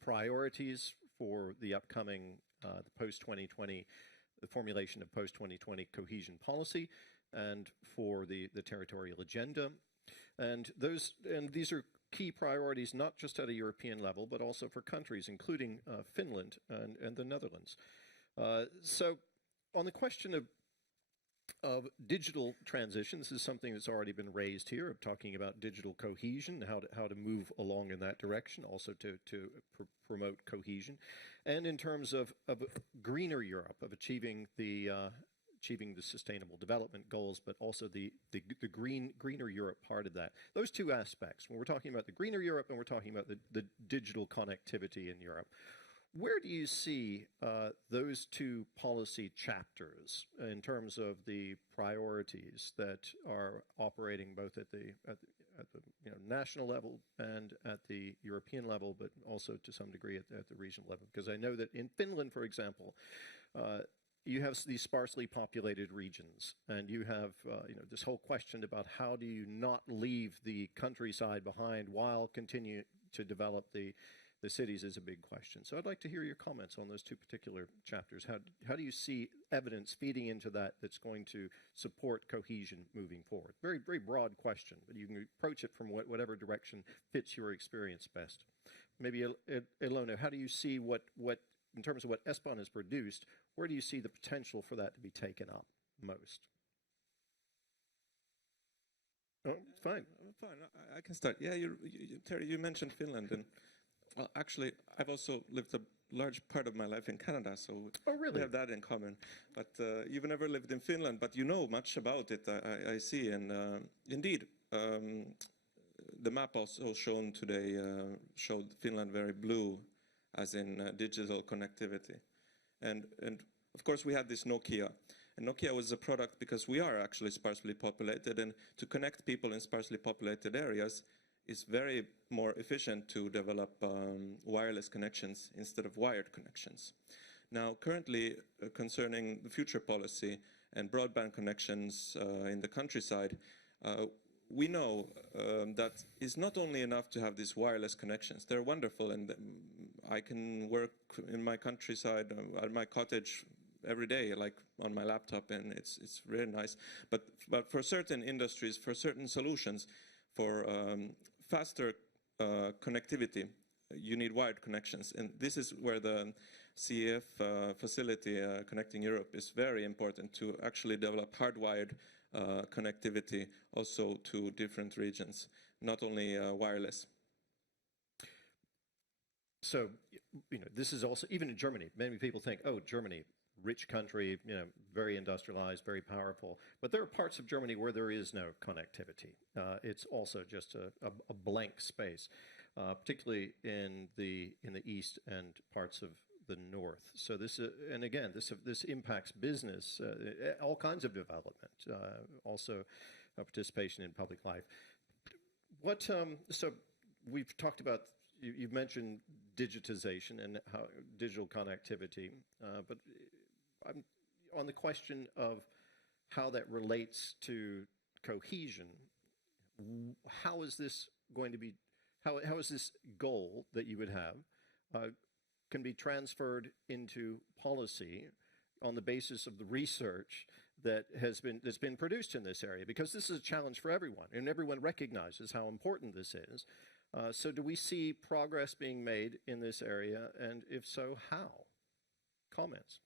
priorities for the upcoming the post-2020, the formulation of post-2020 cohesion policy, and for the territorial agenda. And these are key priorities not just at a European level, but also for countries, including Finland and the Netherlands. So on the question of digital transition, this is something that's already been raised here, of talking about digital cohesion, how to move along in that direction, also to promote cohesion, and in terms of greener Europe, of achieving the sustainable development goals, but also the greener Europe part of that. Those two aspects, when we're talking about the greener Europe and we're talking about the digital connectivity in Europe, where do you see those two policy chapters in terms of the priorities that are operating both at the national level and at the European level, but also to some degree at the regional level? Because I know that in Finland, for example, you have these sparsely populated regions, and you have this whole question about how do you not leave the countryside behind while continue to develop the cities is a big question. So I'd like to hear your comments on those two particular chapters. How do you see evidence feeding into that's going to support cohesion moving forward? Very, very broad question, but you can approach it from whatever direction fits your experience best. Maybe, Ilona, how do you see what in terms of what ESPON has produced, where do you see the potential for that to be taken up most? Oh, fine. Fine, I can start. Yeah, Terry, you mentioned Finland, and well, actually, I've also lived a large part of my life in Canada, so we have that in common. But you've never lived in Finland, but you know much about it, I see. And indeed, the map also shown today showed Finland very blue, as in digital connectivity. And of course, we had this Nokia. And Nokia was a product because we are actually sparsely populated, and to connect people in sparsely populated areas is very more efficient to develop wireless connections instead of wired connections. Now, currently, concerning the future policy and broadband connections in the countryside, we know that it's not only enough to have these wireless connections. They're wonderful, and I can work in my countryside, at my cottage every day, like on my laptop, and it's really nice. But for certain industries, for certain solutions, for faster connectivity, you need wired connections. And this is where the CEF facility, Connecting Europe, is very important to actually develop hardwired connectivity also to different regions, not only wireless. So, this is also, even in Germany, many people think, oh, Germany, rich country, very industrialized, very powerful. But there are parts of Germany where there is no connectivity. It's also just a blank space, particularly in the east and parts of the north. So this, and again, this impacts business, all kinds of development, also participation in public life. So we've talked about, you've mentioned digitization and how digital connectivity, but I'm on the question of how that relates to cohesion. How is this going to be, how is this goal that you would have can be transferred into policy on the basis of the research that's been produced in this area? Because this is a challenge for everyone, and everyone recognizes how important this is. So do we see progress being made in this area, and if so, how? Comments?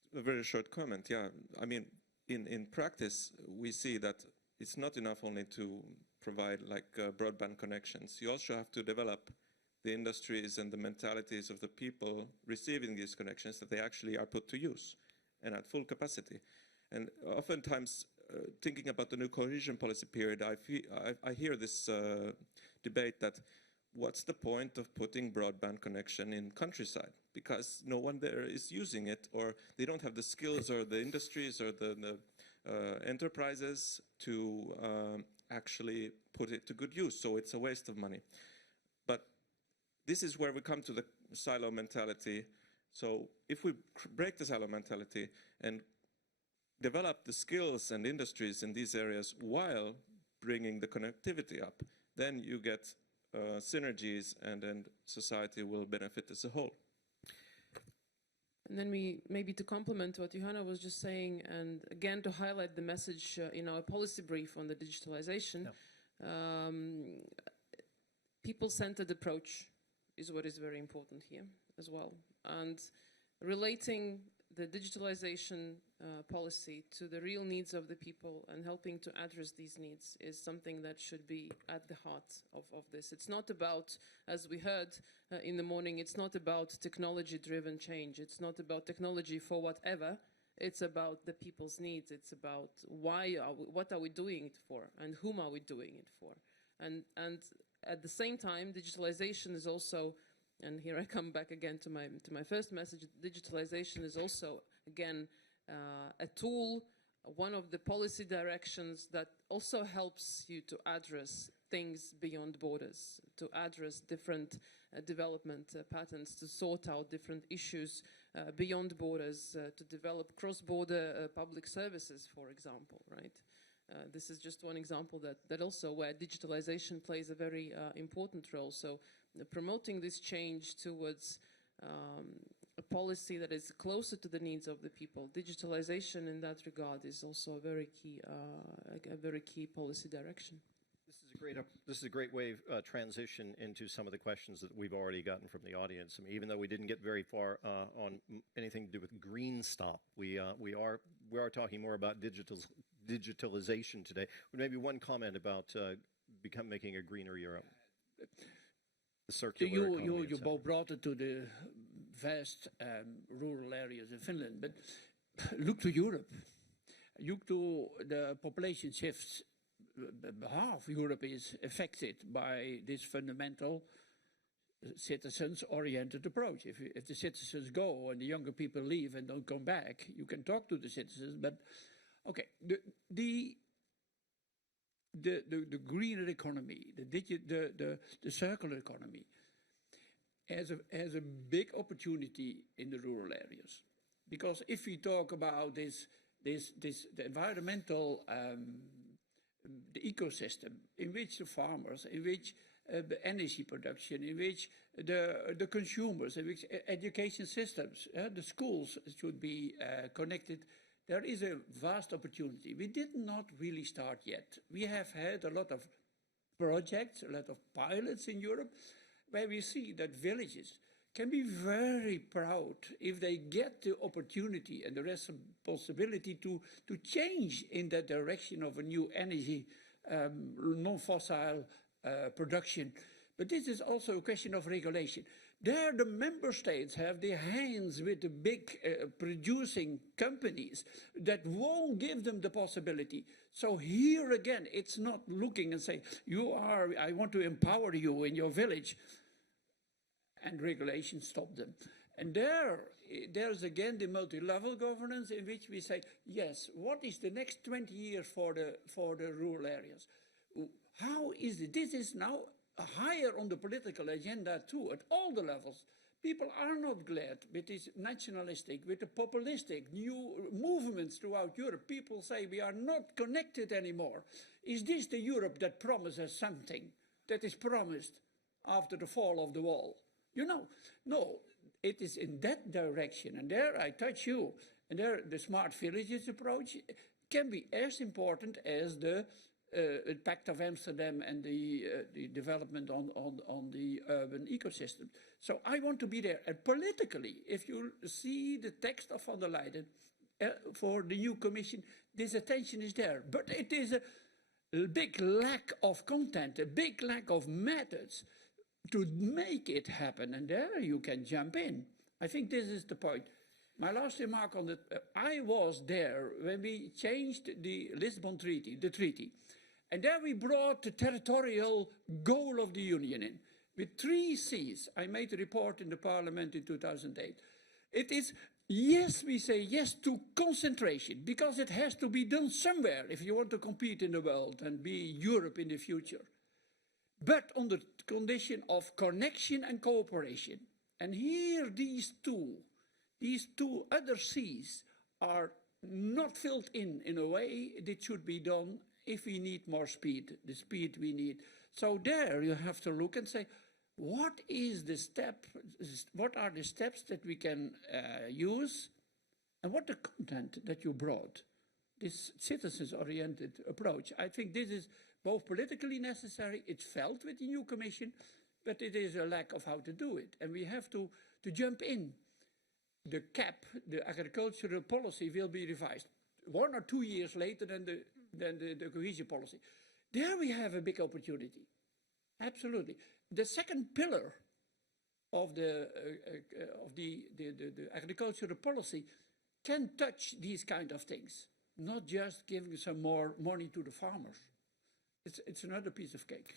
Just a very short comment, yeah. I mean, in practice, we see that it's not enough only to provide like broadband connections. You also have to develop the industries and the mentalities of the people receiving these connections, that they actually are put to use and at full capacity. And oftentimes, thinking about the new cohesion policy period, I hear this debate that what's the point of putting broadband connection in countryside? Because no one there is using it, or they don't have the skills or the industries or the enterprises to actually put it to good use. So it's a waste of money. But this is where we come to the silo mentality. So if we break the silo mentality and develop the skills and industries in these areas while bringing the connectivity up, then you get synergies, and then society will benefit as a whole. And then maybe to complement what Johanna was just saying, and again to highlight the message in our policy brief on the digitalization, people-centered approach is what is very important here as well. And relating the digitalization policy to the real needs of the people and helping to address these needs is something that should be at the heart of this. It's not about, as we heard in the morning, it's not about technology-driven change. It's not about technology for whatever. It's about the people's needs. It's about what are we doing it for, and whom are we doing it for. And at the same time, digitalization is also, and here I come back again to my first message, digitalization is also, again, a tool, one of the policy directions that also helps you to address things beyond borders, to address different development patterns, to sort out different issues beyond borders, to develop cross-border public services, for example, right? This is just one example that also where digitalization plays a very important role. So promoting this change towards a policy that is closer to the needs of the people. Digitalization in that regard is also a very key policy direction. This is a great way of transition into some of the questions that we've already gotten from the audience. I mean, even though we didn't get very far on anything to do with green stop, we are talking more about digitalization today. Maybe one comment about making a greener Europe. The circular economy. You both brought it to the vast rural areas in Finland, but look to Europe. Look to the population shifts. Half Europe is affected by this fundamental citizens-oriented approach. If the citizens go and the younger people leave and don't come back, you can talk to the citizens. But okay, the greener economy, the circular economy, has a big opportunity in the rural areas, because if we talk about the environmental, the ecosystem in which the farmers, in which the energy production, in which the consumers, in which education systems, the schools should be connected, there is a vast opportunity. We did not really start yet. We have had a lot of projects, a lot of pilots in Europe, where we see that villages can be very proud if they get the opportunity and the responsibility to change in that direction of a new energy, non-fossil production. But this is also a question of regulation. There the member states have their hands with the big producing companies that won't give them the possibility. So here again, it's not looking and saying, I want to empower you in your village, and regulation stop them. And there's again the multi-level governance in which we say, yes, what is the next 20 years for the rural areas? How is it? This is now higher on the political agenda too, at all the levels. People are not glad with this nationalistic, with the populistic new movements throughout Europe. People say we are not connected anymore. Is this the Europe that promises something that is promised after the fall of the wall? No, it is in that direction. And there I touch you. And there the smart villages approach can be as important as the Pact of Amsterdam and the development on the urban ecosystem. So I want to be there. And politically, if you see the text of von der Leyen for the new Commission, this attention is there. But it is a big lack of content, a big lack of methods to make it happen. And there you can jump in. I think this is the point. My last remark on that, I was there when we changed the Lisbon Treaty, the treaty. And there we brought the territorial goal of the Union in, with 3 C's. I made a report in the Parliament in 2008. It is, yes, we say yes to concentration, because it has to be done somewhere if you want to compete in the world and be Europe in the future. But on the condition of connection and cooperation. And here these two other C's are not filled in a way that should be done if we need more speed, the speed we need. So there you have to look and say, what are the steps that we can use, and what the content that you brought, this citizens-oriented approach. I think this is both politically necessary, it's felt with the new Commission, but it is a lack of how to do it. And we have to jump in. The CAP, the agricultural policy, will be revised 1 or 2 years later than the cohesion policy. There we have a big opportunity. Absolutely. The second pillar of the agricultural policy can touch these kind of things, not just giving some more money to the farmers. It's another piece of cake.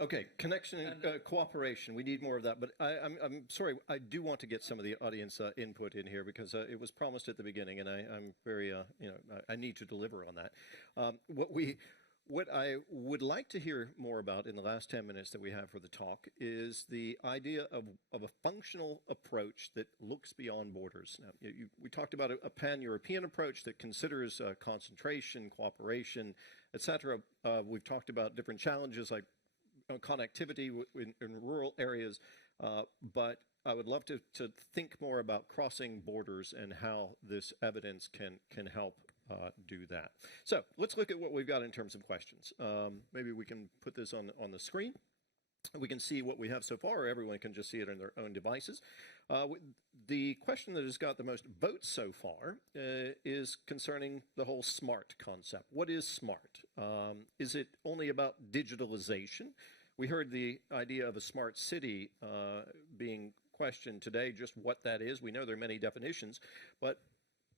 Okay, connection and cooperation. We need more of that. But I'm sorry, I do want to get some of the audience input in here, because it was promised at the beginning, and I'm very, I need to deliver on that. What I would like to hear more about in the last 10 minutes that we have for the talk is the idea of a functional approach that looks beyond borders. Now, we talked about a pan-European approach that considers concentration, cooperation, etc. We've talked about different challenges like connectivity in rural areas, but I would love to think more about crossing borders and how this evidence can help do that. So let's look at what we've got in terms of questions. Maybe we can put this on the screen. We can see what we have so far, or everyone can just see it on their own devices. The question that has got the most votes so far is concerning the whole SMART concept. What is SMART? Is it only about digitalization? We heard the idea of a smart city being questioned today, just what that is. We know there are many definitions, but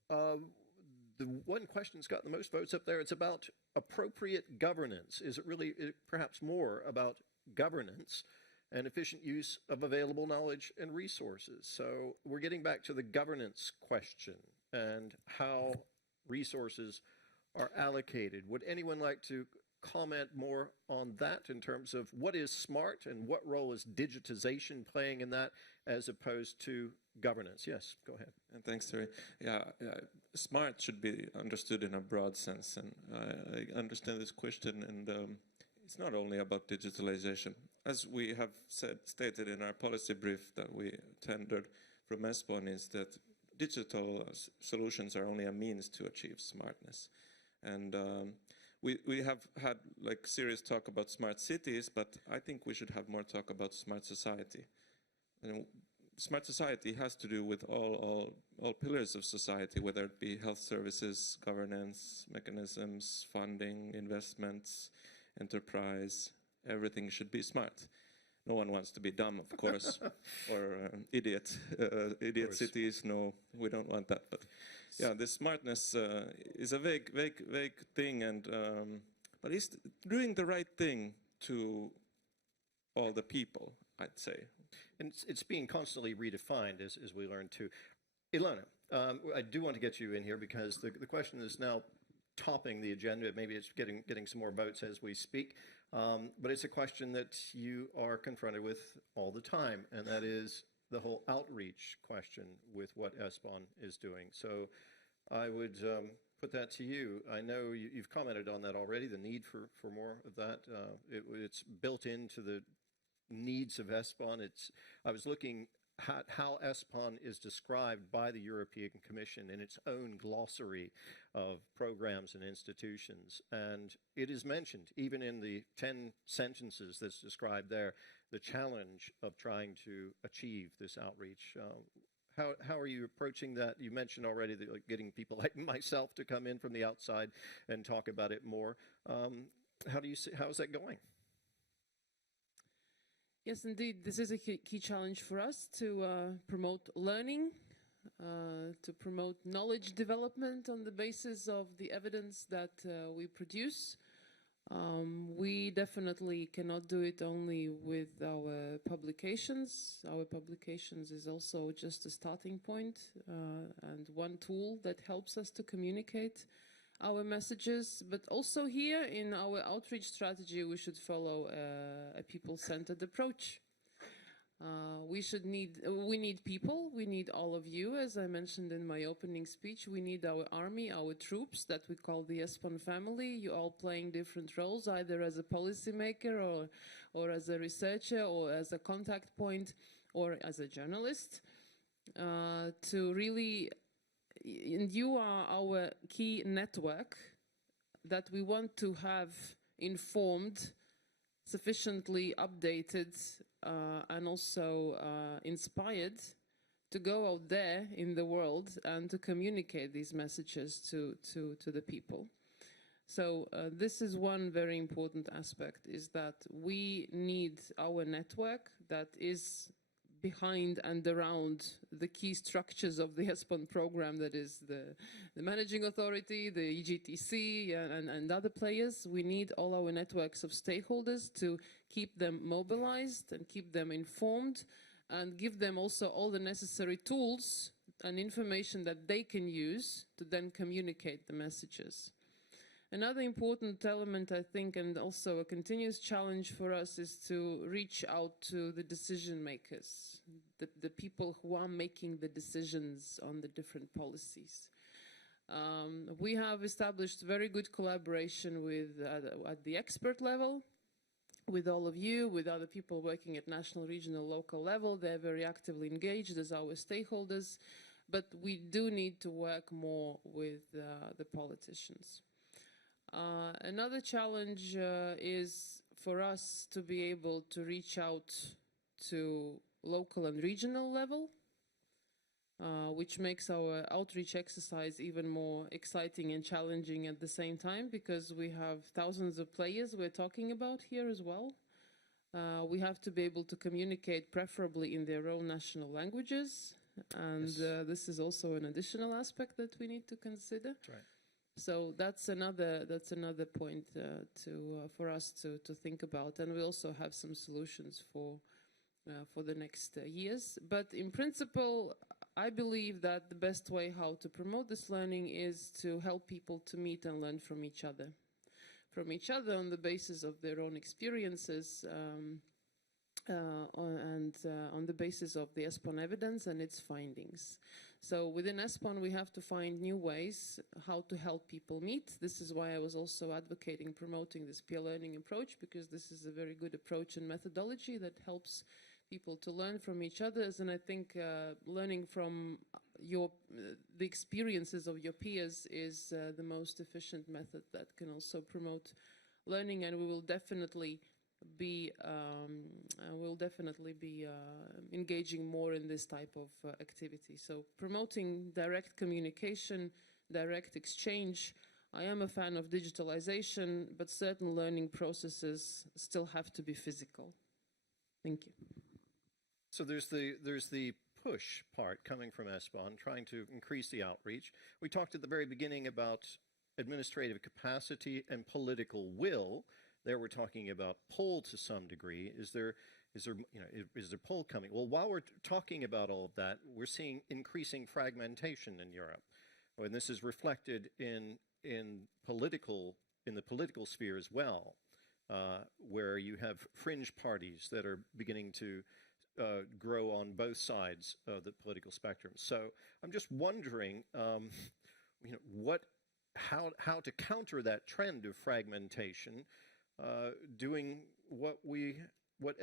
the one question that's got the most votes up there, it's about appropriate governance. Is it really perhaps more about governance and efficient use of available knowledge and resources. So we're getting back to the governance question and how resources are allocated. Would anyone like to comment more on that in terms of what is smart and what role is digitization playing in that as opposed to governance? Yes, go ahead. And thanks, Terry. Yeah, smart should be understood in a broad sense, and I understand this question, and it's not only about digitalization. As we have stated in our policy brief that we tendered from ESPON, is that digital solutions are only a means to achieve smartness. And we have had like serious talk about smart cities, but I think we should have more talk about smart society. And smart society has to do with all pillars of society, whether it be health services, governance, mechanisms, funding, investments, enterprise. Everything should be smart. No one wants to be dumb, of course, or idiot cities. No, we don't want that. But yeah, this smartness is a vague thing, and but it's doing the right thing to all the people, I'd say. And it's being constantly redefined as we learn too. Ilona, I do want to get you in here because the question is now topping the agenda. Maybe it's getting some more votes as we speak. But it's a question that you are confronted with all the time, and that is the whole outreach question with what ESPON is doing. So I would put that to you. I know you've commented on that already, the need for more of that. It's built into the needs of ESPON. I was looking at how ESPON is described by the European Commission in its own glossary of programs and institutions. And it is mentioned, even in the 10 sentences that's described there, the challenge of trying to achieve this outreach. How are you approaching that? You mentioned already that like, getting people like myself to come in from the outside and talk about it more. How's that going? Yes, indeed. This is a key challenge for us to promote learning, to promote knowledge development on the basis of the evidence that we produce. We definitely cannot do it only with our publications. Our publications is also just a starting point and one tool that helps us to communicate our messages, but also here in our outreach strategy, we should follow a people-centered approach. We need people, we need all of you, as I mentioned in my opening speech. We need our army, our troops that we call the ESPON family. You all playing different roles, either as a policymaker or as a researcher or as a contact point or as a journalist to really. And you are our key network that we want to have informed, sufficiently updated, and also inspired to go out there in the world and to communicate these messages to the people. So this is one very important aspect, is that we need our network that is behind and around the key structures of the ESPON program, that is the managing authority, the EGTC, and other players. We need all our networks of stakeholders to keep them mobilized and keep them informed and give them also all the necessary tools and information that they can use to then communicate the messages. Another important element, I think, and also a continuous challenge for us, is to reach out to the decision makers, the people who are making the decisions on the different policies. We have established very good collaboration with at the expert level, with all of you, with other people working at national, regional, local level. They're very actively engaged as our stakeholders, but we do need to work more with the politicians. Another challenge is for us to be able to reach out to local and regional level, which makes our outreach exercise even more exciting and challenging at the same time, because we have thousands of players we're talking about here as well. We have to be able to communicate preferably in their own national languages, and yes. This is also an additional aspect that we need to consider. That's right. So that's another point for us to think about, and we also have some solutions for for the next years. But in principle, I believe that the best way how to promote this learning is to help people to meet and learn from each other. From each other on the basis of their own experiences and on the basis of the ESPON evidence and its findings. So within ESPON, we have to find new ways how to help people meet. This is why I was also advocating promoting this peer learning approach, because this is a very good approach and methodology that helps people to learn from each other. And I think learning from the experiences of your peers is the most efficient method that can also promote learning, and we will definitely be engaging more in this type of activity. So promoting direct communication, direct exchange. I am a fan of digitalization, but certain learning processes still have to be physical. Thank you. So there's the push part coming from ESPON, trying to increase the outreach. We talked at the very beginning about administrative capacity and political will. There we're talking about pull to some degree. Is there pull coming? Well, while we're talking about all of that, we're seeing increasing fragmentation in Europe, and this is reflected in the political sphere as well, where you have fringe parties that are beginning to grow on both sides of the political spectrum. So I'm just wondering, how to counter that trend of fragmentation, doing what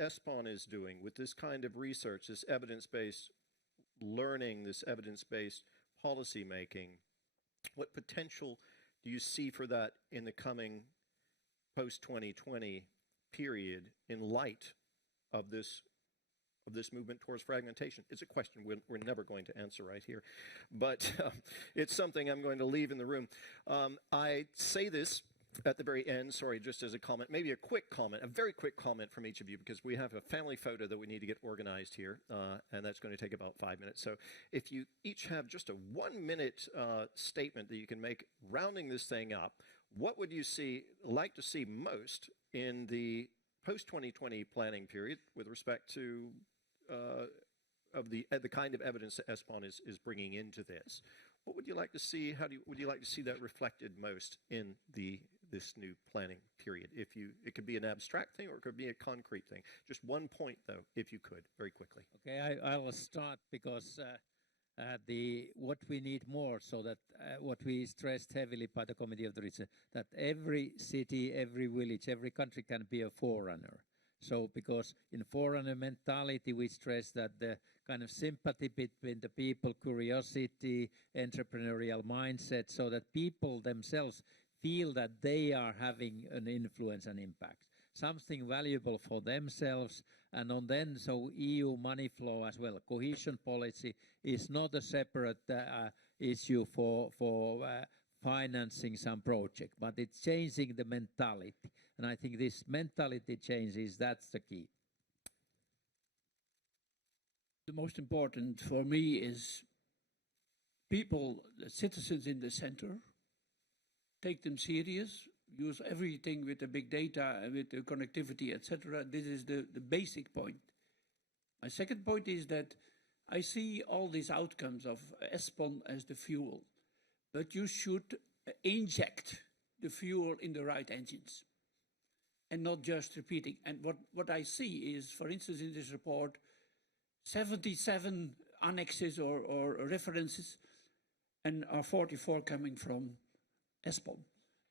ESPON is doing with this kind of research, this evidence-based learning, this evidence-based policy making. What potential do you see for that in the coming post-2020 period in light of this movement towards fragmentation? It's a question we're never going to answer right here, but it's something I'm going to leave in the room. I say this at the very end, sorry, just as a comment, maybe a very quick comment from each of you, because we have a family photo that we need to get organized here, and that's going to take about 5 minutes. So if you each have just a 1-minute statement that you can make rounding this thing up, what would you like to see most in the post-2020 planning period with respect to of the kind of evidence that ESPON is bringing into this? What would you like to see? Would you like to see that reflected most in this new planning period? It could be an abstract thing or it could be a concrete thing. Just one point, though, if you could, very quickly. Okay, I will start because what we need more, so that what we stressed heavily by the Committee of the Research, that every city, every village, every country can be a forerunner. So because in forerunner mentality, we stress that the kind of sympathy between the people, curiosity, entrepreneurial mindset, so that people themselves feel that they are having an influence and impact, something valuable for themselves. And on then, so EU money flow as well. Cohesion policy is not a separate issue for financing some project, but it's changing the mentality. And I think this mentality changes, that's the key. The most important for me is people, the citizens in the center, take them serious, use everything with the big data and with the connectivity, etc. This is the basic point. My second point is that I see all these outcomes of ESPON as the fuel, but you should inject the fuel in the right engines and not just repeating. And what I see is, for instance, in this report, 77 annexes or references, and are 44 coming from ESPON.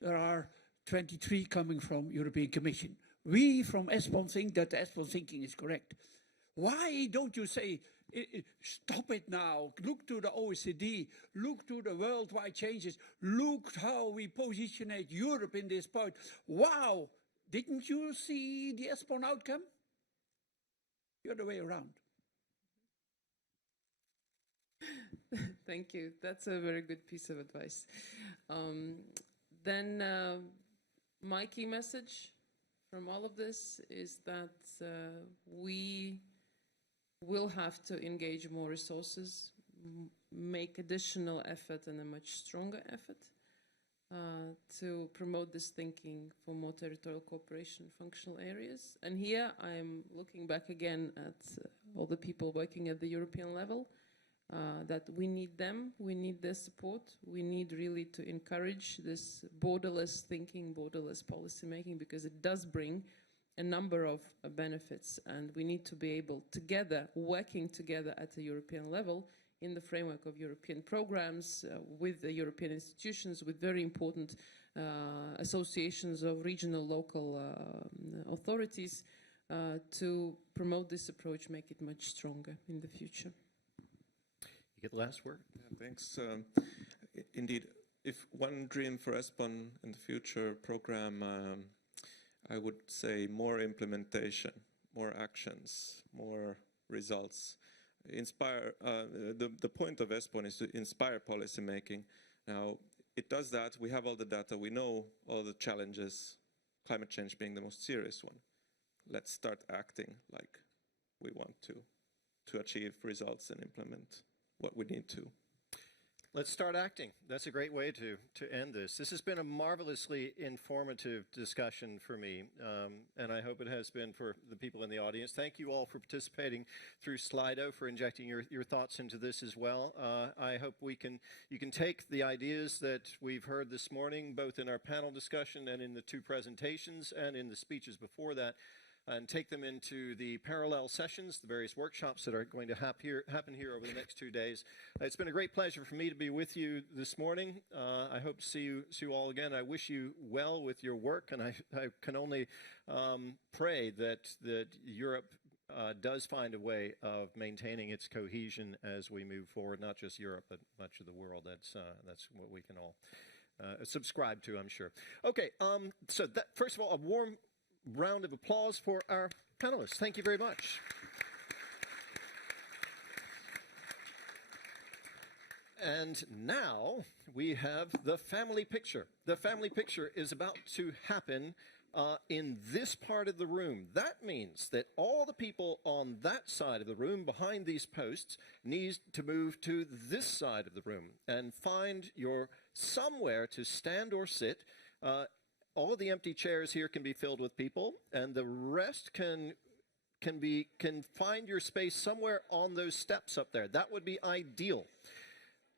There are 23 coming from European Commission. We from ESPON think that the ESPON thinking is correct. Why don't you say, stop it now, look to the OECD, look to the worldwide changes, look how we positionate Europe in this point. Wow, didn't you see the ESPON outcome? The other way around. Thank you. That's a very good piece of advice. Then my key message from all of this is that we will have to engage more resources, make additional effort and a much stronger effort. to promote this thinking for more territorial cooperation functional areas. And here I'm looking back again at all the people working at the European level, that we need them, we need their support, we need really to encourage this borderless thinking, borderless policy making, because it does bring a number of benefits, and we need to be able together, working together at the European level in the framework of European programs, with the European institutions, with very important associations of regional, local authorities, to promote this approach, make it much stronger in the future. You get the last word. Yeah, thanks. Indeed, if one dream for ESPON in the future program, I would say more implementation, more actions, more results. Inspire. The point of ESPON is to inspire policy making. Now, it does that. We have all the data. We know all the challenges, climate change being the most serious one. Let's start acting like we want to achieve results and implement what we need to. Let's start acting. That's a great way to end this. This has been a marvelously informative discussion for me, and I hope it has been for the people in the audience. Thank you all for participating through Slido, for injecting your thoughts into this as well. I hope you can take the ideas that we've heard this morning, both in our panel discussion and in the two presentations and in the speeches before that, and take them into the parallel sessions, the various workshops that are going to happen here over the next 2 days. It's been a great pleasure for me to be with you this morning. I hope to see you all again. I wish you well with your work, and I can only pray that Europe does find a way of maintaining its cohesion as we move forward, not just Europe, but much of the world. That's what we can all subscribe to, I'm sure. Okay, so first of all, a warm round of applause for our panelists. Thank you very much. And now we have the family picture. The family picture is about to happen in this part of the room. That means that all the people on that side of the room behind these posts need to move to this side of the room and find your somewhere to stand or sit. All of the empty chairs here can be filled with people, and the rest can find your space somewhere on those steps up there. That would be ideal.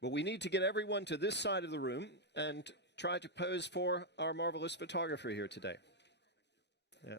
But we need to get everyone to this side of the room and try to pose for our marvelous photographer here today. Yeah.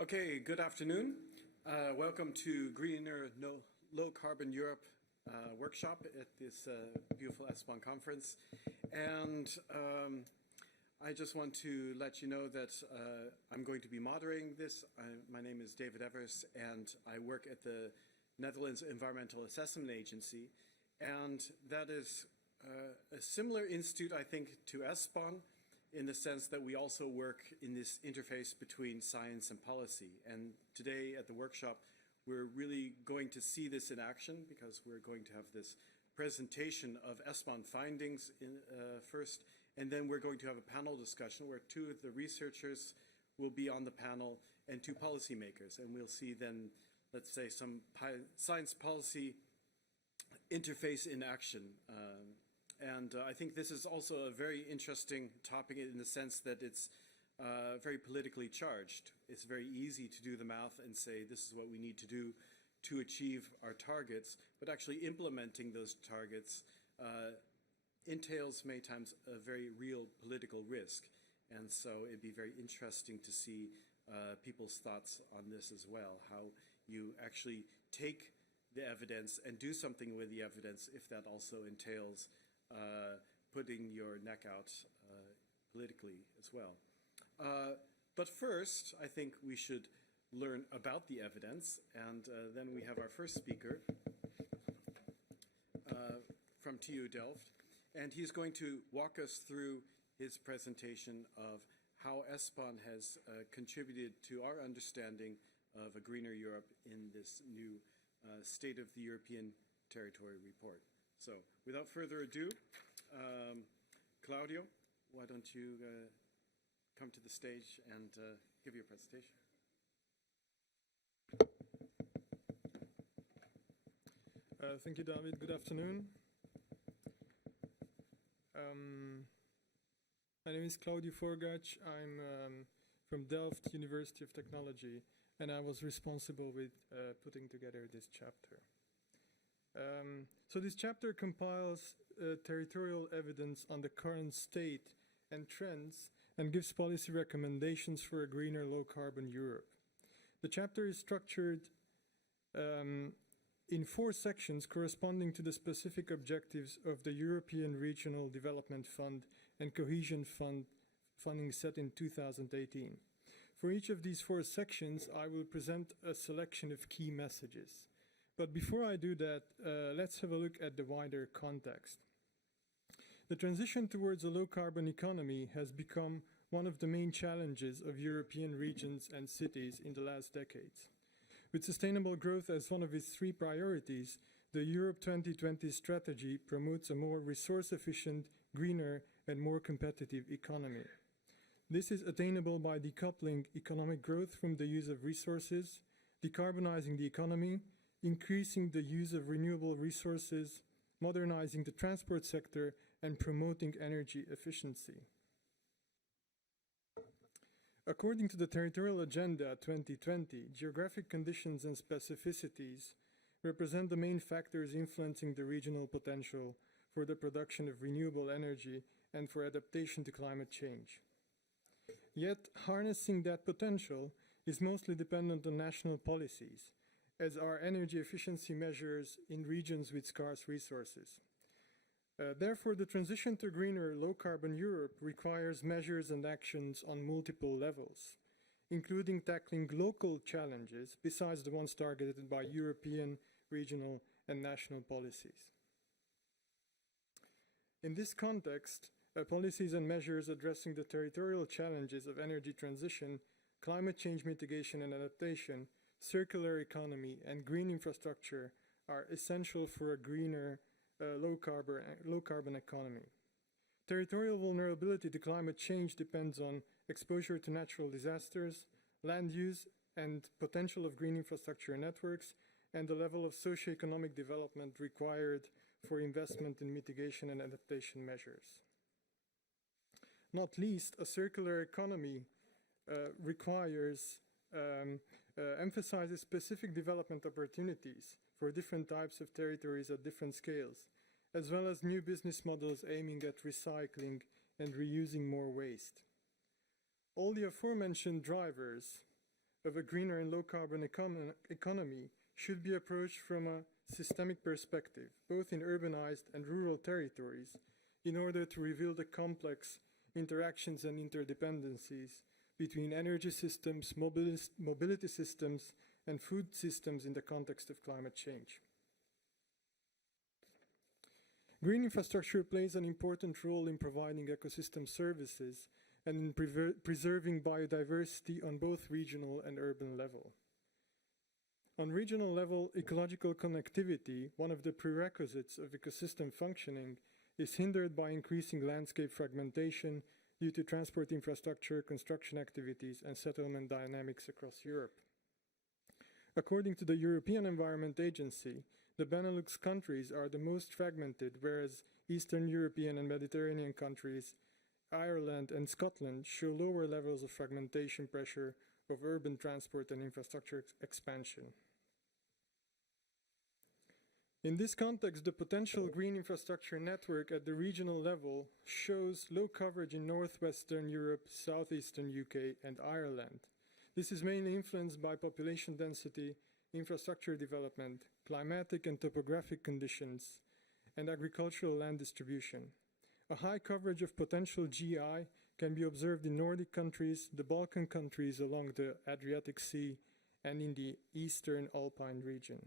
Okay, good afternoon. Welcome to Greener Low Carbon Europe workshop at this beautiful ESPON conference. And I just want to let you know that I'm going to be moderating this. My name is David Evers, and I work at the Netherlands Environmental Assessment Agency. And that is a similar institute, I think, to ESPON, in the sense that we also work in this interface between science and policy. And today at the workshop, we're really going to see this in action, because we're going to have this presentation of ESPON findings first, and then we're going to have a panel discussion where two of the researchers will be on the panel and two policymakers. And we'll see then, let's say, some science policy interface in action. I think this is also a very interesting topic in the sense that it's very politically charged. It's very easy to do the math and say this is what we need to do to achieve our targets, but actually implementing those targets entails many times a very real political risk. And so it'd be very interesting to see people's thoughts on this as well, how you actually take the evidence and do something with the evidence if that also entails putting your neck out politically as well. But first, I think we should learn about the evidence, and then we have our first speaker from TU Delft, and he's going to walk us through his presentation of how ESPON has contributed to our understanding of a greener Europe in this new State of the European Territory report. So, without further ado, Claudio, why don't you come to the stage and give your presentation. Thank you, David. Good afternoon. My name is Claudio Forgac. I'm from Delft University of Technology, and I was responsible with putting together this chapter. So this chapter compiles territorial evidence on the current state and trends and gives policy recommendations for a greener, low-carbon Europe. The chapter is structured in 4 sections corresponding to the specific objectives of the European Regional Development Fund and Cohesion Fund funding set in 2018. For each of these 4 sections, I will present a selection of key messages. But before I do that, let's have a look at the wider context. The transition towards a low-carbon economy has become one of the main challenges of European regions and cities in the last decades. With sustainable growth as one of its 3 priorities, the Europe 2020 strategy promotes a more resource-efficient, greener, and more competitive economy. This is attainable by decoupling economic growth from the use of resources, decarbonizing the economy, increasing the use of renewable resources, modernizing the transport sector, and promoting energy efficiency. According to the Territorial Agenda 2020, geographic conditions and specificities represent the main factors influencing the regional potential for the production of renewable energy and for adaptation to climate change. Yet, harnessing that potential is mostly dependent on national policies, as are energy efficiency measures in regions with scarce resources. Therefore, the transition to greener, low-carbon Europe requires measures and actions on multiple levels, including tackling local challenges besides the ones targeted by European, regional, and national policies. In this context, policies and measures addressing the territorial challenges of energy transition, climate change mitigation and adaptation, circular economy, and green infrastructure are essential for a greener, low-carbon economy. Territorial vulnerability to climate change depends on exposure to natural disasters, land use and potential of green infrastructure networks, and the level of socio-economic development required for investment in mitigation and adaptation measures. Not least, a circular economy emphasizes specific development opportunities for different types of territories at different scales, as well as new business models aiming at recycling and reusing more waste. All the aforementioned drivers of a greener and low-carbon economy should be approached from a systemic perspective, both in urbanized and rural territories, in order to reveal the complex interactions and interdependencies between energy systems, mobility systems, and food systems in the context of climate change. Green infrastructure plays an important role in providing ecosystem services and in preserving biodiversity on both regional and urban level. On regional level, ecological connectivity, one of the prerequisites of ecosystem functioning, is hindered by increasing landscape fragmentation due to transport infrastructure, construction activities, and settlement dynamics across Europe. According to the European Environment Agency, the Benelux countries are the most fragmented, whereas Eastern European and Mediterranean countries, Ireland and Scotland, show lower levels of fragmentation pressure of urban transport and infrastructure expansion. In this context, the potential green infrastructure network at the regional level shows low coverage in northwestern Europe, southeastern UK, and Ireland. This is mainly influenced by population density, infrastructure development, climatic and topographic conditions, and agricultural land distribution. A high coverage of potential GI can be observed in Nordic countries, the Balkan countries along the Adriatic Sea, and in the eastern Alpine region.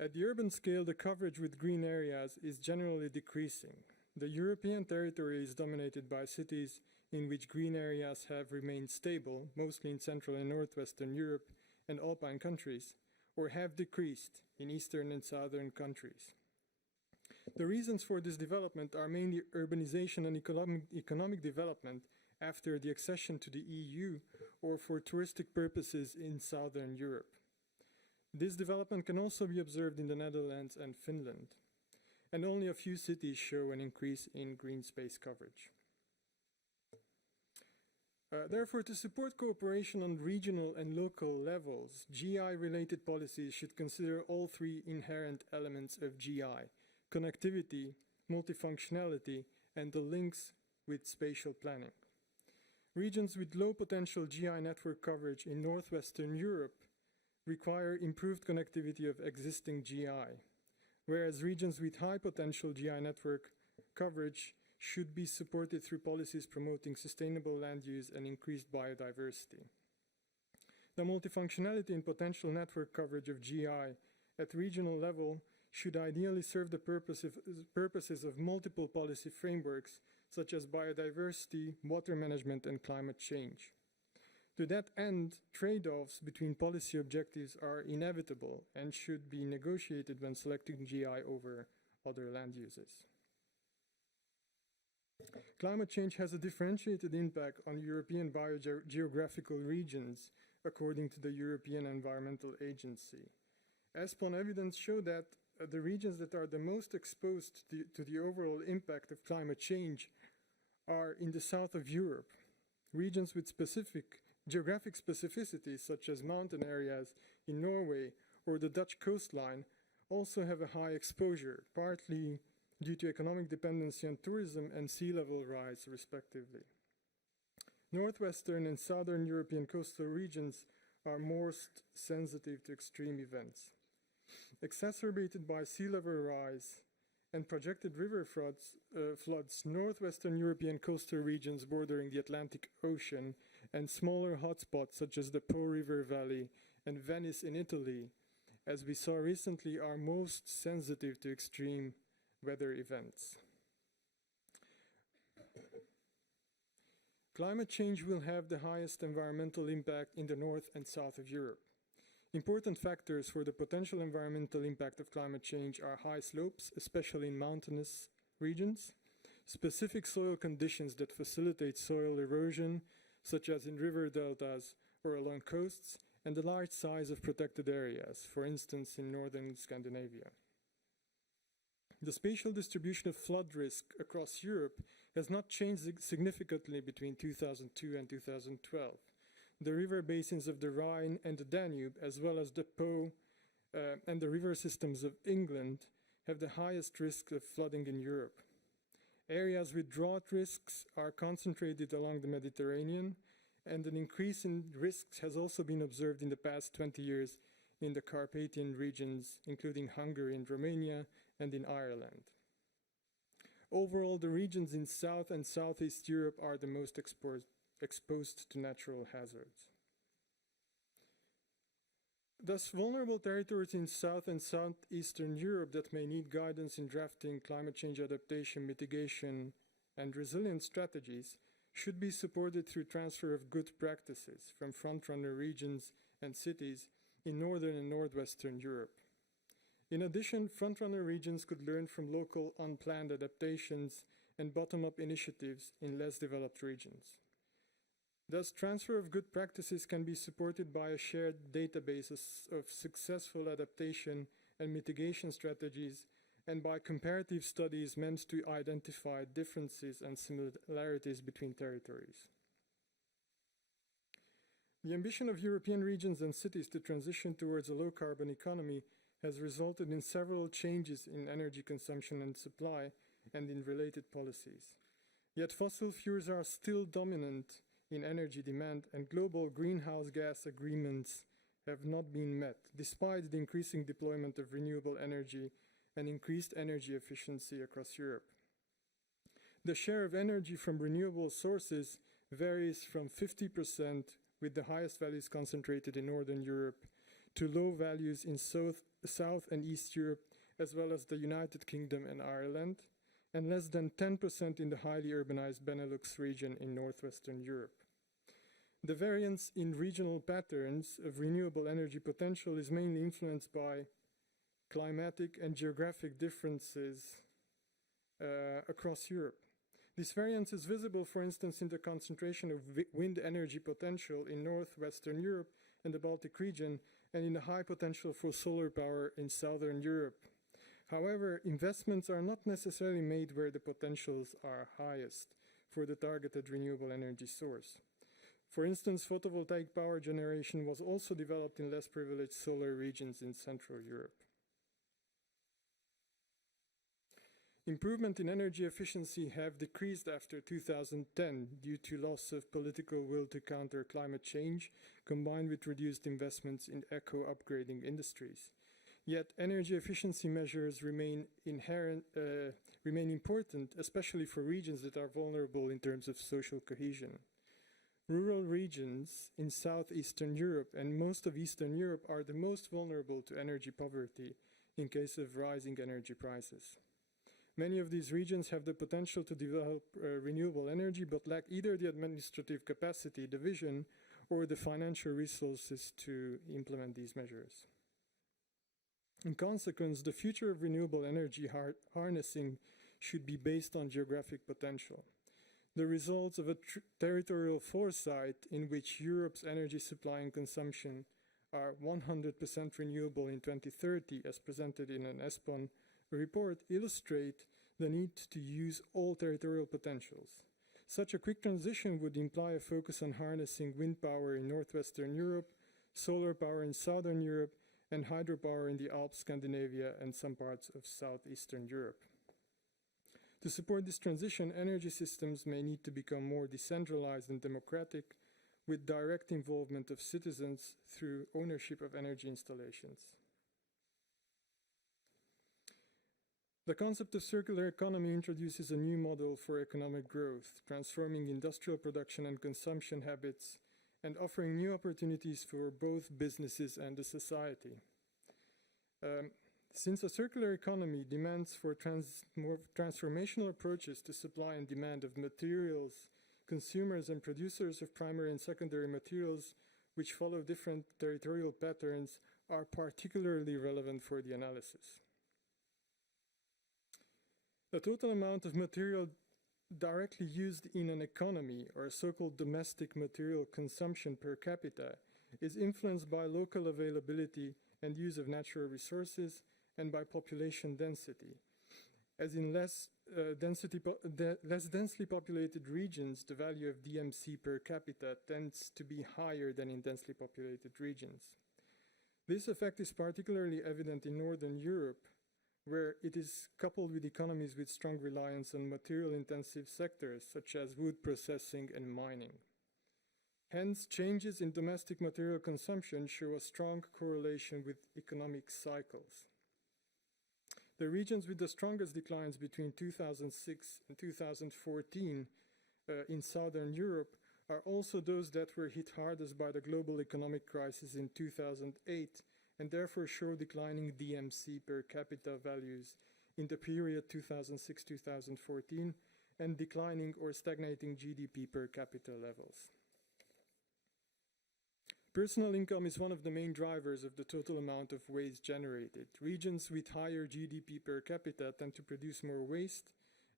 At the urban scale, the coverage with green areas is generally decreasing. The European territory is dominated by cities in which green areas have remained stable, mostly in Central and Northwestern Europe and Alpine countries, or have decreased in Eastern and Southern countries. The reasons for this development are mainly urbanization and economic development after the accession to the EU or for touristic purposes in Southern Europe. This development can also be observed in the Netherlands and Finland, and only a few cities show an increase in green space coverage. Therefore, to support cooperation on regional and local levels, GI-related policies should consider all three inherent elements of GI: connectivity, multifunctionality, and the links with spatial planning. Regions with low potential GI network coverage in northwestern Europe require improved connectivity of existing GI, whereas regions with high potential GI network coverage should be supported through policies promoting sustainable land use and increased biodiversity. The multifunctionality and potential network coverage of GI at regional level should ideally serve the purposes of multiple policy frameworks such as biodiversity, water management, and climate change. To that end, trade-offs between policy objectives are inevitable and should be negotiated when selecting GI over other land uses. Climate change has a differentiated impact on European biogeographical regions, according to the European Environmental Agency. ESPON evidence show that the regions that are the most exposed to the overall impact of climate change are in the south of Europe. Regions with specific geographic specificities, such as mountain areas in Norway or the Dutch coastline, also have a high exposure, partly due to economic dependency on tourism and sea level rise, respectively. Northwestern and southern European coastal regions are most sensitive to extreme events. Exacerbated by sea level rise and projected river floods, northwestern European coastal regions bordering the Atlantic Ocean and smaller hotspots such as the Po River Valley and Venice in Italy, as we saw recently, are most sensitive to extreme weather events. Climate change will have the highest environmental impact in the north and south of Europe. Important factors for the potential environmental impact of climate change are high slopes, especially in mountainous regions, specific soil conditions that facilitate soil erosion, such as in river deltas or along coasts, and the large size of protected areas, for instance in northern Scandinavia. The spatial distribution of flood risk across Europe has not changed significantly between 2002 and 2012. The river basins of the Rhine and the Danube, as well as the Po and the river systems of England, have the highest risk of flooding in Europe. Areas with drought risks are concentrated along the Mediterranean, and an increase in risks has also been observed in the past 20 years in the Carpathian regions, including Hungary and Romania, and in Ireland. Overall, the regions in South and Southeast Europe are the most exposed to natural hazards. Thus, vulnerable territories in South and Southeastern Europe that may need guidance in drafting climate change adaptation, mitigation, and resilience strategies should be supported through transfer of good practices from frontrunner regions and cities in Northern and Northwestern Europe. In addition, frontrunner regions could learn from local unplanned adaptations and bottom-up initiatives in less developed regions. Thus, transfer of good practices can be supported by a shared database of successful adaptation and mitigation strategies, and by comparative studies meant to identify differences and similarities between territories. The ambition of European regions and cities to transition towards a low-carbon economy has resulted in several changes in energy consumption and supply and in related policies. Yet fossil fuels are still dominant in energy demand, and global greenhouse gas agreements have not been met, despite the increasing deployment of renewable energy and increased energy efficiency across Europe. The share of energy from renewable sources varies from 50%, with the highest values concentrated in Northern Europe, to low values in South and East Europe, as well as the United Kingdom and Ireland, and less than 10% in the highly urbanized Benelux region in Northwestern Europe. The variance in regional patterns of renewable energy potential is mainly influenced by climatic and geographic differences across Europe. This variance is visible, for instance, in the concentration of wind energy potential in Northwestern Europe and the Baltic region, and in the high potential for solar power in Southern Europe. However, investments are not necessarily made where the potentials are highest for the targeted renewable energy source. For instance, photovoltaic power generation was also developed in less privileged solar regions in Central Europe. Improvement in energy efficiency have decreased after 2010 due to loss of political will to counter climate change, combined with reduced investments in eco-upgrading industries. Yet energy efficiency measures remain important, especially for regions that are vulnerable in terms of social cohesion. Rural regions in Southeastern Europe and most of Eastern Europe are the most vulnerable to energy poverty in case of rising energy prices. Many of these regions have the potential to develop renewable energy, but lack either the administrative capacity, the vision, or the financial resources to implement these measures. In consequence, the future of renewable energy harnessing should be based on geographic potential. The results of a territorial foresight in which Europe's energy supply and consumption are 100% renewable in 2030, as presented in an ESPON report, illustrate the need to use all territorial potentials. Such a quick transition would imply a focus on harnessing wind power in Northwestern Europe, solar power in Southern Europe, and hydropower in the Alps, Scandinavia, and some parts of Southeastern Europe. To support this transition, energy systems may need to become more decentralized and democratic, with direct involvement of citizens through ownership of energy installations. The concept of circular economy introduces a new model for economic growth, transforming industrial production and consumption habits and offering new opportunities for both businesses and the society. Since a circular economy demands for more transformational approaches to supply and demand of materials, consumers and producers of primary and secondary materials, which follow different territorial patterns, are particularly relevant for the analysis. The total amount of material directly used in an economy, or so-called domestic material consumption per capita, is influenced by local availability and use of natural resources and by population density. As in less densely populated regions, the value of DMC per capita tends to be higher than in densely populated regions. This effect is particularly evident in Northern Europe, where it is coupled with economies with strong reliance on material-intensive sectors such as wood processing and mining. Hence, changes in domestic material consumption show a strong correlation with economic cycles. The regions with the strongest declines between 2006 and 2014 in Southern Europe are also those that were hit hardest by the global economic crisis in 2008 and therefore show declining DMC per capita values in the period 2006-2014 and declining or stagnating GDP per capita levels. Personal income is one of the main drivers of the total amount of waste generated. Regions with higher GDP per capita tend to produce more waste,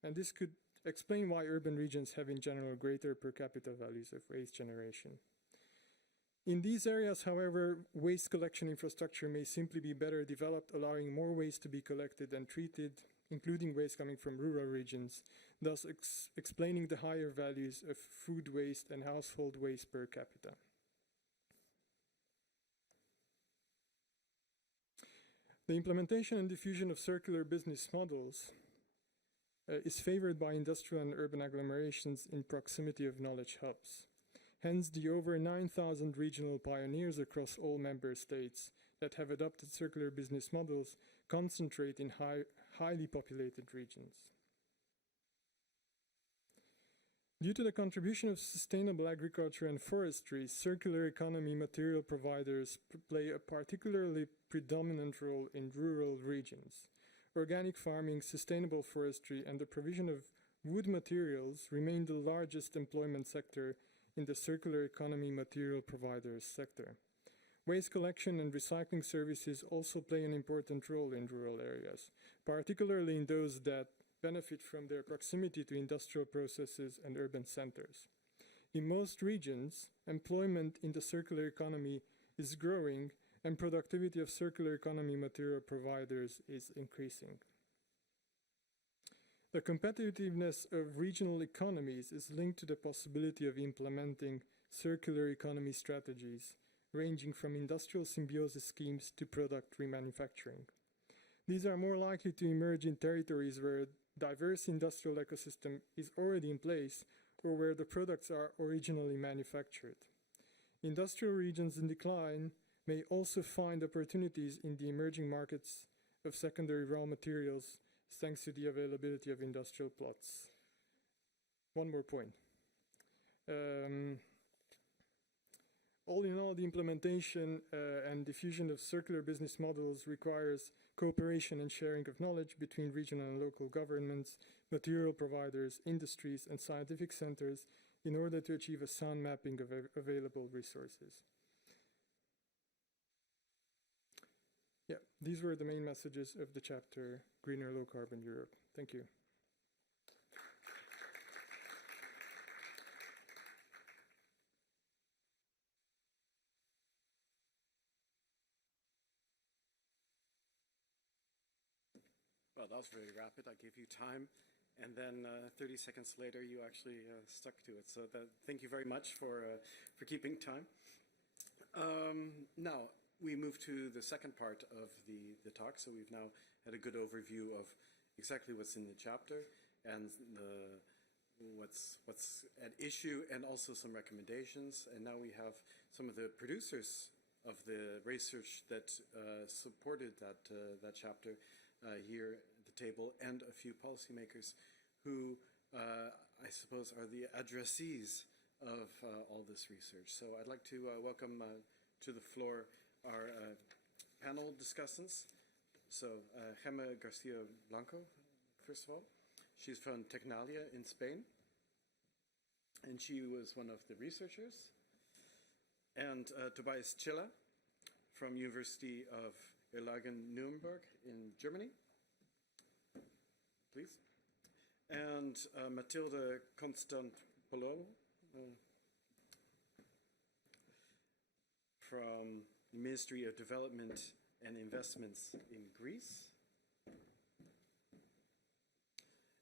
and this could explain why urban regions have in general greater per capita values of waste generation. In these areas, however, waste collection infrastructure may simply be better developed, allowing more waste to be collected and treated, including waste coming from rural regions, thus explaining the higher values of food waste and household waste per capita. The implementation and diffusion of circular business models is favored by industrial and urban agglomerations in proximity of knowledge hubs. Hence, the over 9,000 regional pioneers across all member states that have adopted circular business models concentrate in highly populated regions. Due to the contribution of sustainable agriculture and forestry, circular economy material providers play a particularly predominant role in rural regions. Organic farming, sustainable forestry, and the provision of wood materials remain the largest employment sector in the circular economy material providers sector. Waste collection and recycling services also play an important role in rural areas, particularly in those that benefit from their proximity to industrial processes and urban centers. In most regions, employment in the circular economy is growing and productivity of circular economy material providers is increasing. The competitiveness of regional economies is linked to the possibility of implementing circular economy strategies, ranging from industrial symbiosis schemes to product remanufacturing. These are more likely to emerge in territories where a diverse industrial ecosystem is already in place or where the products are originally manufactured. Industrial regions in decline may also find opportunities in the emerging markets of secondary raw materials thanks to the availability of industrial plots. One more point. All in all, the implementation and diffusion of circular business models requires cooperation and sharing of knowledge between regional and local governments, material providers, industries, and scientific centers in order to achieve a sound mapping of available resources. Yeah, these were the main messages of the chapter, Greener Low Carbon Europe. Thank you. Well, that was very rapid. I gave you time, and then 30 seconds later, you actually stuck to it. So thank you very much for keeping time. Now, we move to the second part of the talk. So we've now had a good overview of exactly what's in the chapter and what's at issue, and also some recommendations. And now we have some of the producers of the research that supported that chapter here at the table, and a few policymakers who I suppose are the addressees of all this research. So I'd like to welcome to the floor our panel discussants. So Gemma Garcia Blanco, first of all. She's from Tecnalia in Spain, and she was one of the researchers. And Tobias Chilla from University of Erlangen-Nuremberg in Germany, please. And Matilde Constant-Polon from the Ministry of Development and Investments in Greece.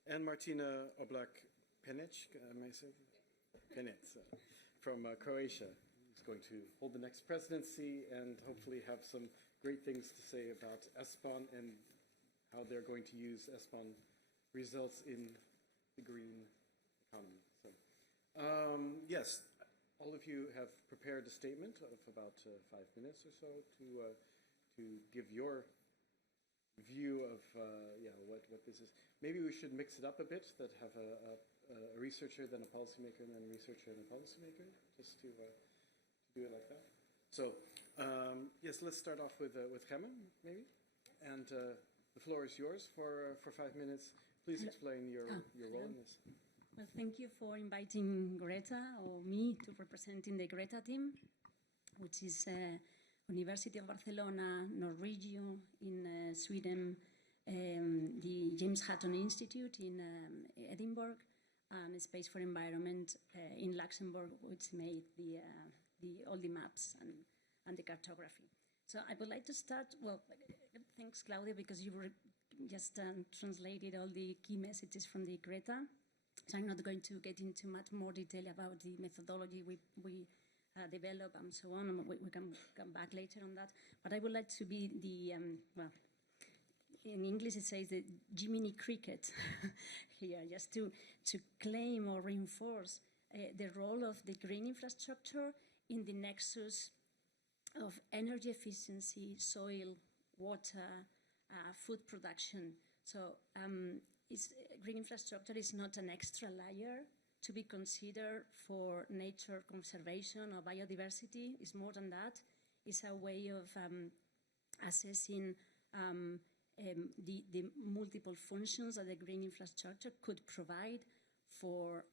And Martina Oblak-Penec, am I saying? Penec, from Croatia, who's going to hold the next presidency and hopefully have some great things to say about ESPON and how they're going to use ESPON results in the green economy. So, yes, all of you have prepared a statement of about 5 minutes or so to give your view of what this is. Maybe we should mix it up a bit, that have a researcher, then a policymaker, and then a researcher and a policymaker, just to do it like that. So, yes, let's start off with Gemma, maybe. And the floor is yours for 5 minutes. Please explain your role in this. Well, thank you for inviting Greta, or me, to representing the Greta team, which is University of Barcelona, Norregio in Sweden, the James Hutton Institute in Edinburgh, and Space for Environment in Luxembourg, which made all the maps and the cartography. So I would like to start, well, thanks Claudia, because you just translated all the key messages from the Greta. So I'm not going to get into much more detail about the methodology we develop and so on, and we can come back later on that. But I would like to be the, well, in English it says the Jiminy Cricket here, just to claim or reinforce the role of the green infrastructure in the nexus of energy efficiency, soil, water, food production. So green infrastructure is not an extra layer to be considered for nature conservation or biodiversity. It's more than that. It's a way of assessing the multiple functions that the green infrastructure could provide for,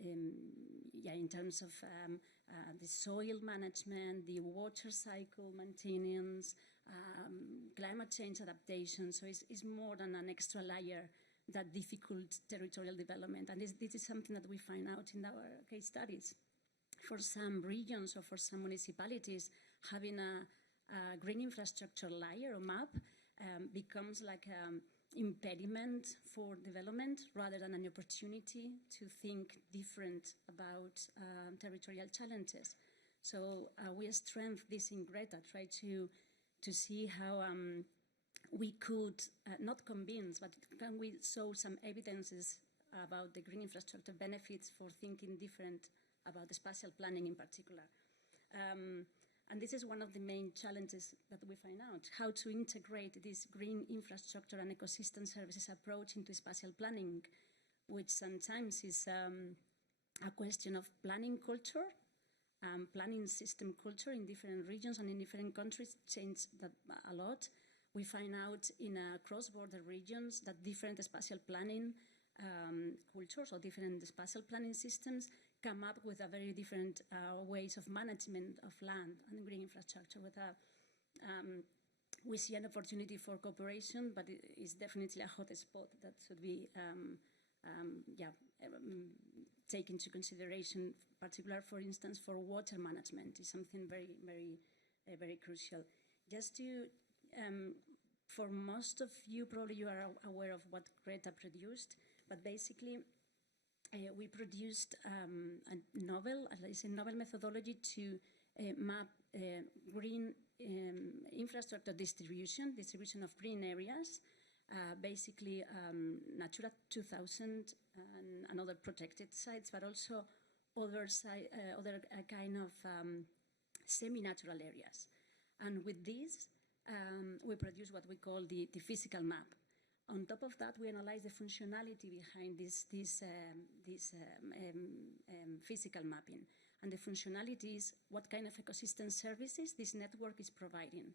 in terms of the soil management, the water cycle maintenance, climate change adaptation. So it's more than an extra layer that difficult territorial development. And this is something that we find out in our case studies. For some regions or for some municipalities, having a green infrastructure layer or map becomes like an impediment for development rather than an opportunity to think different about territorial challenges. So we strengthen this in Greta, try to see how we could not convince, but can we show some evidences about the green infrastructure benefits for thinking different about the spatial planning in particular. And this is one of the main challenges that we find out, how to integrate this green infrastructure and ecosystem services approach into spatial planning, which sometimes is a question of planning culture, planning system culture in different regions and in different countries change that a lot. We find out in cross-border regions that different spatial planning cultures or different spatial planning systems come up with a very different ways of management of land and green infrastructure. We see an opportunity for cooperation, but it is definitely a hot spot that should be taken into consideration, particularly, for instance, for water management is something very, very, very crucial. Just to for most of you, probably you are aware of what Greta produced, but basically we produced a novel methodology to map green infrastructure distribution of green areas, basically Natura 2000 and other protected sites, but also other kind of semi-natural areas. And with this, we produce what we call the physical map. On top of that, we analyze the functionality behind this physical mapping. And the functionality is what kind of ecosystem services this network is providing.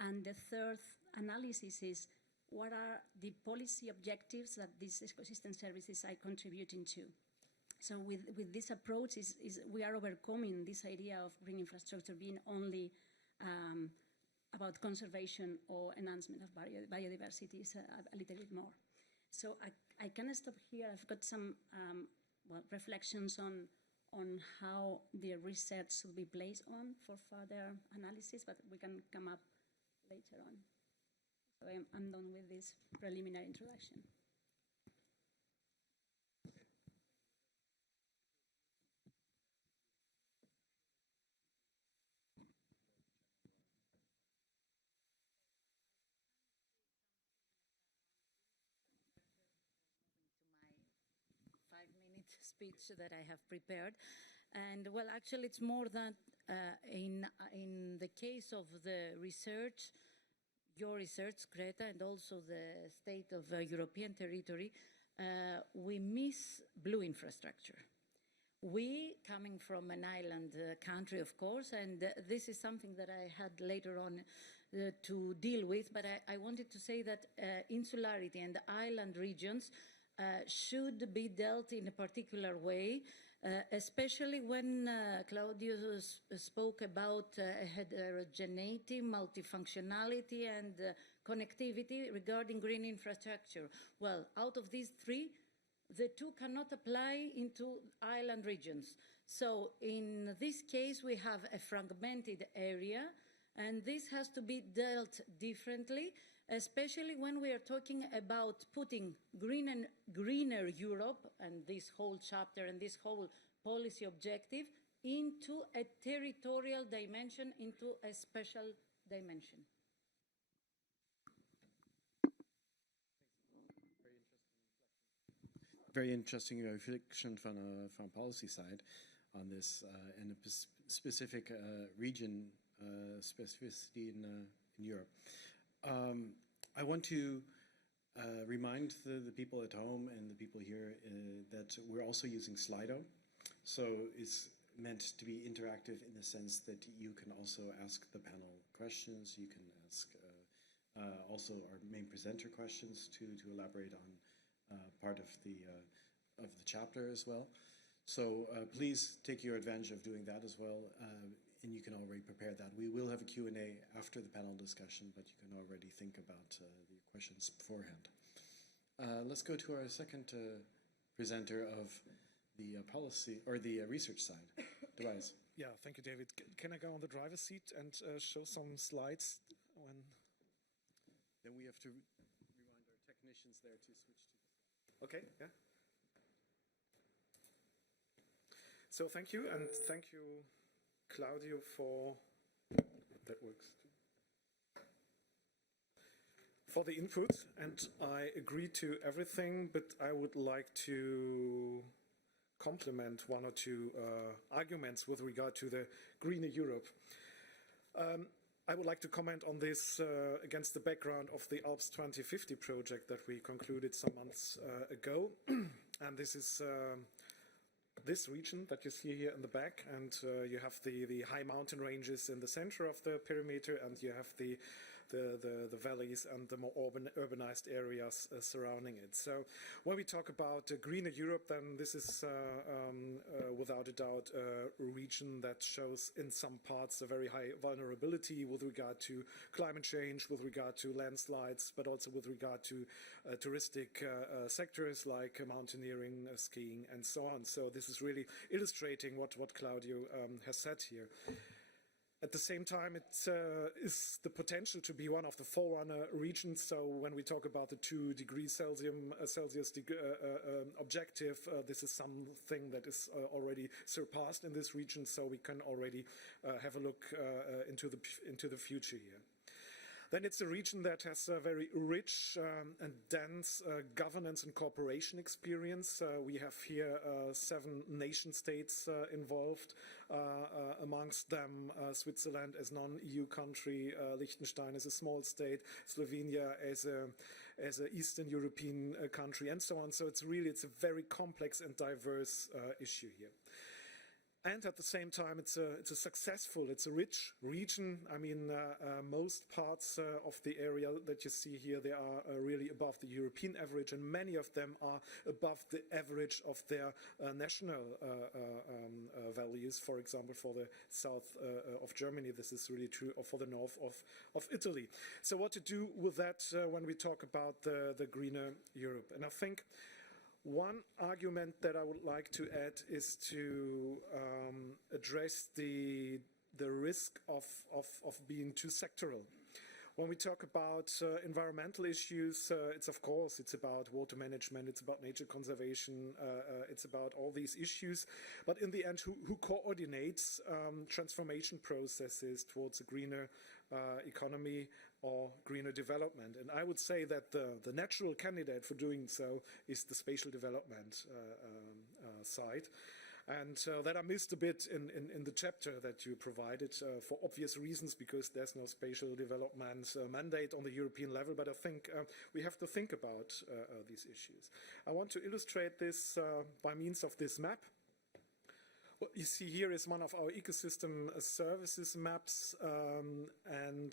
And the third analysis is what are the policy objectives that these ecosystem services are contributing to. So with this approach, we are overcoming this idea of green infrastructure being only about conservation or enhancement of biodiversity is a little bit more. So I can stop here. I've got some reflections on how the research should be placed on for further analysis, but we can come up later on. So I'm done with this preliminary introduction. speech that I have prepared. And well, actually, it's more than in the case of the research, your research, Greta, and also the state of European territory, we miss blue infrastructure. We, coming from an island country, of course, and this is something that I had later on to deal with, but I wanted to say that insularity and island regions should be dealt in a particular way, especially when Claudio spoke about heterogeneity, multifunctionality, and connectivity regarding green infrastructure. Well, out of these three, the two cannot apply into island regions. So in this case, we have a fragmented area, and this has to be dealt differently, especially when we are talking about putting greener Europe and this whole chapter and this whole policy objective into a territorial dimension, into a special dimension. Very interesting reflection from a policy side on this and a specific region specificity in Europe. I want to remind the people at home and the people here that we're also using Slido. So it's meant to be interactive in the sense that you can also ask the panel questions. You can ask also our main presenter questions to elaborate on part of the chapter as well. So please take your advantage of doing that as well, and you can already prepare that. We will have a Q&A after the panel discussion, but you can already think about the questions beforehand. Let's go to our second presenter of the policy or the research side. Tobias. Yeah, thank you, David. Can I go on the driver's seat and show some slides? Then we have to remind our technicians there to switch to the slide. Okay, yeah. So thank you, and thank you, Claudio, for that works for the input. And I agree to everything, but I would like to complement one or two arguments with regard to the greener Europe. I would like to comment on this against the background of the Alps 2050 project that we concluded some months ago. And this is this region that you see here in the back, and you have the high mountain ranges in the center of the perimeter, and you have the valleys and the more urbanized areas surrounding it. So when we talk about greener Europe, then this is without a doubt a region that shows in some parts a very high vulnerability with regard to climate change, with regard to landslides, but also with regard to touristic sectors like mountaineering, skiing, and so on. So this is really illustrating what Claudio has said here. At the same time, it is the potential to be one of the forerunner regions. So when we talk about the 2 degrees Celsius objective, this is something that is already surpassed in this region. So we can already have a look into the future here. Then it's a region that has a very rich and dense governance and cooperation experience. We have here 7 nation states involved, amongst them Switzerland as non-EU country, Liechtenstein as a small state, Slovenia as an Eastern European country, and so on. So it's a very complex and diverse issue here. And at the same time, it's a rich region. I mean, most parts of the area that you see here, they are really above the European average, and many of them are above the average of their national values. For example, for the south of Germany, this is really true, or for the north of Italy. So what to do with that when we talk about the greener Europe? And I think one argument that I would like to add is to address the risk of being too sectoral. When we talk about environmental issues, it's about water management, it's about nature conservation, it's about all these issues. But in the end, who coordinates transformation processes towards a greener economy or greener development. And I would say that the natural candidate for doing so is the spatial development side. And that I missed a bit in the chapter that you provided for obvious reasons, because there's no spatial development mandate on the European level, but I think we have to think about these issues. I want to illustrate this by means of this map. What you see here is one of our ecosystem services maps and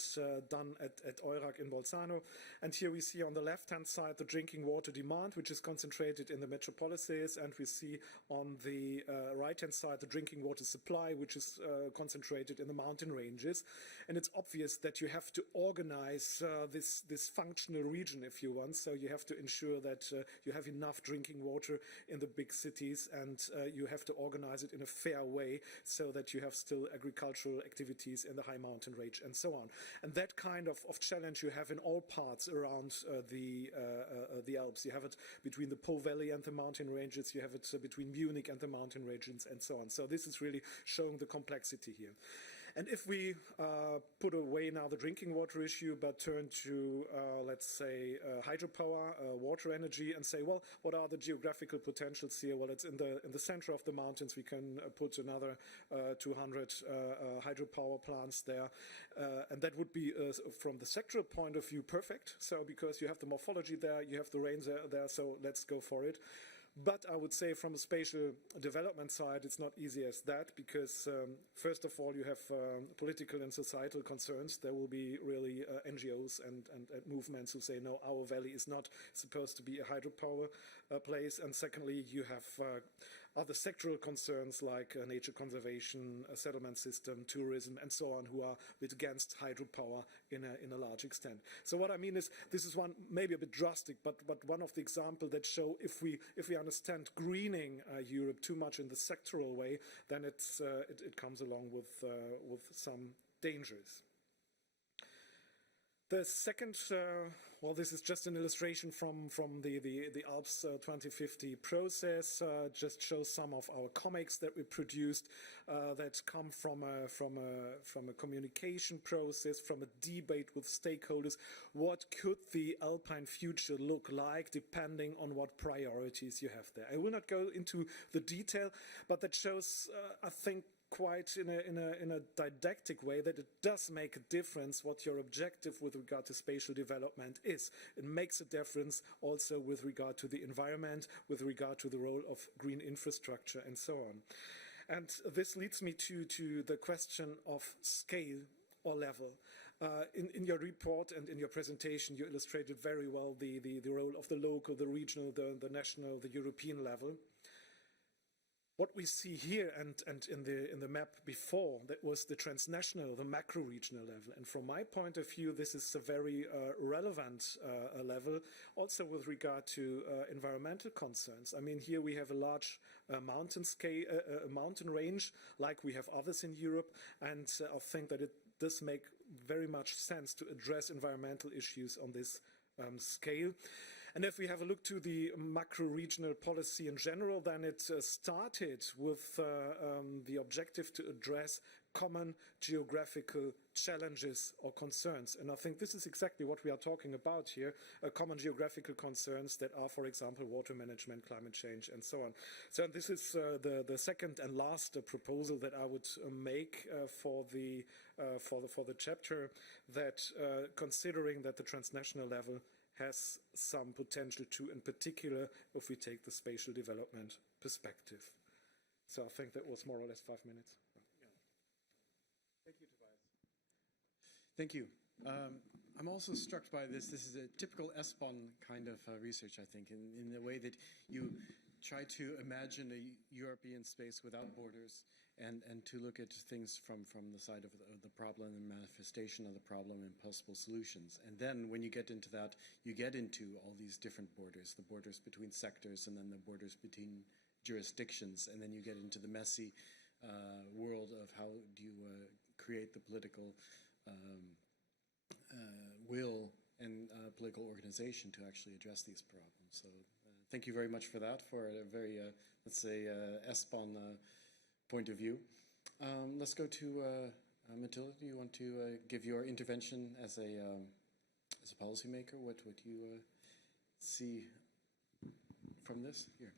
done at EURAC in Bolzano. And here we see on the left-hand side the drinking water demand, which is concentrated in the metropolises, and we see on the right-hand side the drinking water supply, which is concentrated in the mountain ranges. And it's obvious that you have to organize this functional region, if you want. So you have to ensure that you have enough drinking water in the big cities, and you have to organize it in a fair way so that you have still agricultural activities in the high mountain range and so on. And that kind of challenge you have in all parts around the Alps. You have it between the Po Valley and the mountain ranges. You have it between Munich and the mountain ranges and so on. So this is really showing the complexity here. And if we put away now the drinking water issue, but turn to, let's say, hydropower, water energy, and say, well, what are the geographical potentials here? Well, it's in the center of the mountains. We can put another 200 hydropower plants there. And that would be, from the sectoral point of view, perfect. So because you have the morphology there, you have the rains there, so let's go for it. But I would say from a spatial development side, it's not easy as that, because first of all, you have political and societal concerns. There will be really NGOs and movements who say, no, our valley is not supposed to be a hydropower place. And secondly, you have other sectoral concerns like nature conservation, a settlement system, tourism, and so on, who are a bit against hydropower in a large extent. So what I mean is, this is one maybe a bit drastic, but one of the examples that show if we understand greening Europe too much in the sectoral way, then it comes along with some dangers. The second, well, this is just an illustration from the Alps 2050 process. Just shows some of our comics that we produced that come from a communication process, from a debate with stakeholders. What could the Alpine future look like depending on what priorities you have there? I will not go into the detail, but that shows, I think, quite in a didactic way, that it does make a difference what your objective with regard to spatial development is. It makes a difference also with regard to the environment, with regard to the role of green infrastructure and so on. And this leads me to the question of scale or level. In your report and in your presentation, you illustrated very well the role of the local, the regional, the national, the European level. What we see here and in the map before, that was the transnational, the macro-regional level. And from my point of view, this is a very relevant level, also with regard to environmental concerns. I mean, here we have a large mountain scale, mountain range, like we have others in Europe, and I think that it does make very much sense to address environmental issues on this scale. And if we have a look to the macro-regional policy in general, then it started with the objective to address common geographical challenges or concerns. And I think this is exactly what we are talking about here, common geographical concerns that are, for example, water management, climate change, and so on. So this is the second and last proposal that I would make for the chapter, that considering that the transnational level has some potential too, in particular if we take the spatial development perspective. So I think that was more or less 5 minutes. Thank you, Tobias. Thank you. I'm also struck by this. This is a typical ESPON kind of research, I think, in the way that you try to imagine a European space without borders, and to look at things from the side of the problem and manifestation of the problem and possible solutions. And then when you get into that, you get into all these different borders, the borders between sectors and then the borders between jurisdictions, and then you get into the messy world of how do you create the political will and political organization to actually address these problems. So thank you very much for that, for a very, let's say, ESPON point of view. Let's go to Matilda, do you want to give your intervention as a policymaker? What would you see from this? Here.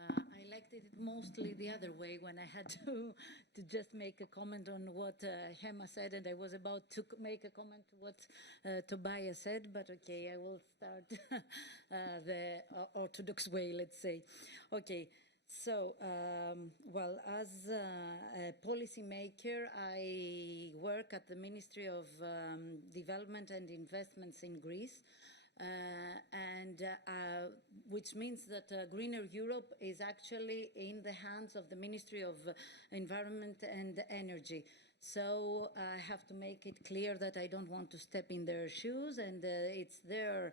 I liked it mostly the other way when I had to just make a comment on what Hema said, and I was about to make a comment to what Tobias said, but okay, I will start the orthodox way, let's say. Okay. So, well, as a policymaker, I work at the Ministry of Development and Investments in Greece, which means that Greener Europe is actually in the hands of the Ministry of Environment and Energy. So I have to make it clear that I don't want to step in their shoes, and it's their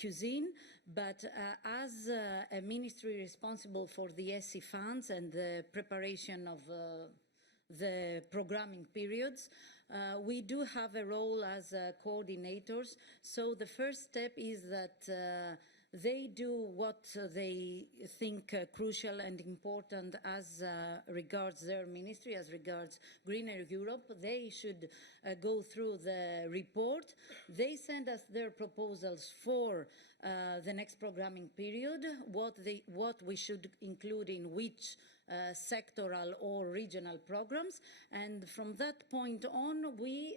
cuisine. But as a ministry responsible for the ESI funds and the preparation of the programming periods, we do have a role as coordinators. So the first step is that they do what they think crucial and important as regards their ministry, as regards Greener Europe. They should go through the report. They send us their proposals for the next programming period, what we should include in which sectoral or regional programs, and from that point on we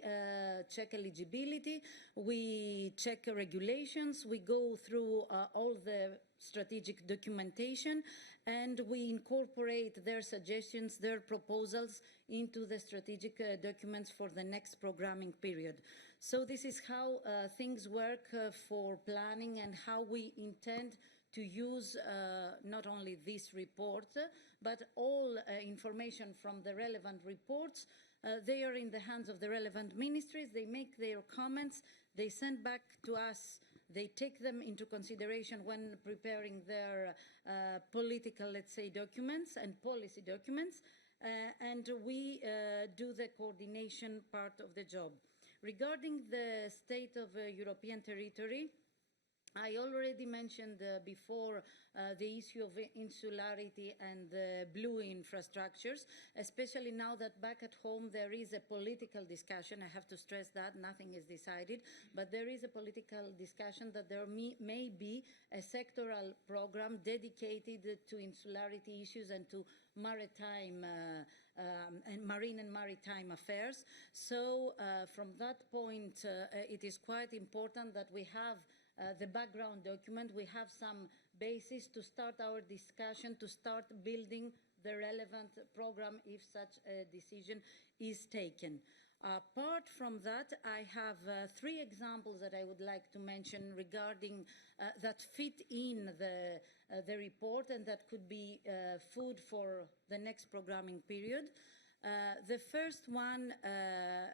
check eligibility, we check regulations, we go through all the strategic documentation, and we incorporate their suggestions, their proposals into the strategic documents for the next programming period. So this is how things work for planning, and how we intend to use not only this report, but all information from the relevant reports. They are in the hands of the relevant ministries. They make their comments. They send back to us. They take them into consideration when preparing their political, let's say, documents and policy documents. And we do the coordination part of the job. Regarding the state of European territory, I already mentioned before the issue of insularity and blue infrastructures, especially now that back at home there is a political discussion. I have to stress that nothing is decided, but there is a political discussion that there may be a sectoral program dedicated to insularity issues and to maritime and marine and maritime affairs. So from that point, it is quite important that we have the background document, we have some basis to start our discussion, to start building the relevant program if such a decision is taken. Apart from that, I have three examples that I would like to mention regarding that fit in the report and that could be food for the next programming period. The first one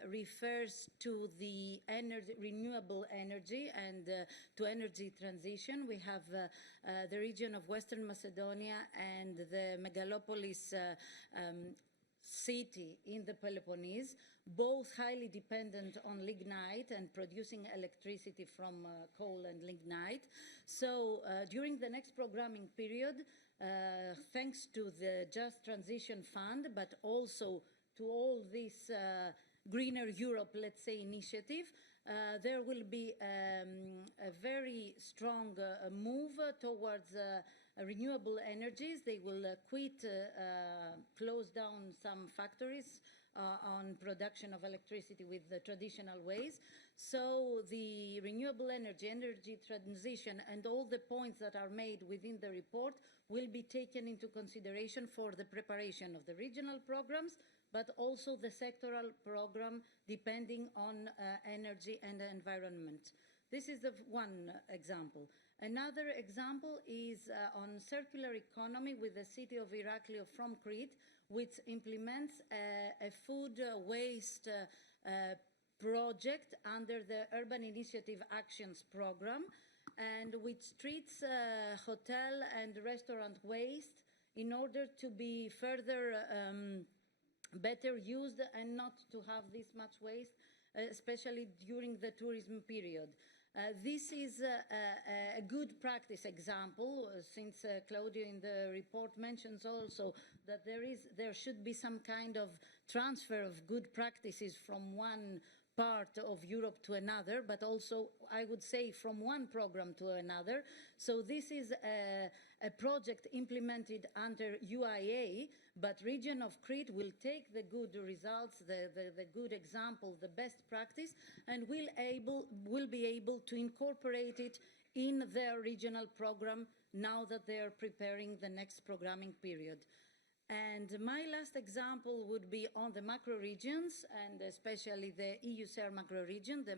refers to the renewable energy and to energy transition. We have the region of Western Macedonia and the megalopolis city in the Peloponnese, both highly dependent on lignite and producing electricity from coal and lignite. So during the next programming period, thanks to the Just Transition Fund, but also to all this Greener Europe, let's say, initiative, there will be a very strong move towards renewable energies. They will close down some factories on production of electricity with the traditional ways. So the renewable energy transition, and all the points that are made within the report will be taken into consideration for the preparation of the regional programs, but also the sectoral program depending on energy and environment. This is the one example. Another example is on circular economy with the city of Iraklio from Crete, which implements a food waste project under the Urban Initiative Actions Program, and which treats hotel and restaurant waste in order to be further better used and not to have this much waste, especially during the tourism period. This is a good practice example, since Claudio in the report mentions also that there should be some kind of transfer of good practices from one part of Europe to another, but also, I would say, from one program to another. So this is a project implemented under UIA, but region of Crete will take the good results, the good example, the best practice, and will be able to incorporate it in their regional program now that they are preparing the next programming period. And my last example would be on the macro regions, and especially the EU-SER macro region, the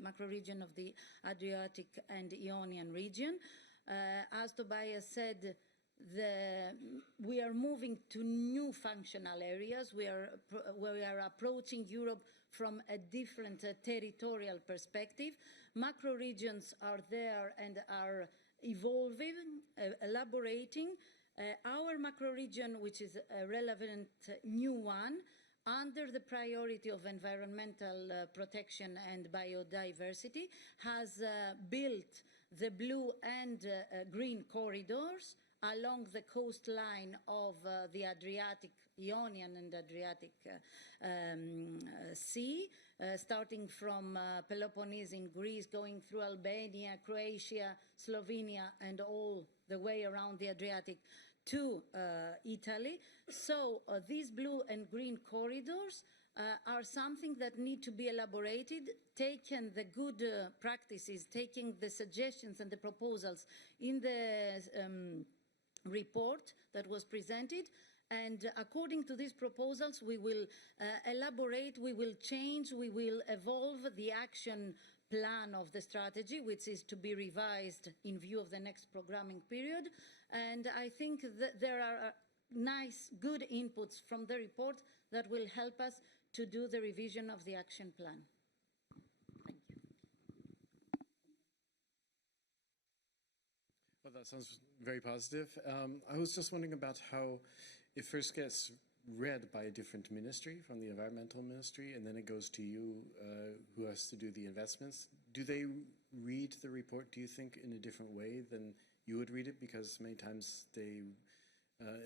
macro region of the Adriatic and Ionian region. As Tobias said, we are moving to new functional areas. We are approaching Europe from a different territorial perspective. Macro regions are there and are evolving, elaborating. Our macro region, which is a relevant new one, under the priority of environmental protection and biodiversity, has built the blue and green corridors along the coastline of the Adriatic, Ionian and Adriatic Sea, starting from Peloponnese in Greece, going through Albania, Croatia, Slovenia, and all the way around the Adriatic to Italy. So these blue and green corridors are something that need to be elaborated, taking the good practices, taking the suggestions and the proposals in the report that was presented. And according to these proposals, we will elaborate, we will change, we will evolve the action plan of the strategy, which is to be revised in view of the next programming period. And I think that there are nice, good inputs from the report that will help us to do the revision of the action plan. Thank you. Well, that sounds very positive. I was just wondering about how it first gets read by a different ministry, from the environmental ministry, and then it goes to you, who has to do the investments. Do they read the report, do you think, in a different way than you would read it? Because many times the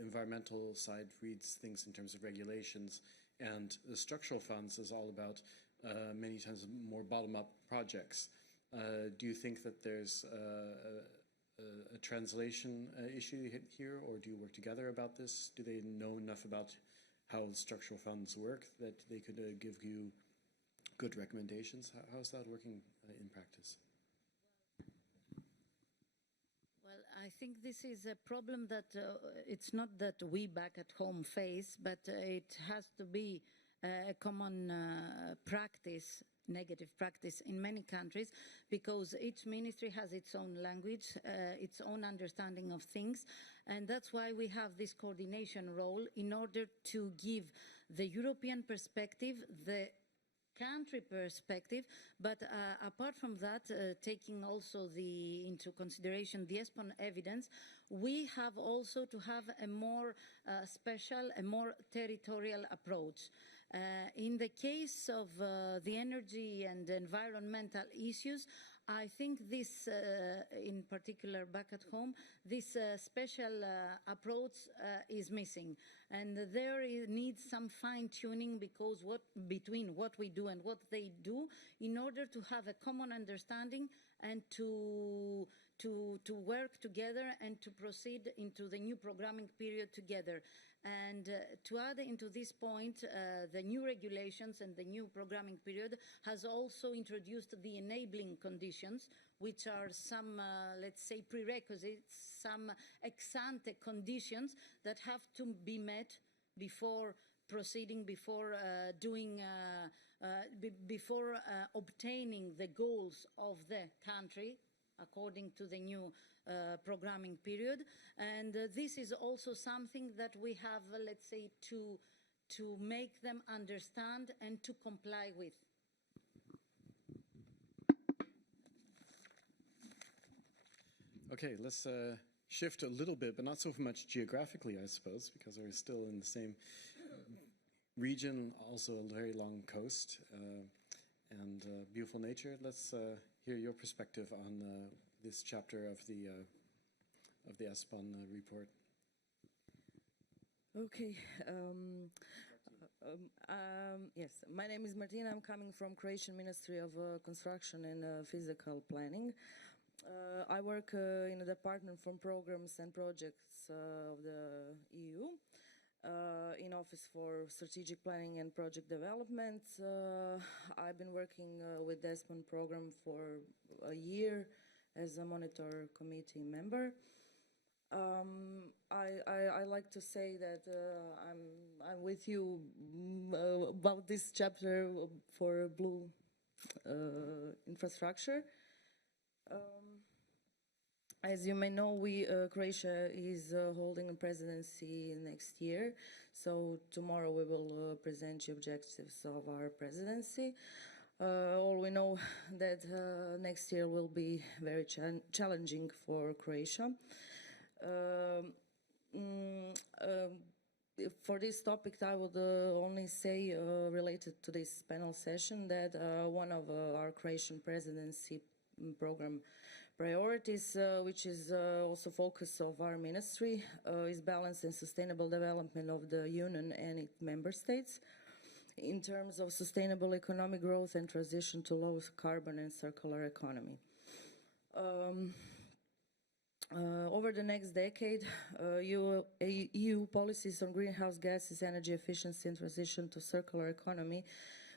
environmental side reads things in terms of regulations, and the structural funds is all about many times more bottom-up projects. Do you think that there's a translation issue here, or do you work together about this? Do they know enough about how structural funds work that they could give you good recommendations? How's that working in practice? Well, I think this is a problem that it's not that we back at home face, but it has to be a common practice, negative practice in many countries, because each ministry has its own language, its own understanding of things, and that's why we have this coordination role in order to give the European perspective, the country perspective, but apart from that, taking also into consideration the ESPON evidence, we have also to have a more special, a more territorial approach. In the case of the energy and environmental issues, I think this, in particular back at home, this special approach is missing. And there needs some fine-tuning between what we do and what they do in order to have a common understanding and to work together and to proceed into the new programming period together. And to add into this point, the new regulations and the new programming period has also introduced the enabling conditions, which are some, let's say, prerequisites, some ex-ante conditions that have to be met before proceeding, before obtaining the goals of the country according to the new programming period. And this is also something that we have, let's say, to make them understand and to comply with. Okay, let's shift a little bit, but not so much geographically, I suppose, because we're still in the same region, also a very long coast and beautiful nature. Let's hear your perspective on this chapter of the ESPON report. Okay. Yes, my name is Martina. I'm coming from Croatian Ministry of Construction and Physical Planning. I work in a department from programs and projects of the EU. In Office for Strategic Planning and Project Development. I've been working with the ESPON program for a year as a monitor committee member. I like to say that I'm with you about this chapter for blue infrastructure. As you may know, Croatia is holding a presidency next year. So tomorrow we will present the objectives of our presidency. All we know that next year will be very challenging for Croatia. For this topic, I would only say, related to this panel session, that one of our Croatian presidency program priorities, which is also focus of our ministry, is balanced and sustainable development of the Union and its member states in terms of sustainable economic growth and transition to low carbon and circular economy. Over the next decade, EU policies on greenhouse gases, energy efficiency and transition to circular economy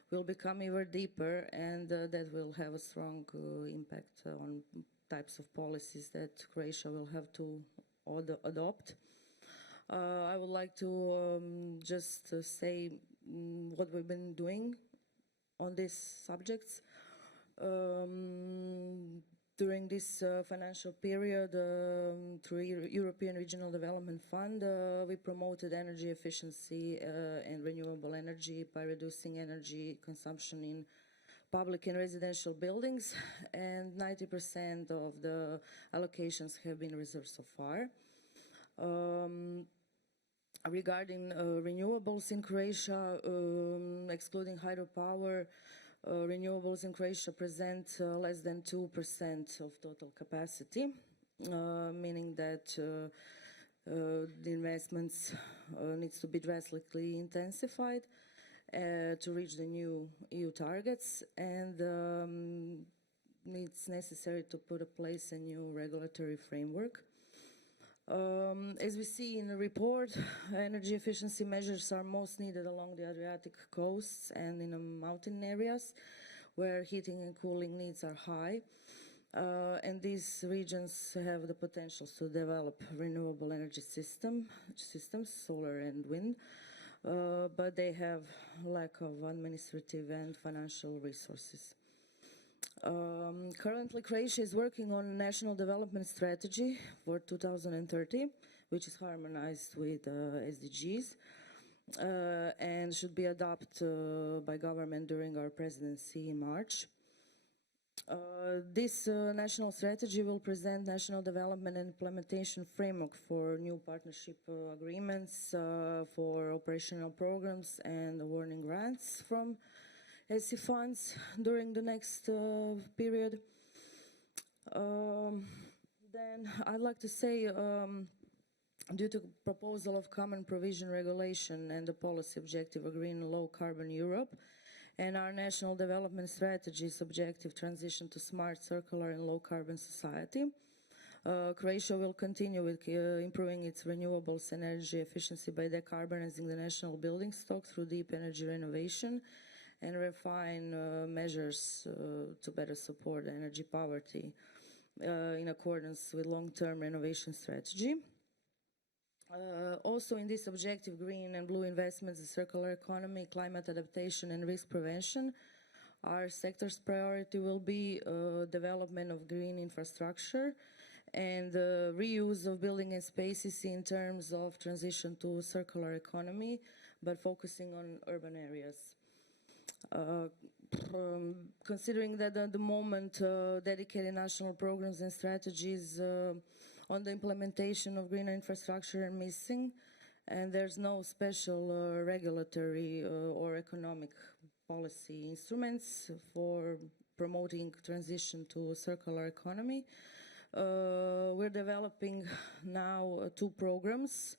will become even deeper, and that will have a strong impact on types of policies that Croatia will have to adopt. I would like to just say what we've been doing on these subjects. During this financial period, through European Regional Development Fund, we promoted energy efficiency and renewable energy by reducing energy consumption in public and residential buildings, and 90% of the allocations have been reserved so far. Regarding renewables in Croatia, excluding hydropower, renewables in Croatia present less than 2% of total capacity, meaning that the investments needs to be drastically intensified to reach the new EU targets, and it's necessary to put in place a new regulatory framework. As we see in the report, energy efficiency measures are most needed along the Adriatic coasts and in the mountain areas where heating and cooling needs are high. And these regions have the potential to develop renewable energy systems, solar and wind, but they have lack of administrative and financial resources. Currently, Croatia is working on a national development strategy for 2030, which is harmonized with SDGs and should be adopted by government during our presidency in March. This national strategy will present national development and implementation framework for new partnership agreements, for operational programs and awarding grants from ESI funds during the next period. Then I'd like to say, due to proposal of common provision regulation and the policy objective of green low carbon Europe, and our national development strategy's objective transition to smart, circular and low carbon society, Croatia will continue with improving its renewables and energy efficiency by decarbonizing the national building stock through deep energy renovation and refine measures to better support energy poverty in accordance with long-term renovation strategy. Also in this objective, green and blue investments, the circular economy, climate adaptation and risk prevention, our sector's priority will be development of green infrastructure and reuse of building and spaces in terms of transition to circular economy, but focusing on urban areas. Considering that at the moment dedicated national programs and strategies on the implementation of green infrastructure are missing, and there's no special regulatory or economic policy instruments for promoting transition to a circular economy. We're developing now two programs.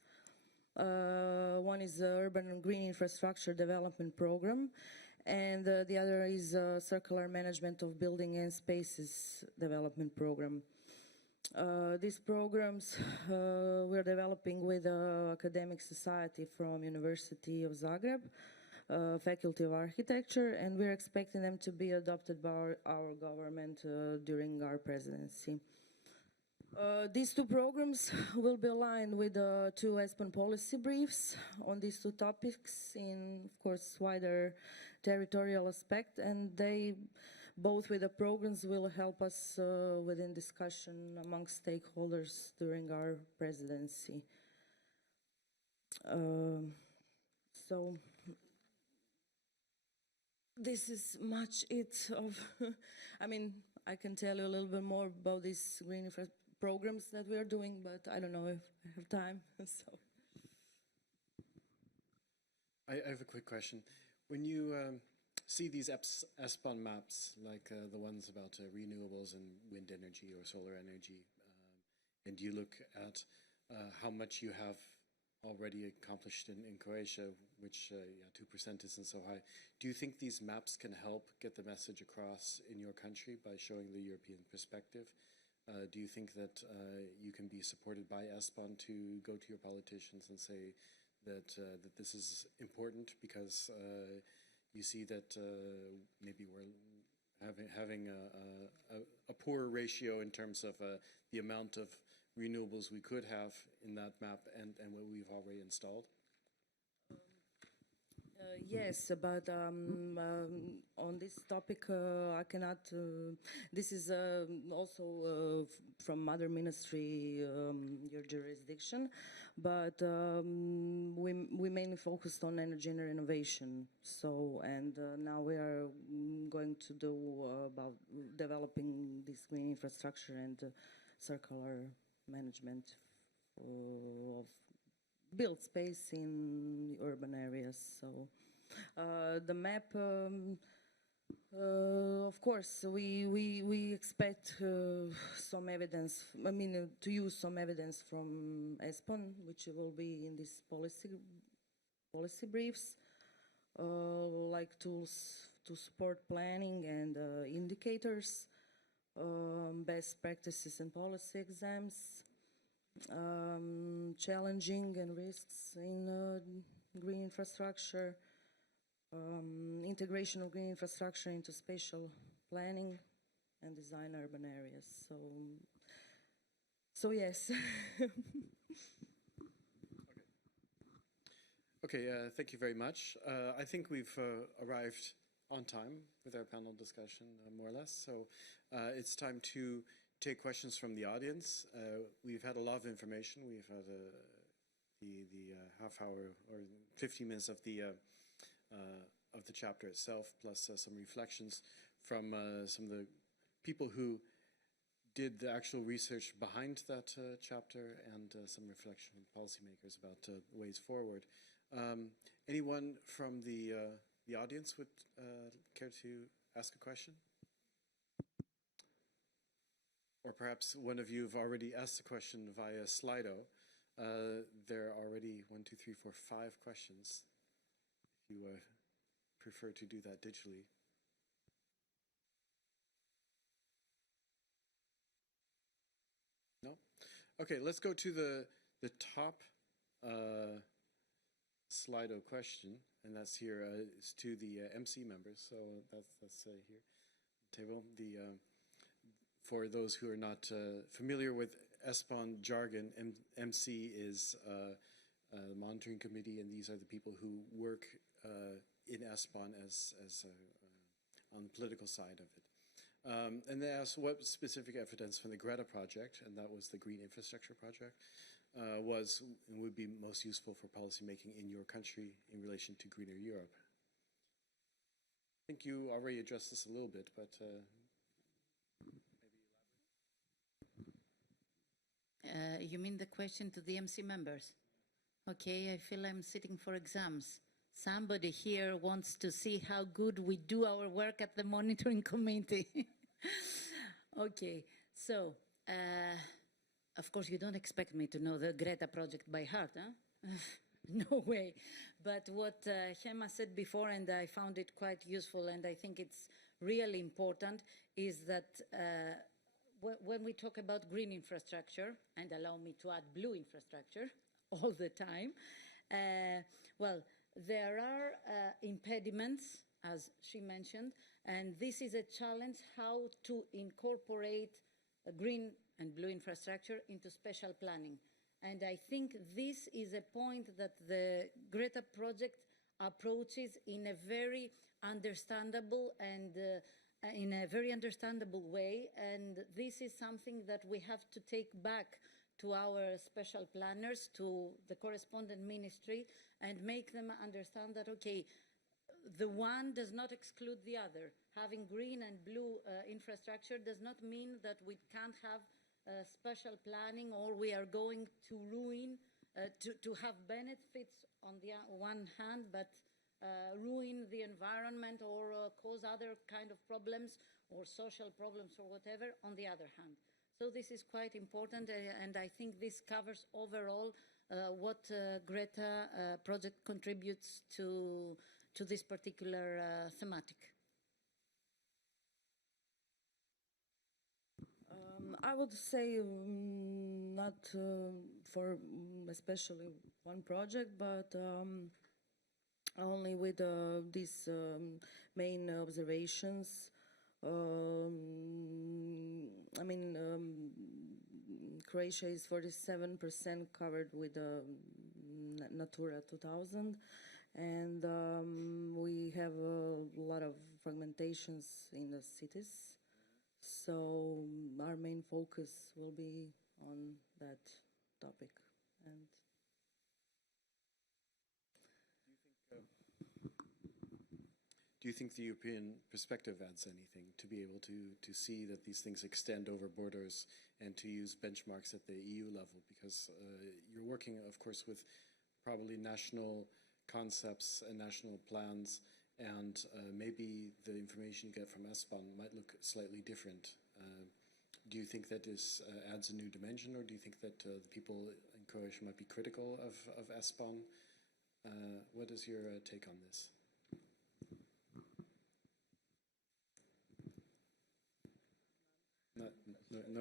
One is the Urban and Green Infrastructure Development Program, and the other is Circular Management of Building and Spaces Development Program. These programs we're developing with academic society from University of Zagreb, Faculty of Architecture, and we're expecting them to be adopted by our government during our presidency. These two programs will be aligned with two ESPON policy briefs on these two topics in, of course, wider territorial aspect, and they, both with the programs, will help us within discussion among stakeholders during our presidency. So this is much it of, I mean, I can tell you a little bit more about these green programs that we are doing, but I don't know if I have time. So I have a quick question. When you see these ESPON maps, like the ones about renewables and wind energy or solar energy, and you look at how much you have already accomplished in Croatia, which 2% isn't so high, do you think these maps can help get the message across in your country by showing the European perspective? Do you think that you can be supported by ESPON to go to your politicians and say that this is important because you see that maybe we're having a poor ratio in terms of the amount of renewables we could have in that map and what we've already installed? Yes, but on this topic, I cannot. This is also from other ministry, your jurisdiction, but we mainly focused on energy and renovation. So, and now we are going to do about developing this green infrastructure and circular management of built space in urban areas. So the map, of course, we expect some evidence. I mean, to use some evidence from ESPON, which will be in these policy briefs, like tools to support planning and indicators, best practices and policy exams. Challenging and risks in green infrastructure, integration of green infrastructure into spatial planning and design urban areas. So yes. Okay, thank you very much. I think we've arrived on time with our panel discussion, more or less. So it's time to take questions from the audience. We've had a lot of information. We've had the half hour or 15 minutes of the chapter itself, plus some reflections from some of the people who did the actual research behind that chapter, and some reflection from policymakers about ways forward. Anyone from the audience would care to ask a question? Or perhaps one of you have already asked a question via Slido. There are already 1, 2, 3, 4, 5 questions, if you prefer to do that digitally. No? Okay, let's go to the top Slido question, and that's here. It's to the MC members, so that's here. Table, for those who are not familiar with ESPON jargon, MC is the monitoring committee, and these are the people who work in ESPON as on the political side of it. And they asked what specific evidence from the Greta project, and that was the Green Infrastructure Project, was and would be most useful for policymaking in your country in relation to Greener Europe. I think you already addressed this a little bit, but you mean the question to the MC members? Okay, I feel I'm sitting for exams, somebody here wants to see how good we do our work at the monitoring committee. Okay, so of course you don't expect me to know the Greta project by heart, huh? No way. But what Hema said before, and I found it quite useful, and I think it's really important, is that when we talk about green infrastructure, and allow me to add blue infrastructure all the time, well, there are impediments, as she mentioned, and this is a challenge how to incorporate green and blue infrastructure into special planning. And I think this is a point that the Greta project approaches in a very understandable and way. And this is something that we have to take back to our special planners, to the correspondent ministry, and make them understand that, okay, the one does not exclude the other. Having green and blue infrastructure does not mean that we can't have special planning, or we are going to ruin, to have benefits on the one hand, but ruin the environment or cause other kind of problems or social problems or whatever on the other hand. So this is quite important, and I think this covers overall what Greta project contributes to this particular thematic. I would say not for especially one project, but only with these main observations. I mean, Croatia is 47% covered with Natura 2000, and we have a lot of fragmentations in the cities. So our main focus will be on that topic. And do you think the European perspective adds anything to be able to see that these things extend over borders and to use benchmarks at the EU level? Because you're working, of course, with probably national concepts and national plans, and maybe the information you get from ESPON might look slightly different. Do you think that this adds a new dimension, or do you think that the people in Croatia might be critical of ESPON? What is your take on this?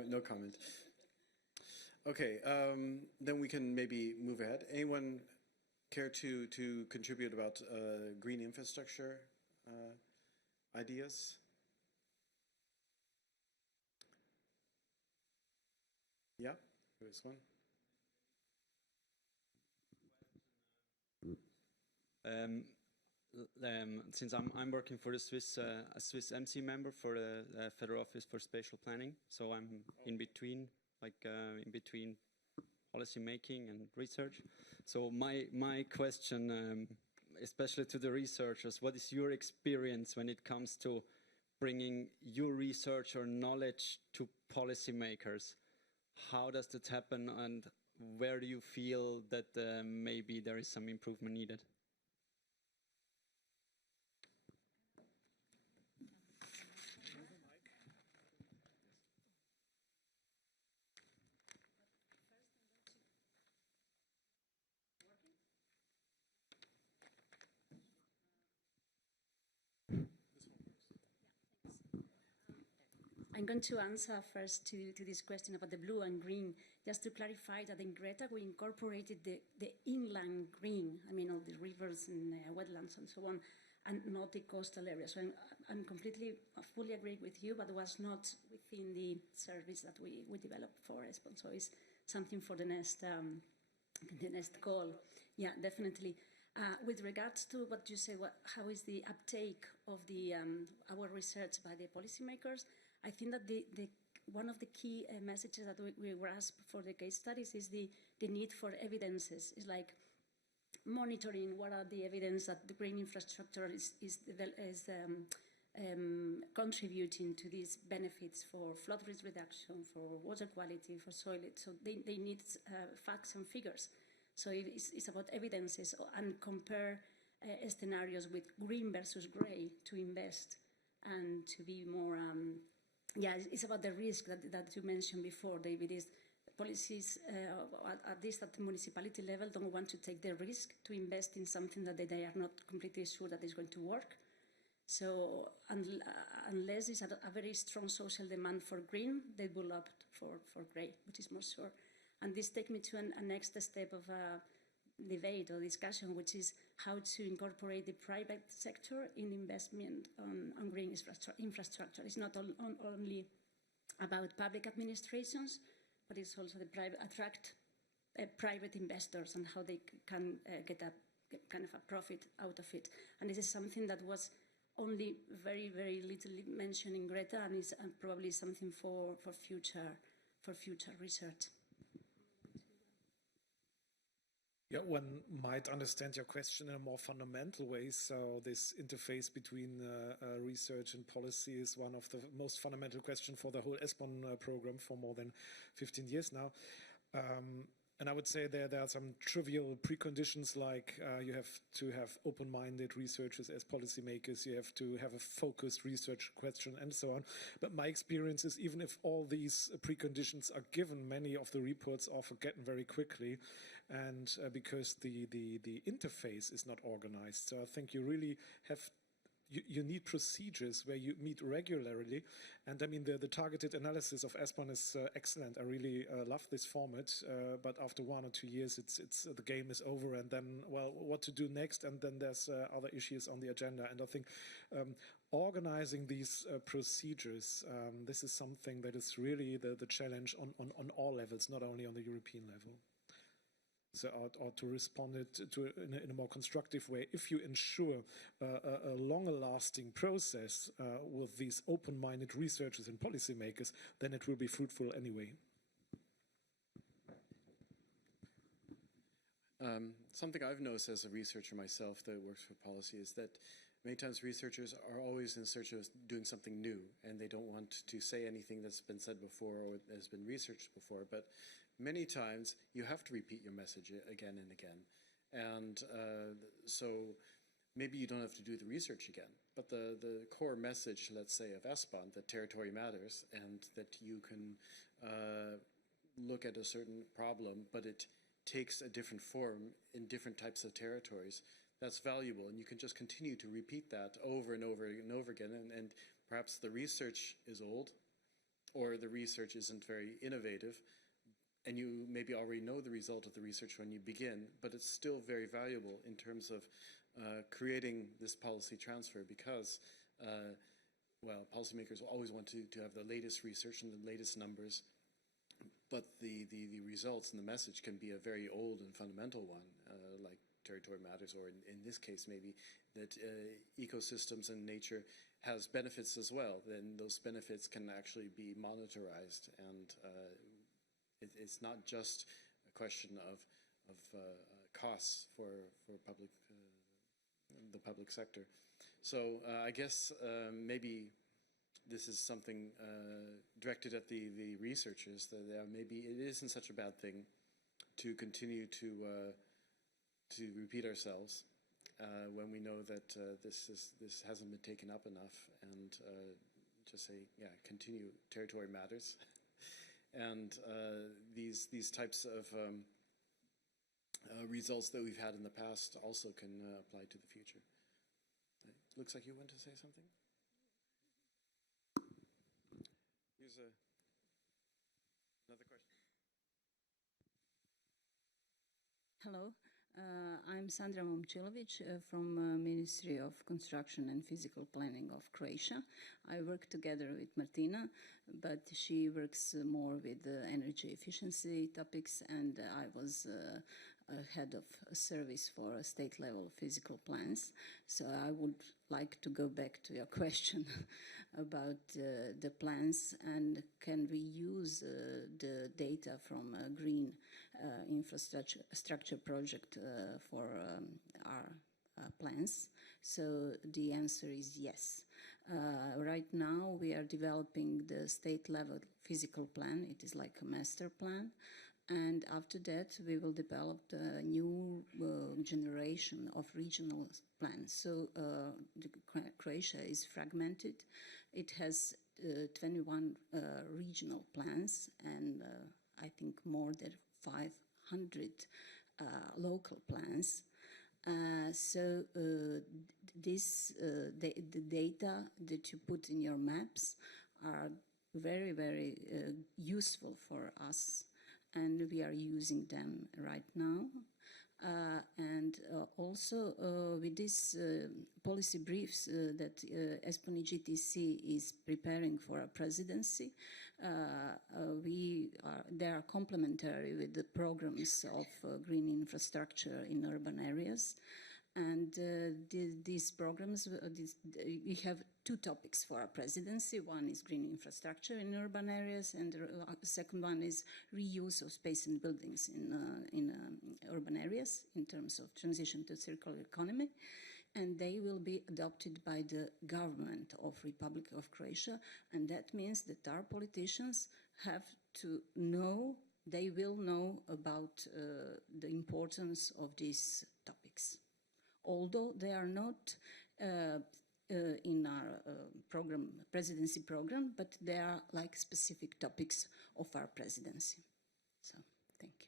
No comment. Okay, then we can maybe move ahead. Anyone care to contribute about green infrastructure ideas? Yeah, this one. Since I'm working for the Swiss, a Swiss MC member for the Federal Office for Spatial Planning, so I'm in between, in between policy making and research. So my question, especially to the researchers, what is your experience when it comes to bringing your research or knowledge to policymakers? How does that happen, and where do you feel that maybe there is some improvement needed? I'm going to answer first to this question about the blue and green, just to clarify that in Greta we incorporated the inland green, I mean all the rivers and wetlands and so on, and not the coastal areas. So I'm fully agree with you, but it was not within the service that we developed for ESPON. So it's something for the next call. Yeah, definitely. With regards to what you say, how is the uptake of our research by the policymakers? I think that one of the key messages that we were asked for the case studies is the need for evidences. It's like monitoring what are the evidence that the green infrastructure is contributing to these benefits for flood risk reduction, for water quality, for soil. So they need facts and figures. So it's about evidences and compare scenarios with green versus gray to invest and to be more, yeah, it's about the risk that you mentioned before, David, is policies, at least at the municipality level, don't want to take the risk to invest in something that they are not completely sure that is going to work. So unless there's a very strong social demand for green, they will opt for gray, which is more sure. And this takes me to a next step of debate or discussion, which is how to incorporate the private sector in investment on green infrastructure. It's not only about public administrations, but it's also attract private investors and how they can get a kind of a profit out of it. And this is something that was only very, very little mentioned in Greta, and is probably something for future research. Yeah, one might understand your question in a more fundamental way. So this interface between research and policy is one of the most fundamental questions for the whole ESPON program for more than 15 years now. And I would say there are some trivial preconditions, like you have to have open-minded researchers as policymakers, you have to have a focused research question, and so on. But my experience is, even if all these preconditions are given, many of the reports are forgotten very quickly, and because the interface is not organized. So I think you really have you need procedures where you meet regularly. And I mean, the targeted analysis of ESPON is excellent. I really love this format. But after 1 or 2 years, it's the game is over. And then, well, what to do next? And then there's other issues on the agenda. And I think organizing these procedures, this is something that is really the challenge on all levels, not only on the European level. So, or to respond it to in a more constructive way, if you ensure a longer-lasting process with these open-minded researchers and policymakers, then it will be fruitful anyway. Something I've noticed as a researcher myself that works for policy is that many times researchers are always in search of doing something new, and they don't want to say anything that's been said before or has been researched before. But many times you have to repeat your message again and again. And so maybe you don't have to do the research again, but the core message, let's say, of ESPON, that territory matters and that you can look at a certain problem, but it takes a different form in different types of territories, that's valuable. And you can just continue to repeat that over and over and over again. And perhaps the research is old, or the research isn't very innovative, and you maybe already know the result of the research when you begin, but it's still very valuable in terms of creating this policy transfer, because, well, policymakers will always want to have the latest research and the latest numbers, but the results and the message can be a very old and fundamental one, like territory matters, or in this case maybe that ecosystems and nature has benefits as well. Then those benefits can actually be monitorized, and it's not just a question of costs for the public sector. So I guess maybe this is something directed at the researchers, that maybe it isn't such a bad thing to continue to repeat ourselves when we know that this hasn't been taken up enough, and just say, yeah, continue, territory matters. And these types of results that we've had in the past also can apply to the future. It looks like you want to say something? Here's another question. Hello. I'm Sandra Momcilovic from Ministry of Construction and Physical Planning of Croatia. I work together with Martina, but she works more with energy efficiency topics, and I was head of a service for state-level physical plans. So I would like to go back to your question about the plans, and can we use the data from a green infrastructure project for our plans? So the answer is yes. Right now we are developing the state-level physical plan. It is like a master plan, And after that, we will develop the new generation of regional plans. So Croatia is fragmented. It has 21 regional plans and I think more than 500 local plans. So the data that you put in your maps are very, very useful for us, and we are using them right now. And also with these policy briefs that ESPON EGTC is preparing for a presidency, they are complementary with the programs of green infrastructure in urban areas. And these programs, we have two topics for our presidency. One is green infrastructure in urban areas, and the second one is reuse of space and buildings in urban areas in terms of transition to circular economy. And they will be adopted by the government of Republic of Croatia. And that means that our politicians have to know, they will know about the importance of these topics. Although they are not in our presidency program, but they are like specific topics of our presidency. So, thank you.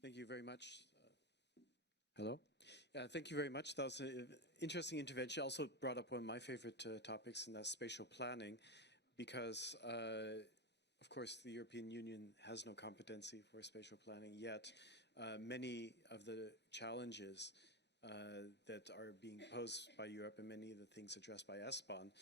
Thank you very much. Hello? Thank you very much. That was an interesting intervention. Also brought up one of my favorite topics, and that's spatial planning, because of course, the European Union has no competency for spatial planning yet. Many of the challenges that are being posed by Europe and many of the things addressed by ESPON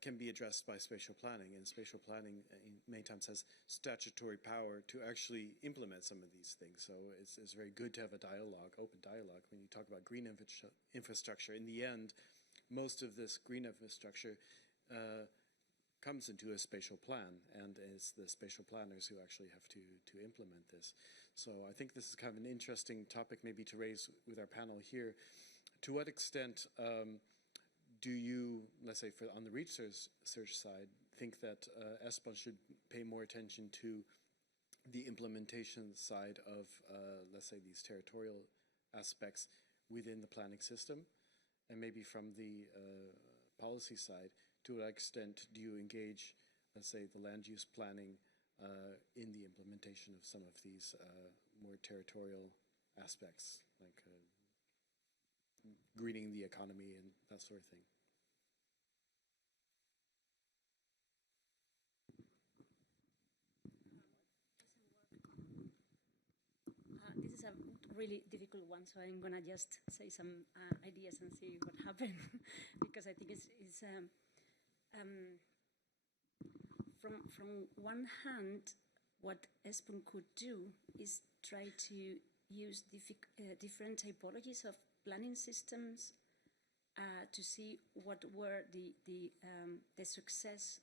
can be addressed by spatial planning. And spatial planning many times has statutory power to actually implement some of these things. So it's very good to have a dialogue, open dialogue, when you talk about green infrastructure. In the end, most of this green infrastructure comes into a spatial plan, and it's the spatial planners who actually have to implement this. So I think this is kind of an interesting topic maybe to raise with our panel here. To what extent do you, let's say on the research side, think that ESPON should pay more attention to the implementation side of, let's say, these territorial aspects within the planning system? And maybe from the policy side, to what extent do you engage, let's say, the land use planning in the implementation of some of these more territorial aspects, like greening the economy and that sort of thing? This is a really difficult one, so I'm going to just say some ideas and see what happens, because I think it's from one hand, what ESPON could do is try to use different typologies of planning systems to see what were the success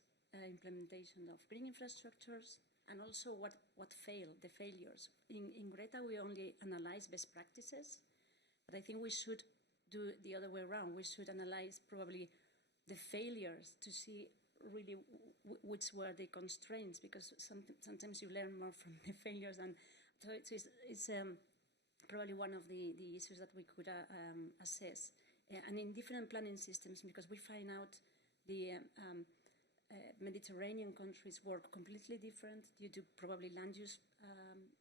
implementation of green infrastructures, and also what failed, the failures. In Greta, we only analyze best practices, but I think we should do the other way around. We should analyze probably the failures to see really which were the constraints, because sometimes you learn more from the failures. And so it's probably one of the issues that we could assess. And in different planning systems, because we find out the Mediterranean countries work completely different due to probably land use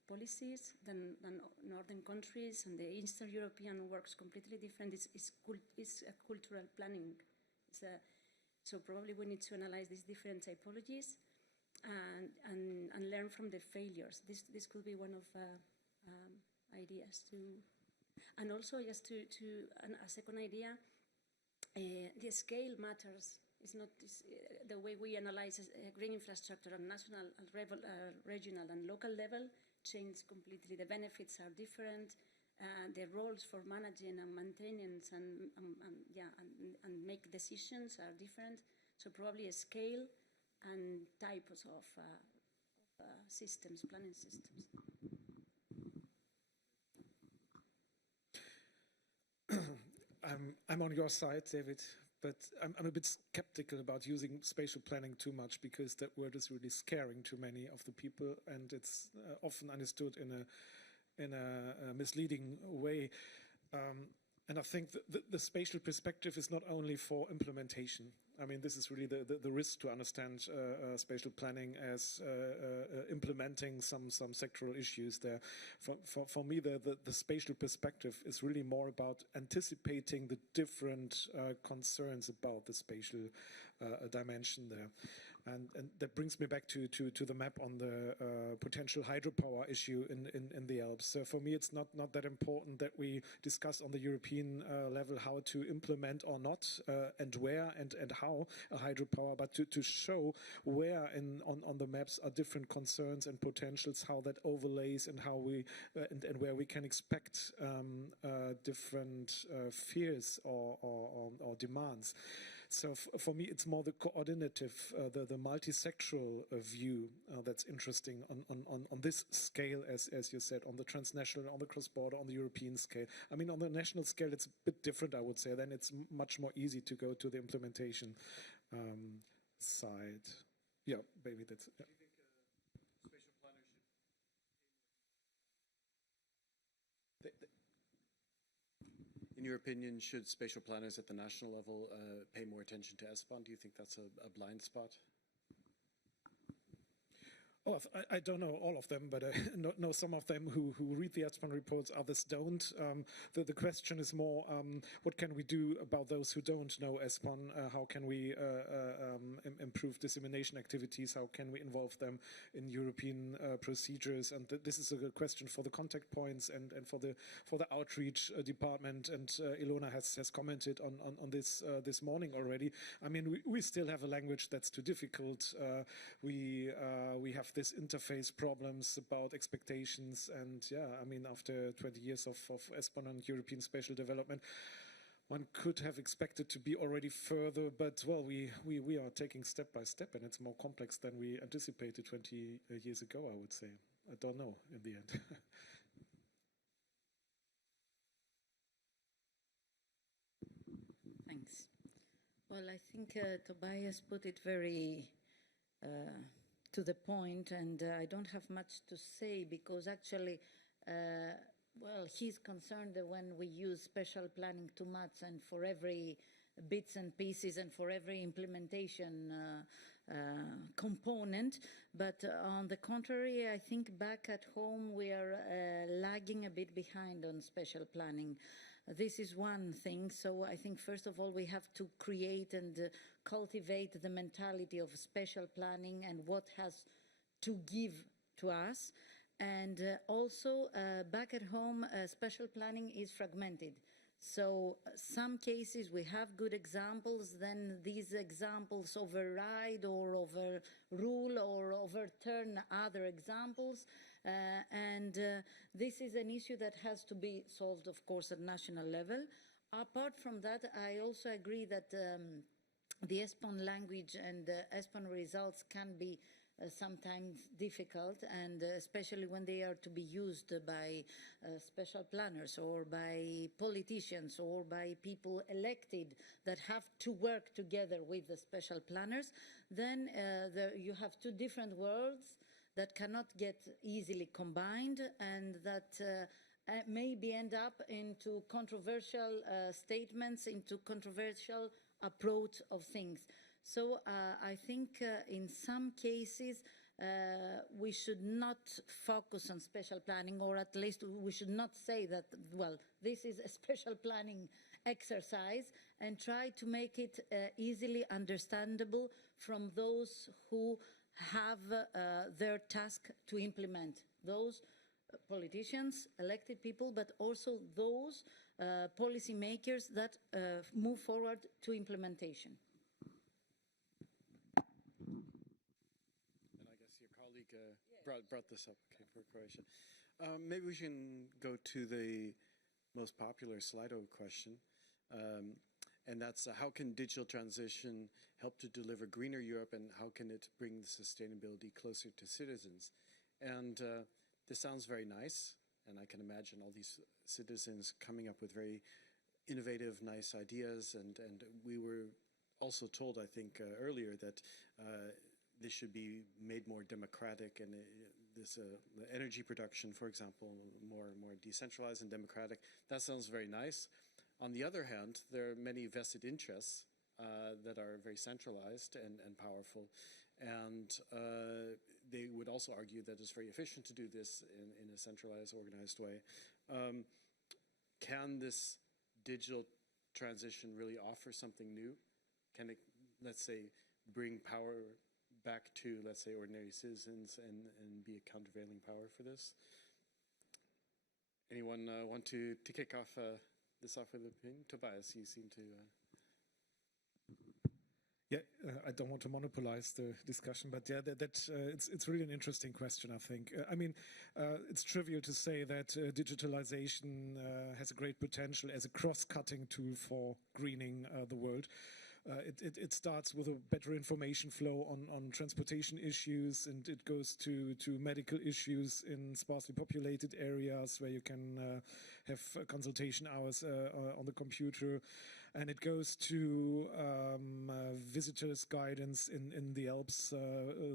policies than northern countries, and the Eastern European works completely different. It's a cultural planning. So probably we need to analyze these different typologies and learn from the failures. This could be one of ideas to, and also just a second idea, the scale matters. It's not the way we analyze green infrastructure on national, regional and local level change completely. The benefits are different. The roles for managing and maintenance and make decisions are different. So probably a scale and types of systems, planning systems. I'm on your side, David. but I'm a bit skeptical about using spatial planning too much, because that word is really scaring to many of the people, and it's often understood in a misleading way. And I think the spatial perspective is not only for implementation. I mean, this is really the risk to understand spatial planning as implementing some sectoral issues there. For me, the spatial perspective is really more about anticipating the different concerns about the spatial dimension there. And that brings me back to the map on the potential hydropower issue in the Alps. So for me, it's not that important that we discuss on the European level how to implement or not, and where and how a hydropower, but to show where on the maps are different concerns and potentials, how that overlays, and how we and where we can expect different fears or demands. So for me, it's more the coordinative, the multi-sectoral view that's interesting on this scale, as you said, on the transnational, on the cross-border, on the European scale. I mean, on the national scale, it's a bit different, I would say. Then it's much more easy to go to the implementation side. Yeah, maybe that's... Yeah. In your opinion, should spatial planners at the national level pay more attention to ESPON? Do you think that's a blind spot? Oh, I don't know all of them, but I know some of them who read the ESPON reports, others don't. The question is more, what can we do about those who don't know ESPON? How can we improve dissemination activities? How can we involve them in European procedures? And this is a question for the contact points and for the outreach department. And Ilona has commented on this morning already. I mean, we still have a language that's too difficult. We have this interface problems about expectations, and yeah, I mean, after 20 years of ESPON and European spatial development, one could have expected to be already further, but well, we are taking step by step, and it's more complex than we anticipated 20 years ago, I would say. I don't know in the end. Thanks. Well, I think Tobias put it very to the point, and I don't have much to say, because actually, well, he's concerned that when we use special planning too much and for every bits and pieces and for every implementation component, but on the contrary, I think back at home we are lagging a bit behind on special planning. This is one thing. So I think first of all we have to create and cultivate the mentality of special planning and what has to give to us. And also back at home, special planning is fragmented. So some cases we have good examples, then these examples override or overrule or overturn other examples. This is an issue that has to be solved, of course, at national level. Apart from that, I also agree that the ESPON language and ESPON results can be sometimes difficult, and especially when they are to be used by special planners or by politicians or by people elected that have to work together with the special planners, then you have two different worlds that cannot get easily combined, and that maybe end up into controversial statements, into controversial approach of things. So I think in some cases we should not focus on special planning, or at least we should not say that, well, this is a special planning exercise, and try to make it easily understandable from those who have their task to implement, those politicians, elected people, but also those policy makers that move forward to implementation. And I guess your colleague brought this up, okay, for Croatia. Maybe we can go to the most popular Slido question. And that's how can digital transition help to deliver greener Europe, and how can it bring the sustainability closer to citizens? And this sounds very nice, and I can imagine all these citizens coming up with very innovative, nice ideas, and we were also told, I think, earlier that this should be made more democratic, and the energy production, for example, more decentralized and democratic. That sounds very nice. On the other hand, there are many vested interests that are very centralized and powerful, and they would also argue that it's very efficient to do this in a centralized, organized way. Can this digital transition really offer something new? Can it, let's say, bring power back to, let's say, ordinary citizens and be a countervailing power for this? Anyone want to kick off this off with an opinion? Tobias, you seem to... Yeah, I don't want to monopolize the discussion, but yeah, it's really an interesting question, I think. I mean, it's trivial to say that digitalization has a great potential as a cross-cutting tool for greening the world. It starts with a better information flow on transportation issues, and it goes to medical issues in sparsely populated areas where you can have consultation hours on the computer. And it goes to visitors' guidance in the Alps,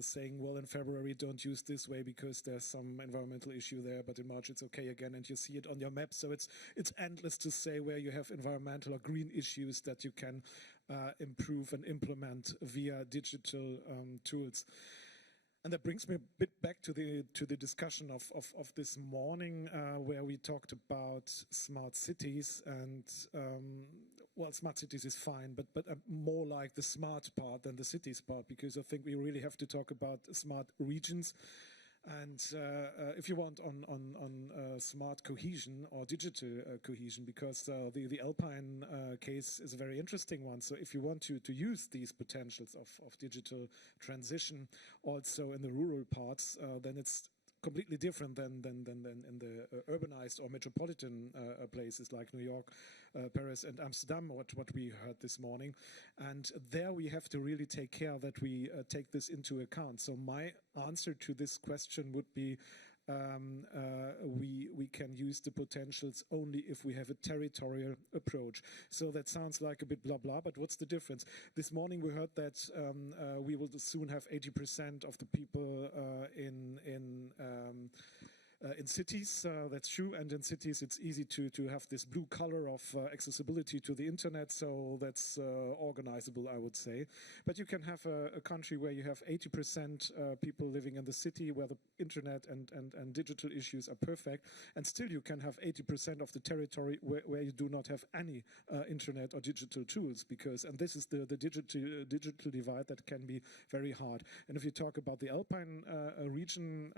saying, well, in February, don't use this way because there's some environmental issue there, but in March it's okay again, and you see it on your map. So it's endless to say where you have environmental or green issues that you can improve and implement via digital tools. And that brings me a bit back to the discussion of this morning, where we talked about smart cities. And well, smart cities is fine, but more like the smart part than the cities part, because I think we really have to talk about smart regions. And if you want on smart cohesion or digital cohesion, because the Alpine case is a very interesting one. So if you want to use these potentials of digital transition also in the rural parts, then it's completely different than in the urbanized or metropolitan places like New York, Paris and Amsterdam, what we heard this morning. And there we have to really take care that we take this into account. So my answer to this question would be we can use the potentials only if we have a territorial approach. So that sounds like a bit blah blah, but what's the difference? This morning we heard that we will soon have 80% of the people in cities. That's true, and in cities it's easy to have this blue color of accessibility to the internet, so that's organizable, I would say. But you can have a country where you have 80% people living in the city where the internet and digital issues are perfect, and still you can have 80% of the territory where you do not have any internet or digital tools, and this is the digital divide that can be very hard. And if you talk about the Alpine region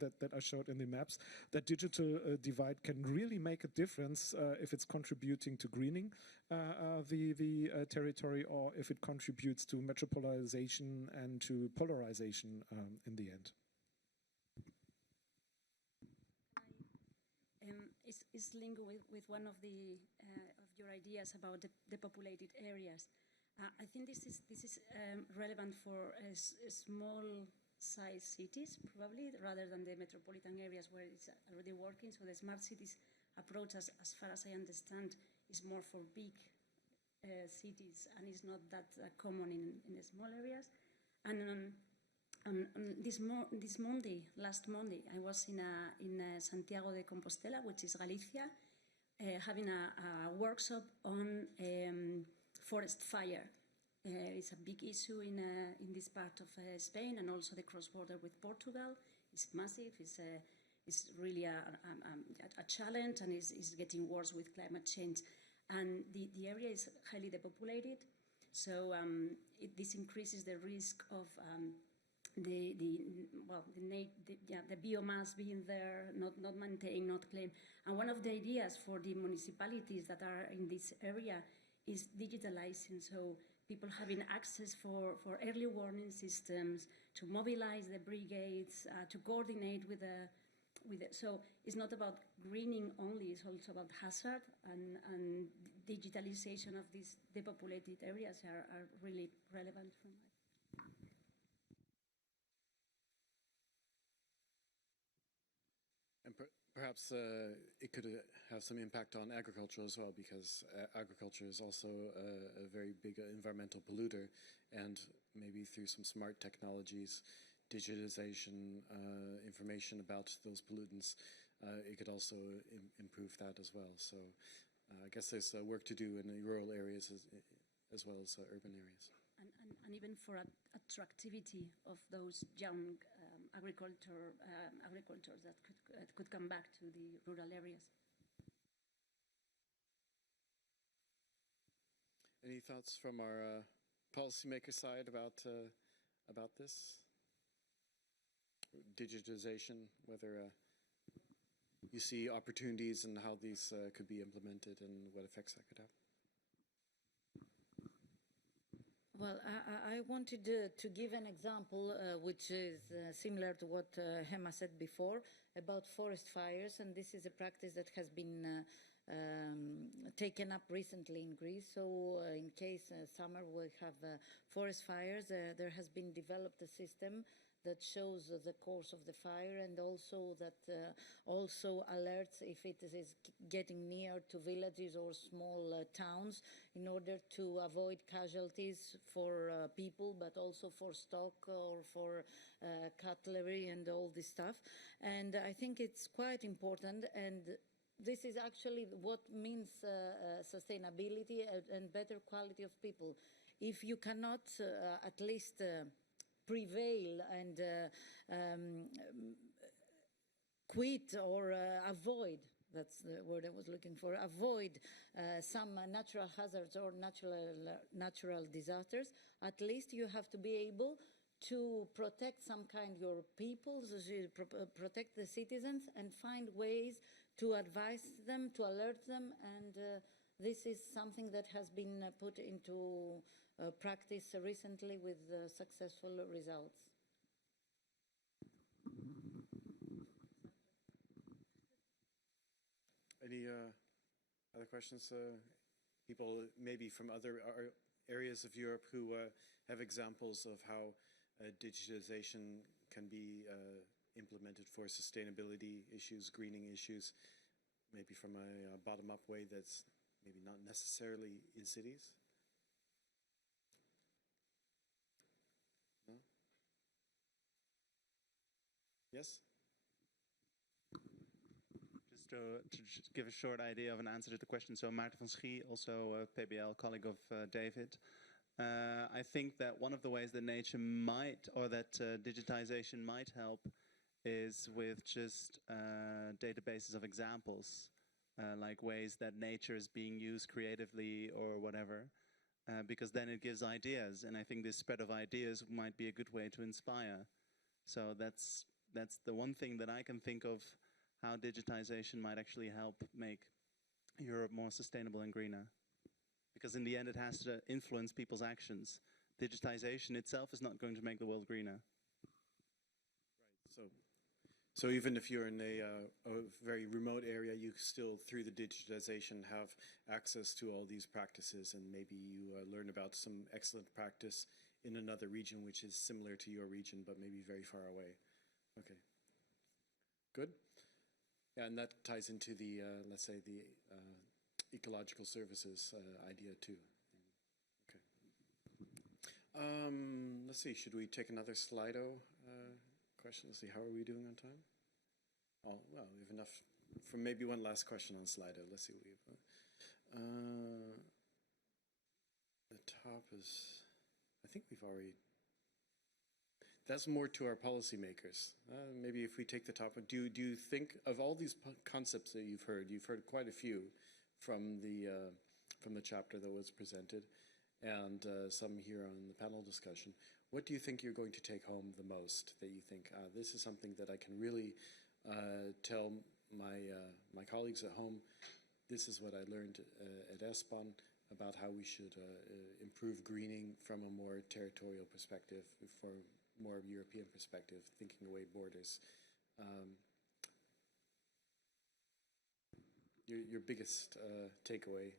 that I showed in the map, that digital divide can really make a difference if it's contributing to greening the territory, or if it contributes to metropolization and to polarization in the end. It's linked with one of your ideas about the depopulated areas. I think this is relevant for small size cities, probably, rather than the metropolitan areas where it's already working. So the smart cities approach, as far as I understand, is more for big cities, and is not that common in the small areas. And last Monday, I was in Santiago de Compostela, which is Galicia, having a workshop on forest fire. It's a big issue in this part of Spain, and also the cross-border with Portugal. It's massive. It's really a challenge, and is getting worse with climate change. And the area is highly depopulated, so this increases the risk of the biomass being there, not maintained, not claimed. And one of the ideas for the municipalities that are in this area is digitalizing, so people having access for early warning systems, to mobilize the brigades, to coordinate with it. So it's not about greening only, it's also about hazard, and digitalization of these depopulated areas are really relevant for me. And perhaps it could have some impact on agriculture as well, because agriculture is also a very big environmental polluter, and maybe through some smart technologies, digitization, information about those pollutants, it could also improve that as well. So I guess there's work to do in the rural areas as well as urban areas. And even for attractivity of those young agricultors that could come back to the rural areas. Any thoughts from our policymaker side about this? Digitization, whether you see opportunities and how these could be implemented and what effects that could have? Well, I wanted to give an example which is similar to what Hema said before about forest fires, and this is a practice that has been taken up recently in Greece. So in case summer we have forest fires, there has been developed a system that shows the course of the fire, and also that also alerts if it is getting near to villages or small towns, in order to avoid casualties for people, but also for stock or for cutlery and all this stuff. And I think it's quite important, and this is actually what means sustainability and better quality of people. If you cannot at least prevail and quit or avoid, that's the word I was looking for, avoid some natural hazards or natural disasters, at least you have to be able to protect some kind your people, protect the citizens, and find ways to advise them, to alert them, and this is something that has been put into practice recently with successful results. Any other questions? People maybe from other areas of Europe who have examples of how digitization can be implemented for sustainability issues, greening issues, maybe from a bottom-up way that's maybe not necessarily in cities? No? Yes? Just to give a short idea of an answer to the question. So Maarten van Schie, also a PBL colleague of David. I think that one of the ways that nature might, or that digitization might help, is with just databases of examples, like ways that nature is being used creatively or whatever, because then it gives ideas, and I think this spread of ideas might be a good way to inspire. So that's the one thing that I can think of, how digitization might actually help make Europe more sustainable and greener. Because in the end it has to influence people's actions. Digitization itself is not going to make the world greener. Right. So even if you're in a very remote area, you still, through the digitization, have access to all these practices, and maybe you learn about some excellent practice in another region which is similar to your region, but maybe very far away. Okay. Good. Yeah, and that ties into the, let's say, the ecological services idea too. Okay. Let's see, should we take another Slido question? Let's see, how are we doing on time? Oh, well, we have enough for maybe one last question on Slido. Let's see what we have. The top is, I think we've already, that's more to our policymakers. Maybe if we take the top, do you think of all these concepts that you've heard quite a few from the chapter that was presented, and some here on the panel discussion. What do you think you're going to take home the most, that you think, this is something that I can really tell my colleagues at home, this is what I learned at ESPON about how we should improve greening from a more territorial perspective, for more European perspective, thinking away borders. Your biggest takeaway?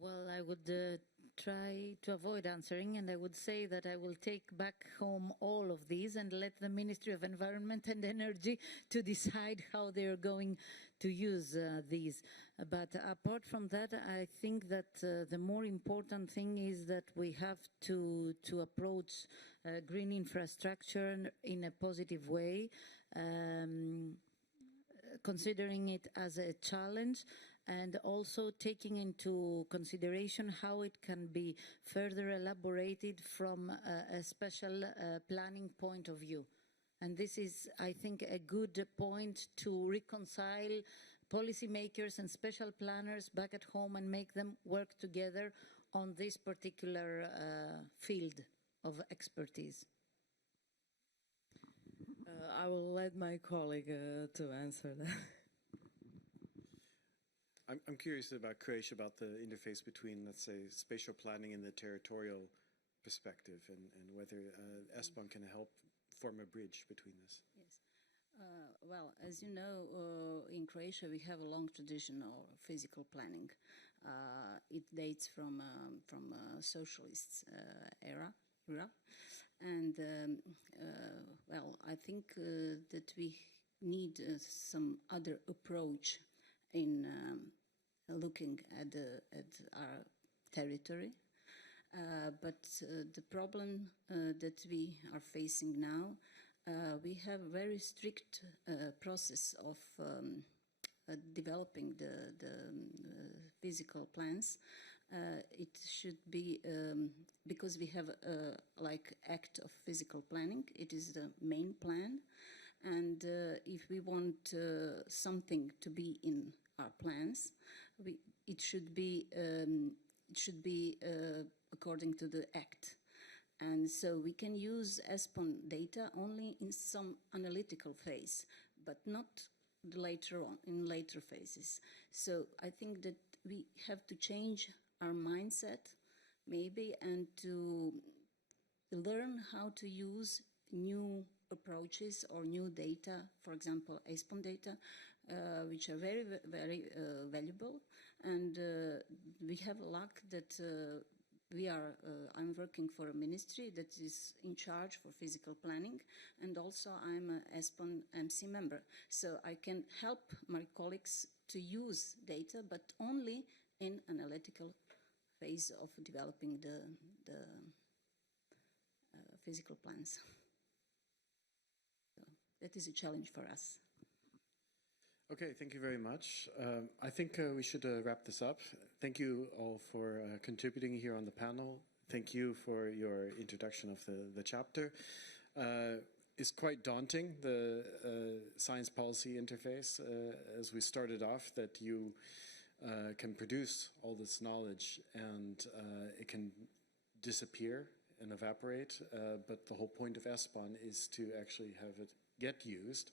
Well, I would try to avoid answering, and I would say that I will take back home all of these and let the Ministry of Environment and Energy to decide how they're going to use these. But apart from that, I think that the more important thing is that we have to approach green infrastructure in a positive way, considering it as a challenge, and also taking into consideration how it can be further elaborated from a special planning point of view. And this is, I think, a good point to reconcile policymakers and special planners back at home and make them work together on this particular field of expertise. I will let my colleague to answer that. I'm curious about Croatia, about the interface between, let's say, spatial planning and the territorial perspective, and whether ESPON can help form a bridge between this. Yes. Well, as you know, in Croatia we have a long tradition of physical planning. It dates from socialist era, and well, I think that we need some other approach in looking at our territory. But the problem that we are facing now, we have a very strict process of developing the physical plans. It should be, because we have like Act of Physical Planning, it is the main plan. And if we want something to be in our plans, it should be according to the Act. And so we can use ESPON data only in some analytical phase, but not later on, in later phases. So I think that we have to change our mindset, maybe, and to learn how to use new approaches or new data, for example, ESPON data, which are very, very valuable. And we have luck that I'm working for a ministry that is in charge for physical planning, and also I'm an ESPON MC member. So I can help my colleagues to use data, but only in analytical phase of developing the physical plans. So that is a challenge for us. Okay, thank you very much. I think we should wrap this up. Thank you all for contributing here on the panel. Thank you for your introduction of the chapter. It's quite daunting, the science policy interface, as we started off, that you can produce all this knowledge and it can disappear and evaporate, but the whole point of ESPON is to actually have it get used.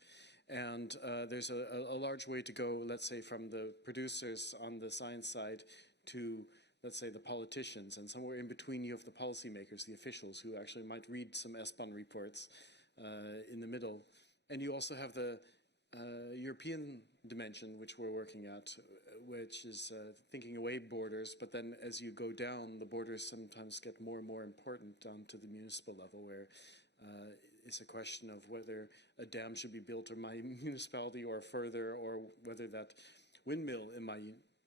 And there's a large way to go, let's say, from the producers on the science side to, let's say, the politicians. And somewhere in between you have the policymakers, the officials, who actually might read some ESPON reports in the middle. And you also have the European dimension, which we're working at, which is thinking away borders. But then as you go down, the borders sometimes get more and more important down to the municipal level, where it's a question of whether a dam should be built in my municipality or further, or whether that windmill in my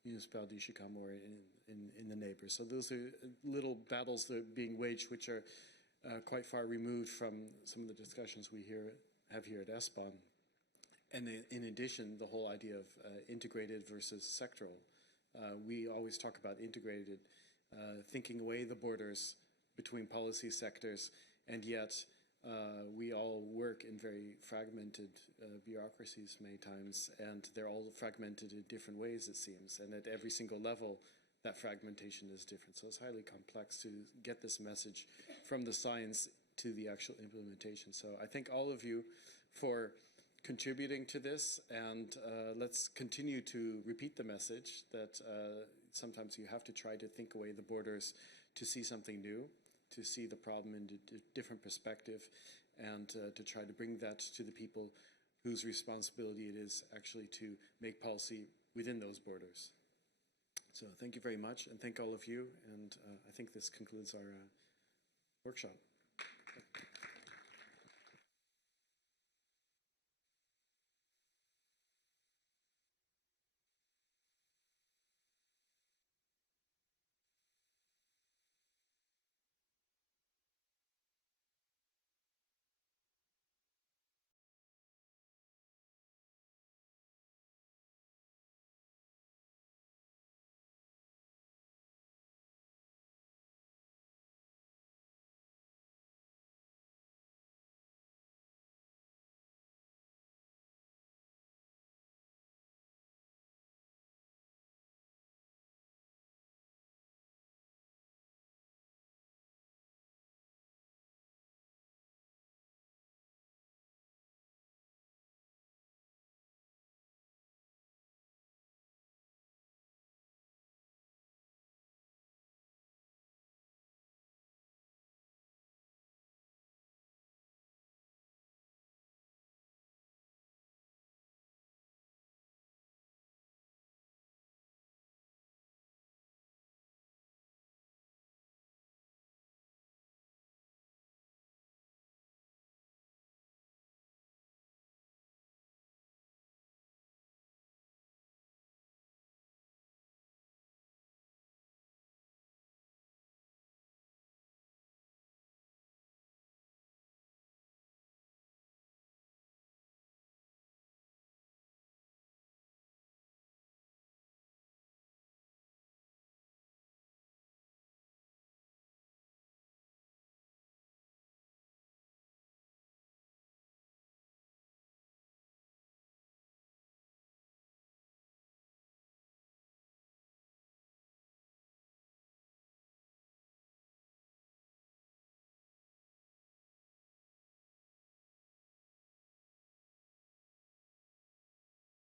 municipality should come, or in the neighbors. So those are little battles that are being waged, which are quite far removed from some of the discussions we have here at ESPON. And in addition, the whole idea of integrated versus sectoral. We always talk about integrated, thinking away the borders between policy sectors, and yet we all work in very fragmented bureaucracies many times, and they're all fragmented in different ways, it seems, and at every single level that fragmentation is different. So it's highly complex to get this message from the science to the actual implementation. So I thank all of you for contributing to this, and let's continue to repeat the message that sometimes you have to try to think away the borders to see something new, to see the problem in a different perspective, and to try to bring that to the people whose responsibility it is actually to make policy within those borders. So thank you very much, and thank all of you. And I think this concludes our workshop.